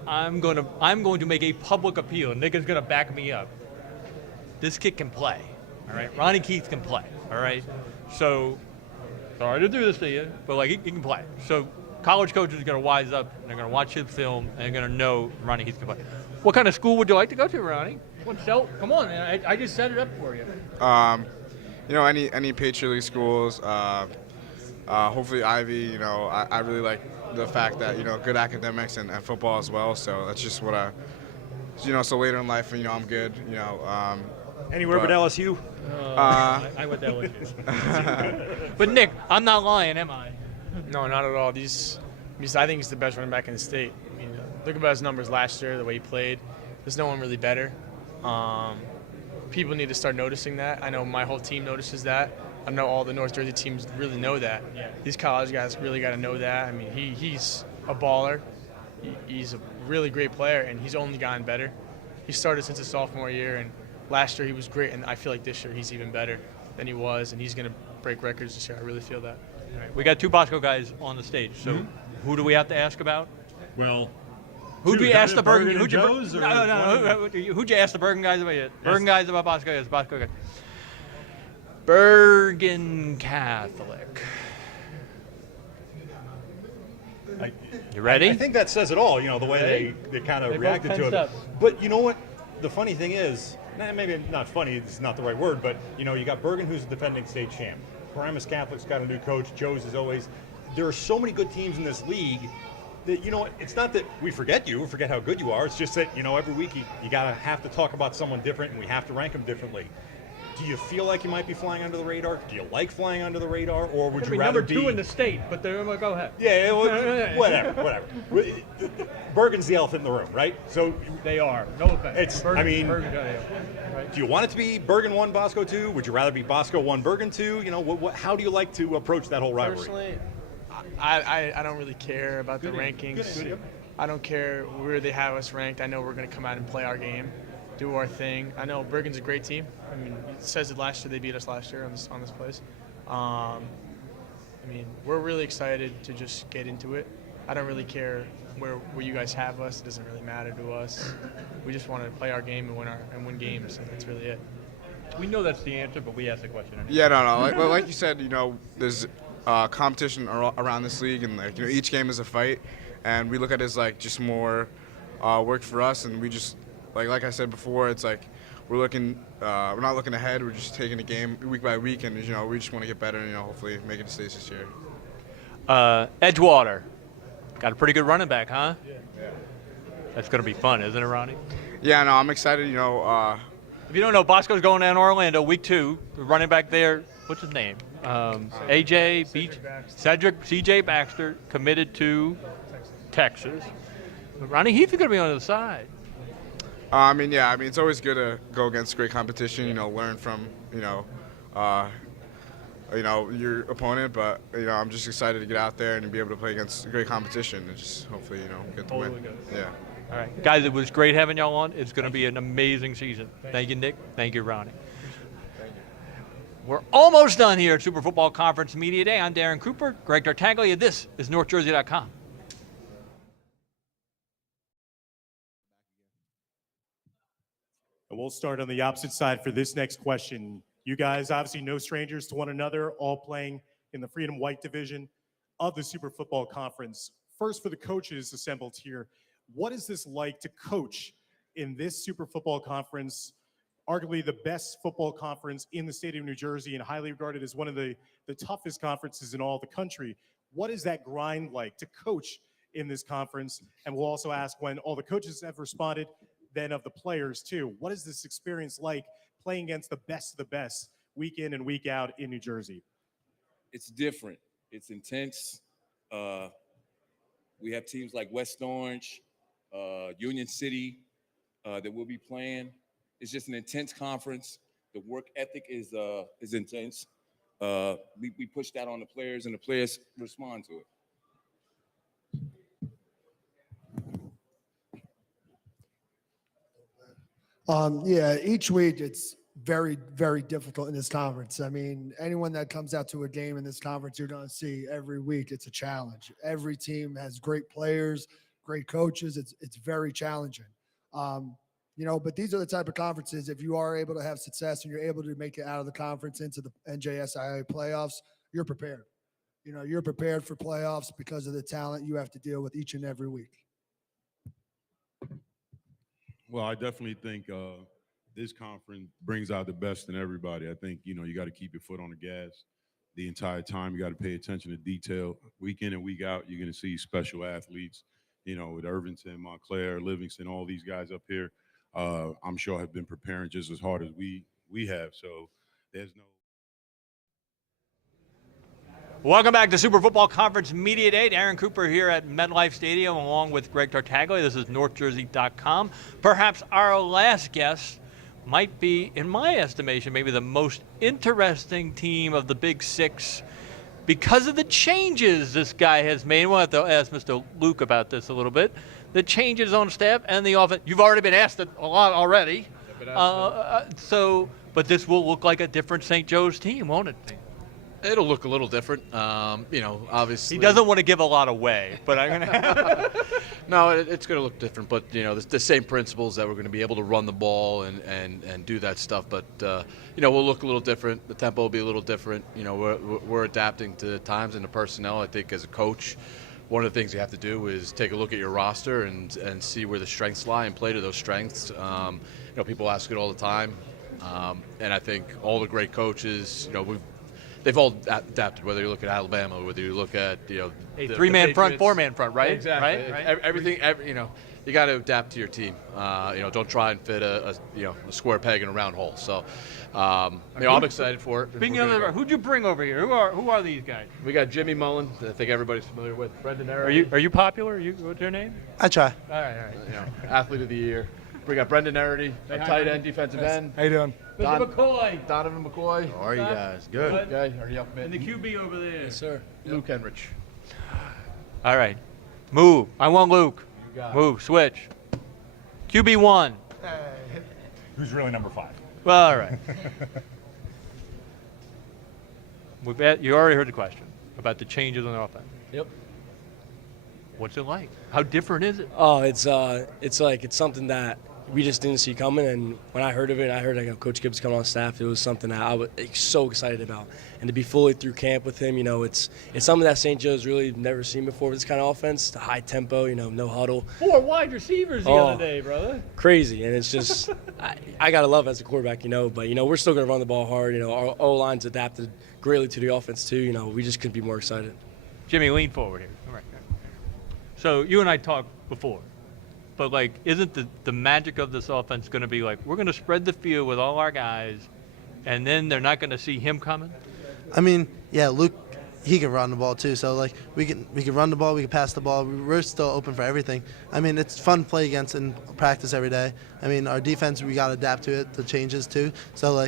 I'm going to make a public appeal. Nick is going to back me up. This kid can play. All right, Ronnie Keith can play. All right, so sorry to do this to you, but he can play. So college coaches are going to wise up. And they're going to watch his film and they're going to know Ronnie Keith can play. What kind of school would you like to go to, Ronnie? Come on, man. I just set it up for you. Any Patriot League schools. Hopefully Ivy. I really like the fact that good academics and football as well. So that's just what I. So later in life, I'm good. Anywhere but LSU? I went to LSU. But Nick, I'm not lying, am I? No, not at all. I think he's the best running back in the state. Look about his numbers last year, the way he played. There's no one really better. People need to start noticing that. I know my whole team notices that. I know all the North Jersey teams really know that. Yeah. These college guys really got to know that. He's a baller. He's a really great player, and he's only gotten better. He started since his sophomore year, and last year he was great, and I feel like this year he's even better than he was, and he's going to break records this year. I really feel that. All right. We got two Bosco guys on the stage, so who do we have to ask about? Well, who'd we ask the Bergen? Who'd you ask the Bergen guys about yet? Bergen guys about Bosco guys. Bosco guys. Bergen Catholic. You ready? I think that says it all. The way they kind of reacted to it. Up. But you know what? The funny thing is, maybe not funny, it's not the right word, but you got Bergen, who's the defending state champ. Paramus Catholic's got a new coach. Joe's is always. There are so many good teams in this league that it's not that we forget you or forget how good you are. It's just that every week you gotta have to talk about someone different, and we have to rank them differently. Do you feel like you might be flying under the radar? Do you like flying under the radar, or would you rather number two in the state? But go ahead. Yeah, well, whatever. Bergen's the elephant in the room, right? So they are. No offense. It's. Bergen, I mean, right. do you want it to be Bergen 1, Bosco 2? Would you rather be Bosco 1, Bergen 2? You know, how do you like to approach that whole rivalry? Personally, I don't really care about the rankings. Good. I don't care where they have us ranked. I know we're going to come out and play our game, do our thing. I know Bergen's a great team. I mean, it says it last year. They beat us last year on this place. I mean, we're really excited to just get into it. I don't really care where you guys have us. It doesn't really matter to us. We just want to play our game and win games. And that's really it. We know that's the answer, but we asked the question anyway. Yeah, no. Like you said, there's competition around this league, and each game is a fight, and we look at it as just more work for us, and we just like I said before, it's we're not looking ahead. We're just taking the game week by week, and we just want to get better, and hopefully make it to states this year. Edgewater, got a pretty good running back, huh? Yeah. That's going to be fun, isn't it, Ronnie? Yeah, no, I'm excited. If you don't know, Bosco's going down to Orlando week 2. The running back there, what's his name? Cedric C.J. Baxter, committed to Texas. Ronnie Heath is going to be on the other side. It's always good to go against great competition. Learn from your opponent. But I'm just excited to get out there and be able to play against great competition and just hopefully get the win. Good. Yeah. All right, guys, it was great having y'all on. It's going to be an amazing season. Thank you, Nick. Thank you, Ronnie. We're almost done here at Super Football Conference Media Day. I'm Darren Cooper, Greg Tartaglia. This is NorthJersey.com. And we'll start on the opposite side for this next question. You guys, obviously no strangers to one another, all playing in the Freedom White division of the Super Football Conference. First, for the coaches assembled here, what is this like to coach in this Super Football Conference, arguably the best football conference in the state of New Jersey and highly regarded as one of the toughest conferences in all the country? What is that grind like to coach in this conference? And we'll also ask, when all the coaches have responded, then of the players too. What is this experience like playing against the best of the best week in and week out in New Jersey? It's different. It's intense. We have teams like West Orange, Union City that we'll be playing. It's just an intense conference. The work ethic is intense. We push that on the players, and the players respond to it. Each week it's very, very difficult in this conference. I mean, anyone that comes out to a game in this conference, you're going to see every week it's a challenge. Every team has great players, great coaches. It's very challenging. But these are the type of conferences, if you are able to have success and you're able to make it out of the conference into the NJSIA playoffs, you're prepared. You're prepared for playoffs because of the talent you have to deal with each and every week. Well, I definitely think this conference brings out the best in everybody. I think, you got to keep your foot on the gas the entire time. You got to pay attention to detail. Week in and week out, you're going to see special athletes, with Irvington, Montclair, Livingston, all these guys up here. I'm sure have been preparing just as hard as we have. So there's no. Welcome back to Super Football Conference Media Day. Darren Cooper here at MetLife Stadium along with Greg Tartaglia. This is NorthJersey.com. Perhaps our last guest might be, in my estimation, maybe the most interesting team of the Big Six because of the changes this guy has made. We'll have to ask Mr. Luke about this a little bit. The changes on staff and the offense. You've already been asked it a lot already. But this will look like a different St. Joe's team, won't it? It'll look a little different. Obviously. He doesn't want to give a lot away, but I'm going to. No, it's going to look different. But, the same principles that we're going to be able to run the ball and do that stuff. But, we'll look a little different. The tempo will be a little different. We're adapting to the times and the personnel. I think as a coach, one of the things you have to do is take a look at your roster and see where the strengths lie and play to those strengths. People ask it all the time. And I think all the great coaches, they've all adapted, whether you look at Alabama, whether you look at, a three-man front, Patriots. four-man front, right? Exactly. Right? Everything, you got to adapt to your team. Don't try and fit a square peg in a round hole. So, I'm excited for it. Speaking of that, who'd you bring over here? Who are these guys? We got Jimmy Mullen, I think everybody's familiar with. Brendan Arity. Are you popular? What's your name? I try. All right. Athlete of the year. We got Brendan Arity, a tight end, defensive end. How you doing? Mr. McCoy. Donovan McCoy. How are you guys? Good. Okay, are you up, man? And the QB over there. Yes, sir. Luke Henrich. All right. Move. I want Luke. You got it. Move. Switch. QB1. Who's really number 5? Well, all right. You already heard the question about the changes on the offense. Yep. What's it like? How different is it? Oh, it's something that we just didn't see coming. And when I heard of it, I heard Coach Gibbs coming on staff. It was something that I was so excited about. And to be fully through camp with him, it's something that St. Joe's really never seen before. This kind of offense, the high tempo, no huddle. 4 wide receivers the other day, brother. Crazy, and it's just I gotta love it as a quarterback, but we're still gonna run the ball hard. Our O-line's adapted greatly to the offense too. We just couldn't be more excited. Jimmy, lean forward here. All right. So you and I talked before, but isn't the magic of this offense going to be we're going to spread the field with all our guys, and then they're not going to see him coming? I mean, yeah, Luke, he can run the ball too. So we can run the ball, we can pass the ball. We're still open for everything. I mean, it's fun to play against and practice every day. I mean, our defense, we got to adapt to it, the changes too. So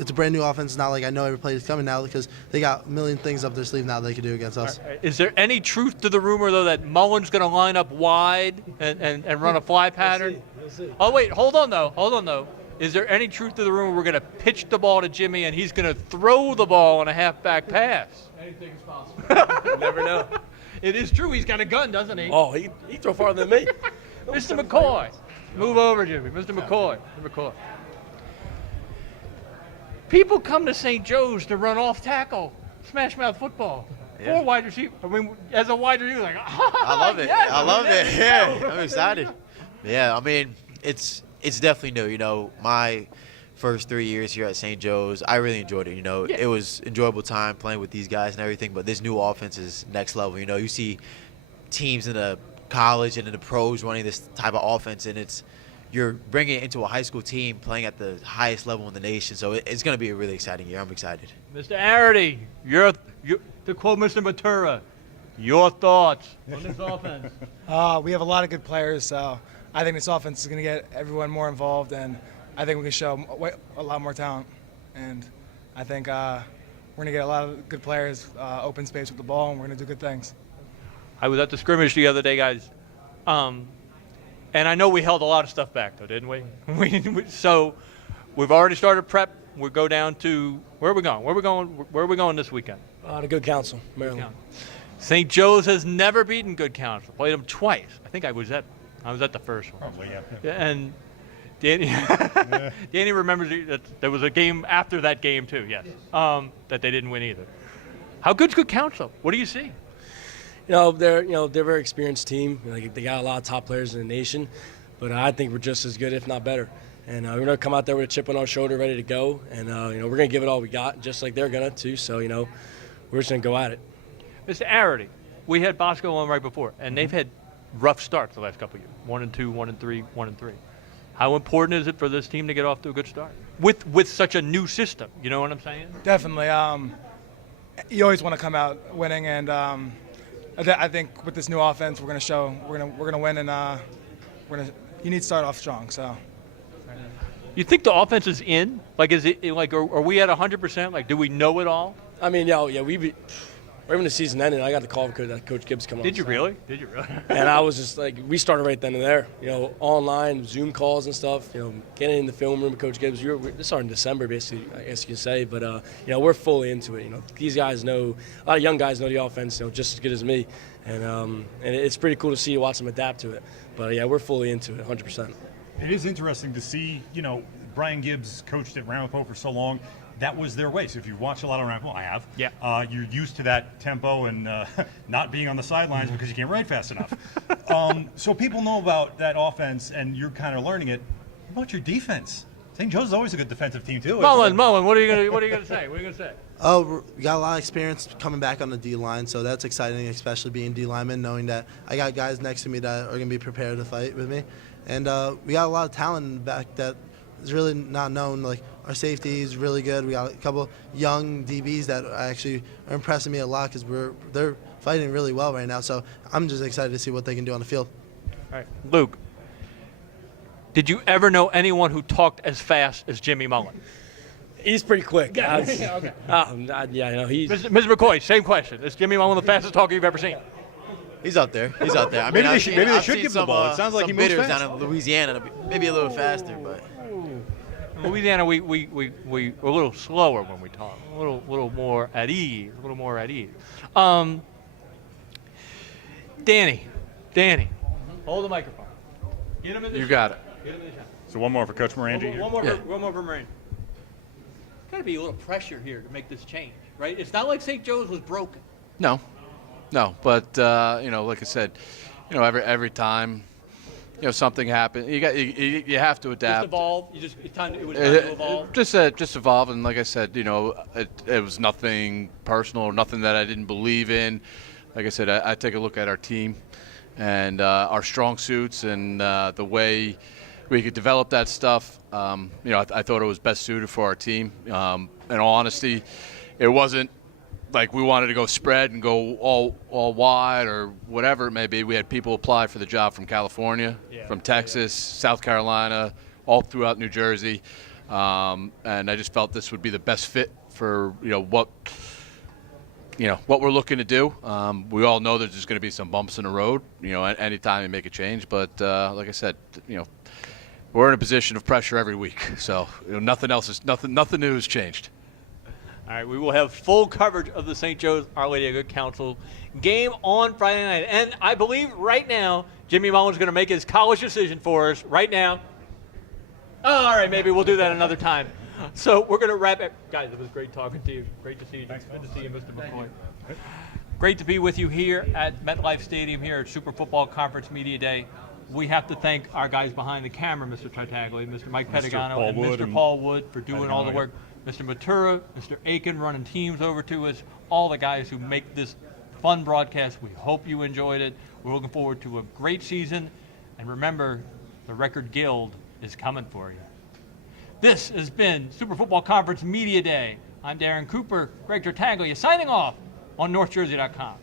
it's a brand new offense. It's not like I know every play is coming now because they got a million things up their sleeve now they can do against us. Right. Is there any truth to the rumor, though, that Mullen's going to line up wide and run a fly pattern? We'll see. Oh, wait. Hold on, though. Is there any truth to the rumor we're going to pitch the ball to Jimmy and he's going to throw the ball on a halfback pass? Anything is possible. You never know. It is true. He's got a gun, doesn't he? Oh, he throw farther than me. Mr. McCoy. Move over, Jimmy. Mr. McCoy. People come to St. Joe's to run off tackle, smash mouth football. Yeah. 4 wide receivers. I mean, as a wide receiver, I love it. yes, I love it. yes, Yeah, no. I'm excited. Yeah, I mean, it's definitely new. My first 3 years here at St. Joe's, I really enjoyed it. It was enjoyable time playing with these guys and everything. But this new offense is next level. You see teams in the college and in the pros running this type of offense, and you're bringing it into a high school team playing at the highest level in the nation. So it's going to be a really exciting year. I'm excited. Mr. Arity, to quote Mr. Matura, your thoughts on this offense? We have a lot of good players, so I think this offense is going to get everyone more involved, and I think we can show a lot more talent. And I think we're going to get a lot of good players, open space with the ball, and we're going to do good things. I was at the scrimmage the other day, guys. And I know we held a lot of stuff back, though, didn't we? So we've already started prep. We go down to where are we going? Where are we going this weekend? To Good Counsel, Maryland. St. Joe's has never beaten Good Counsel. Played them twice. I think I was at the first one. Probably, yeah. And Danny remembers that there was a game after that game too. Yes, that they didn't win either. How good's Good Counsel? What do you see? They're a very experienced team. They got a lot of top players in the nation, but I think we're just as good, if not better. And we're gonna come out there with a chip on our shoulder, ready to go. And we're gonna give it all we got, just like they're gonna too. So we're just gonna go at it. Mr. Arity, we had Bosco on right before, and they've had rough starts the last couple of years. 1-2, 1-3, 1-3. How important is it for this team to get off to a good start with such a new system? You know what I'm saying? Definitely. You always want to come out winning, and I think with this new offense, we're going to show we're going to win, and you need to start off strong. So. You think the offense is in? Is it are we at 100%? Do we know it all? I mean, yeah, right when the season ended, I got the call that Coach Gibbs come on. Did you really? And I was just we started right then and there. Online Zoom calls and stuff. Getting in the film room with Coach Gibbs. This started in December, basically, I guess you could say. But we're fully into it. These guys know, a lot of young guys know the offense, just as good as me, and it's pretty cool to see you watch them adapt to it. But yeah, we're fully into it, 100%. It is interesting to see. Brian Gibbs coached at Ramapo for so long. That was their way. So if you've watched a lot of Ramapo, I have. Yeah. You're used to that tempo and not being on the sidelines because you can't run fast enough. So people know about that offense, and you're kind of learning it. What about your defense? St. Joe's is always a good defensive team too. Mullen, what are you gonna say? What are you gonna say? Oh, we got a lot of experience coming back on the D line, so that's exciting, especially being D lineman, knowing that I got guys next to me that are going to be prepared to fight with me. And we got a lot of talent in the back that is really not known. Like, our safety is really good. We got a couple young DBs that actually are impressing me a lot because they're fighting really well right now. So I'm just excited to see what they can do on the field. All right, Luke, did you ever know anyone who talked as fast as Jimmy Mullen? He's pretty quick. Yeah, okay. Yeah, he's. Mr. McCoy, same question. Is Jimmy Mullen the fastest talker you've ever seen? He's up there. I mean, maybe they I've should seen give him the ball. It sounds like he moves bidders fast. down in Louisiana, maybe a little faster, but. In Louisiana, we're a little slower when we talk, a little more at ease, Danny, hold the microphone. Get him in the You shot. got it. Get him in the shot. So one more for Coach Morangi here. One more for Moran. Got to be a little pressure here to make this change, right? It's not like St. Joe's was broken. No, but like I said, every time, something happens, you have to adapt. Just evolve. It was time to evolve. Just evolve, and like I said, it was nothing personal or nothing that I didn't believe in. Like I said, I take a look at our team and our strong suits and the way we could develop that stuff. I thought it was best suited for our team. In all honesty, it wasn't like we wanted to go spread and go all wide or whatever it may be. We had people apply for the job from California, from Texas, South Carolina, all throughout New Jersey, and I just felt this would be the best fit for what we're looking to do. We all know that there's going to be some bumps in the road, anytime you make a change. But like I said, we're in a position of pressure every week, so nothing new has changed. All right, we will have full coverage of the St. Joe's Our Lady of Good Counsel game on Friday night. And I believe right now, Jimmy Mullen's going to make his college decision for us right now. Oh, all right, maybe we'll do that another time. So we're going to wrap it. Guys, it was great talking to you. Great to see you. Thanks, good to see you, Mr. McCoy. Great to be with you here at MetLife Stadium here at Super Football Conference Media Day. We have to thank our guys behind the camera, Mr. Tartaglia, Mr. Mike Pedagano, and Mr. Paul Wood for doing all the work. Mr. Matura, Mr. Aiken running teams over to us, all the guys who make this fun broadcast. We hope you enjoyed it. We're looking forward to a great season. And remember, the Record Guild is coming for you. This has been Super Football Conference Media Day. I'm Darren Cooper, Greg Tartaglia, signing off on NorthJersey.com.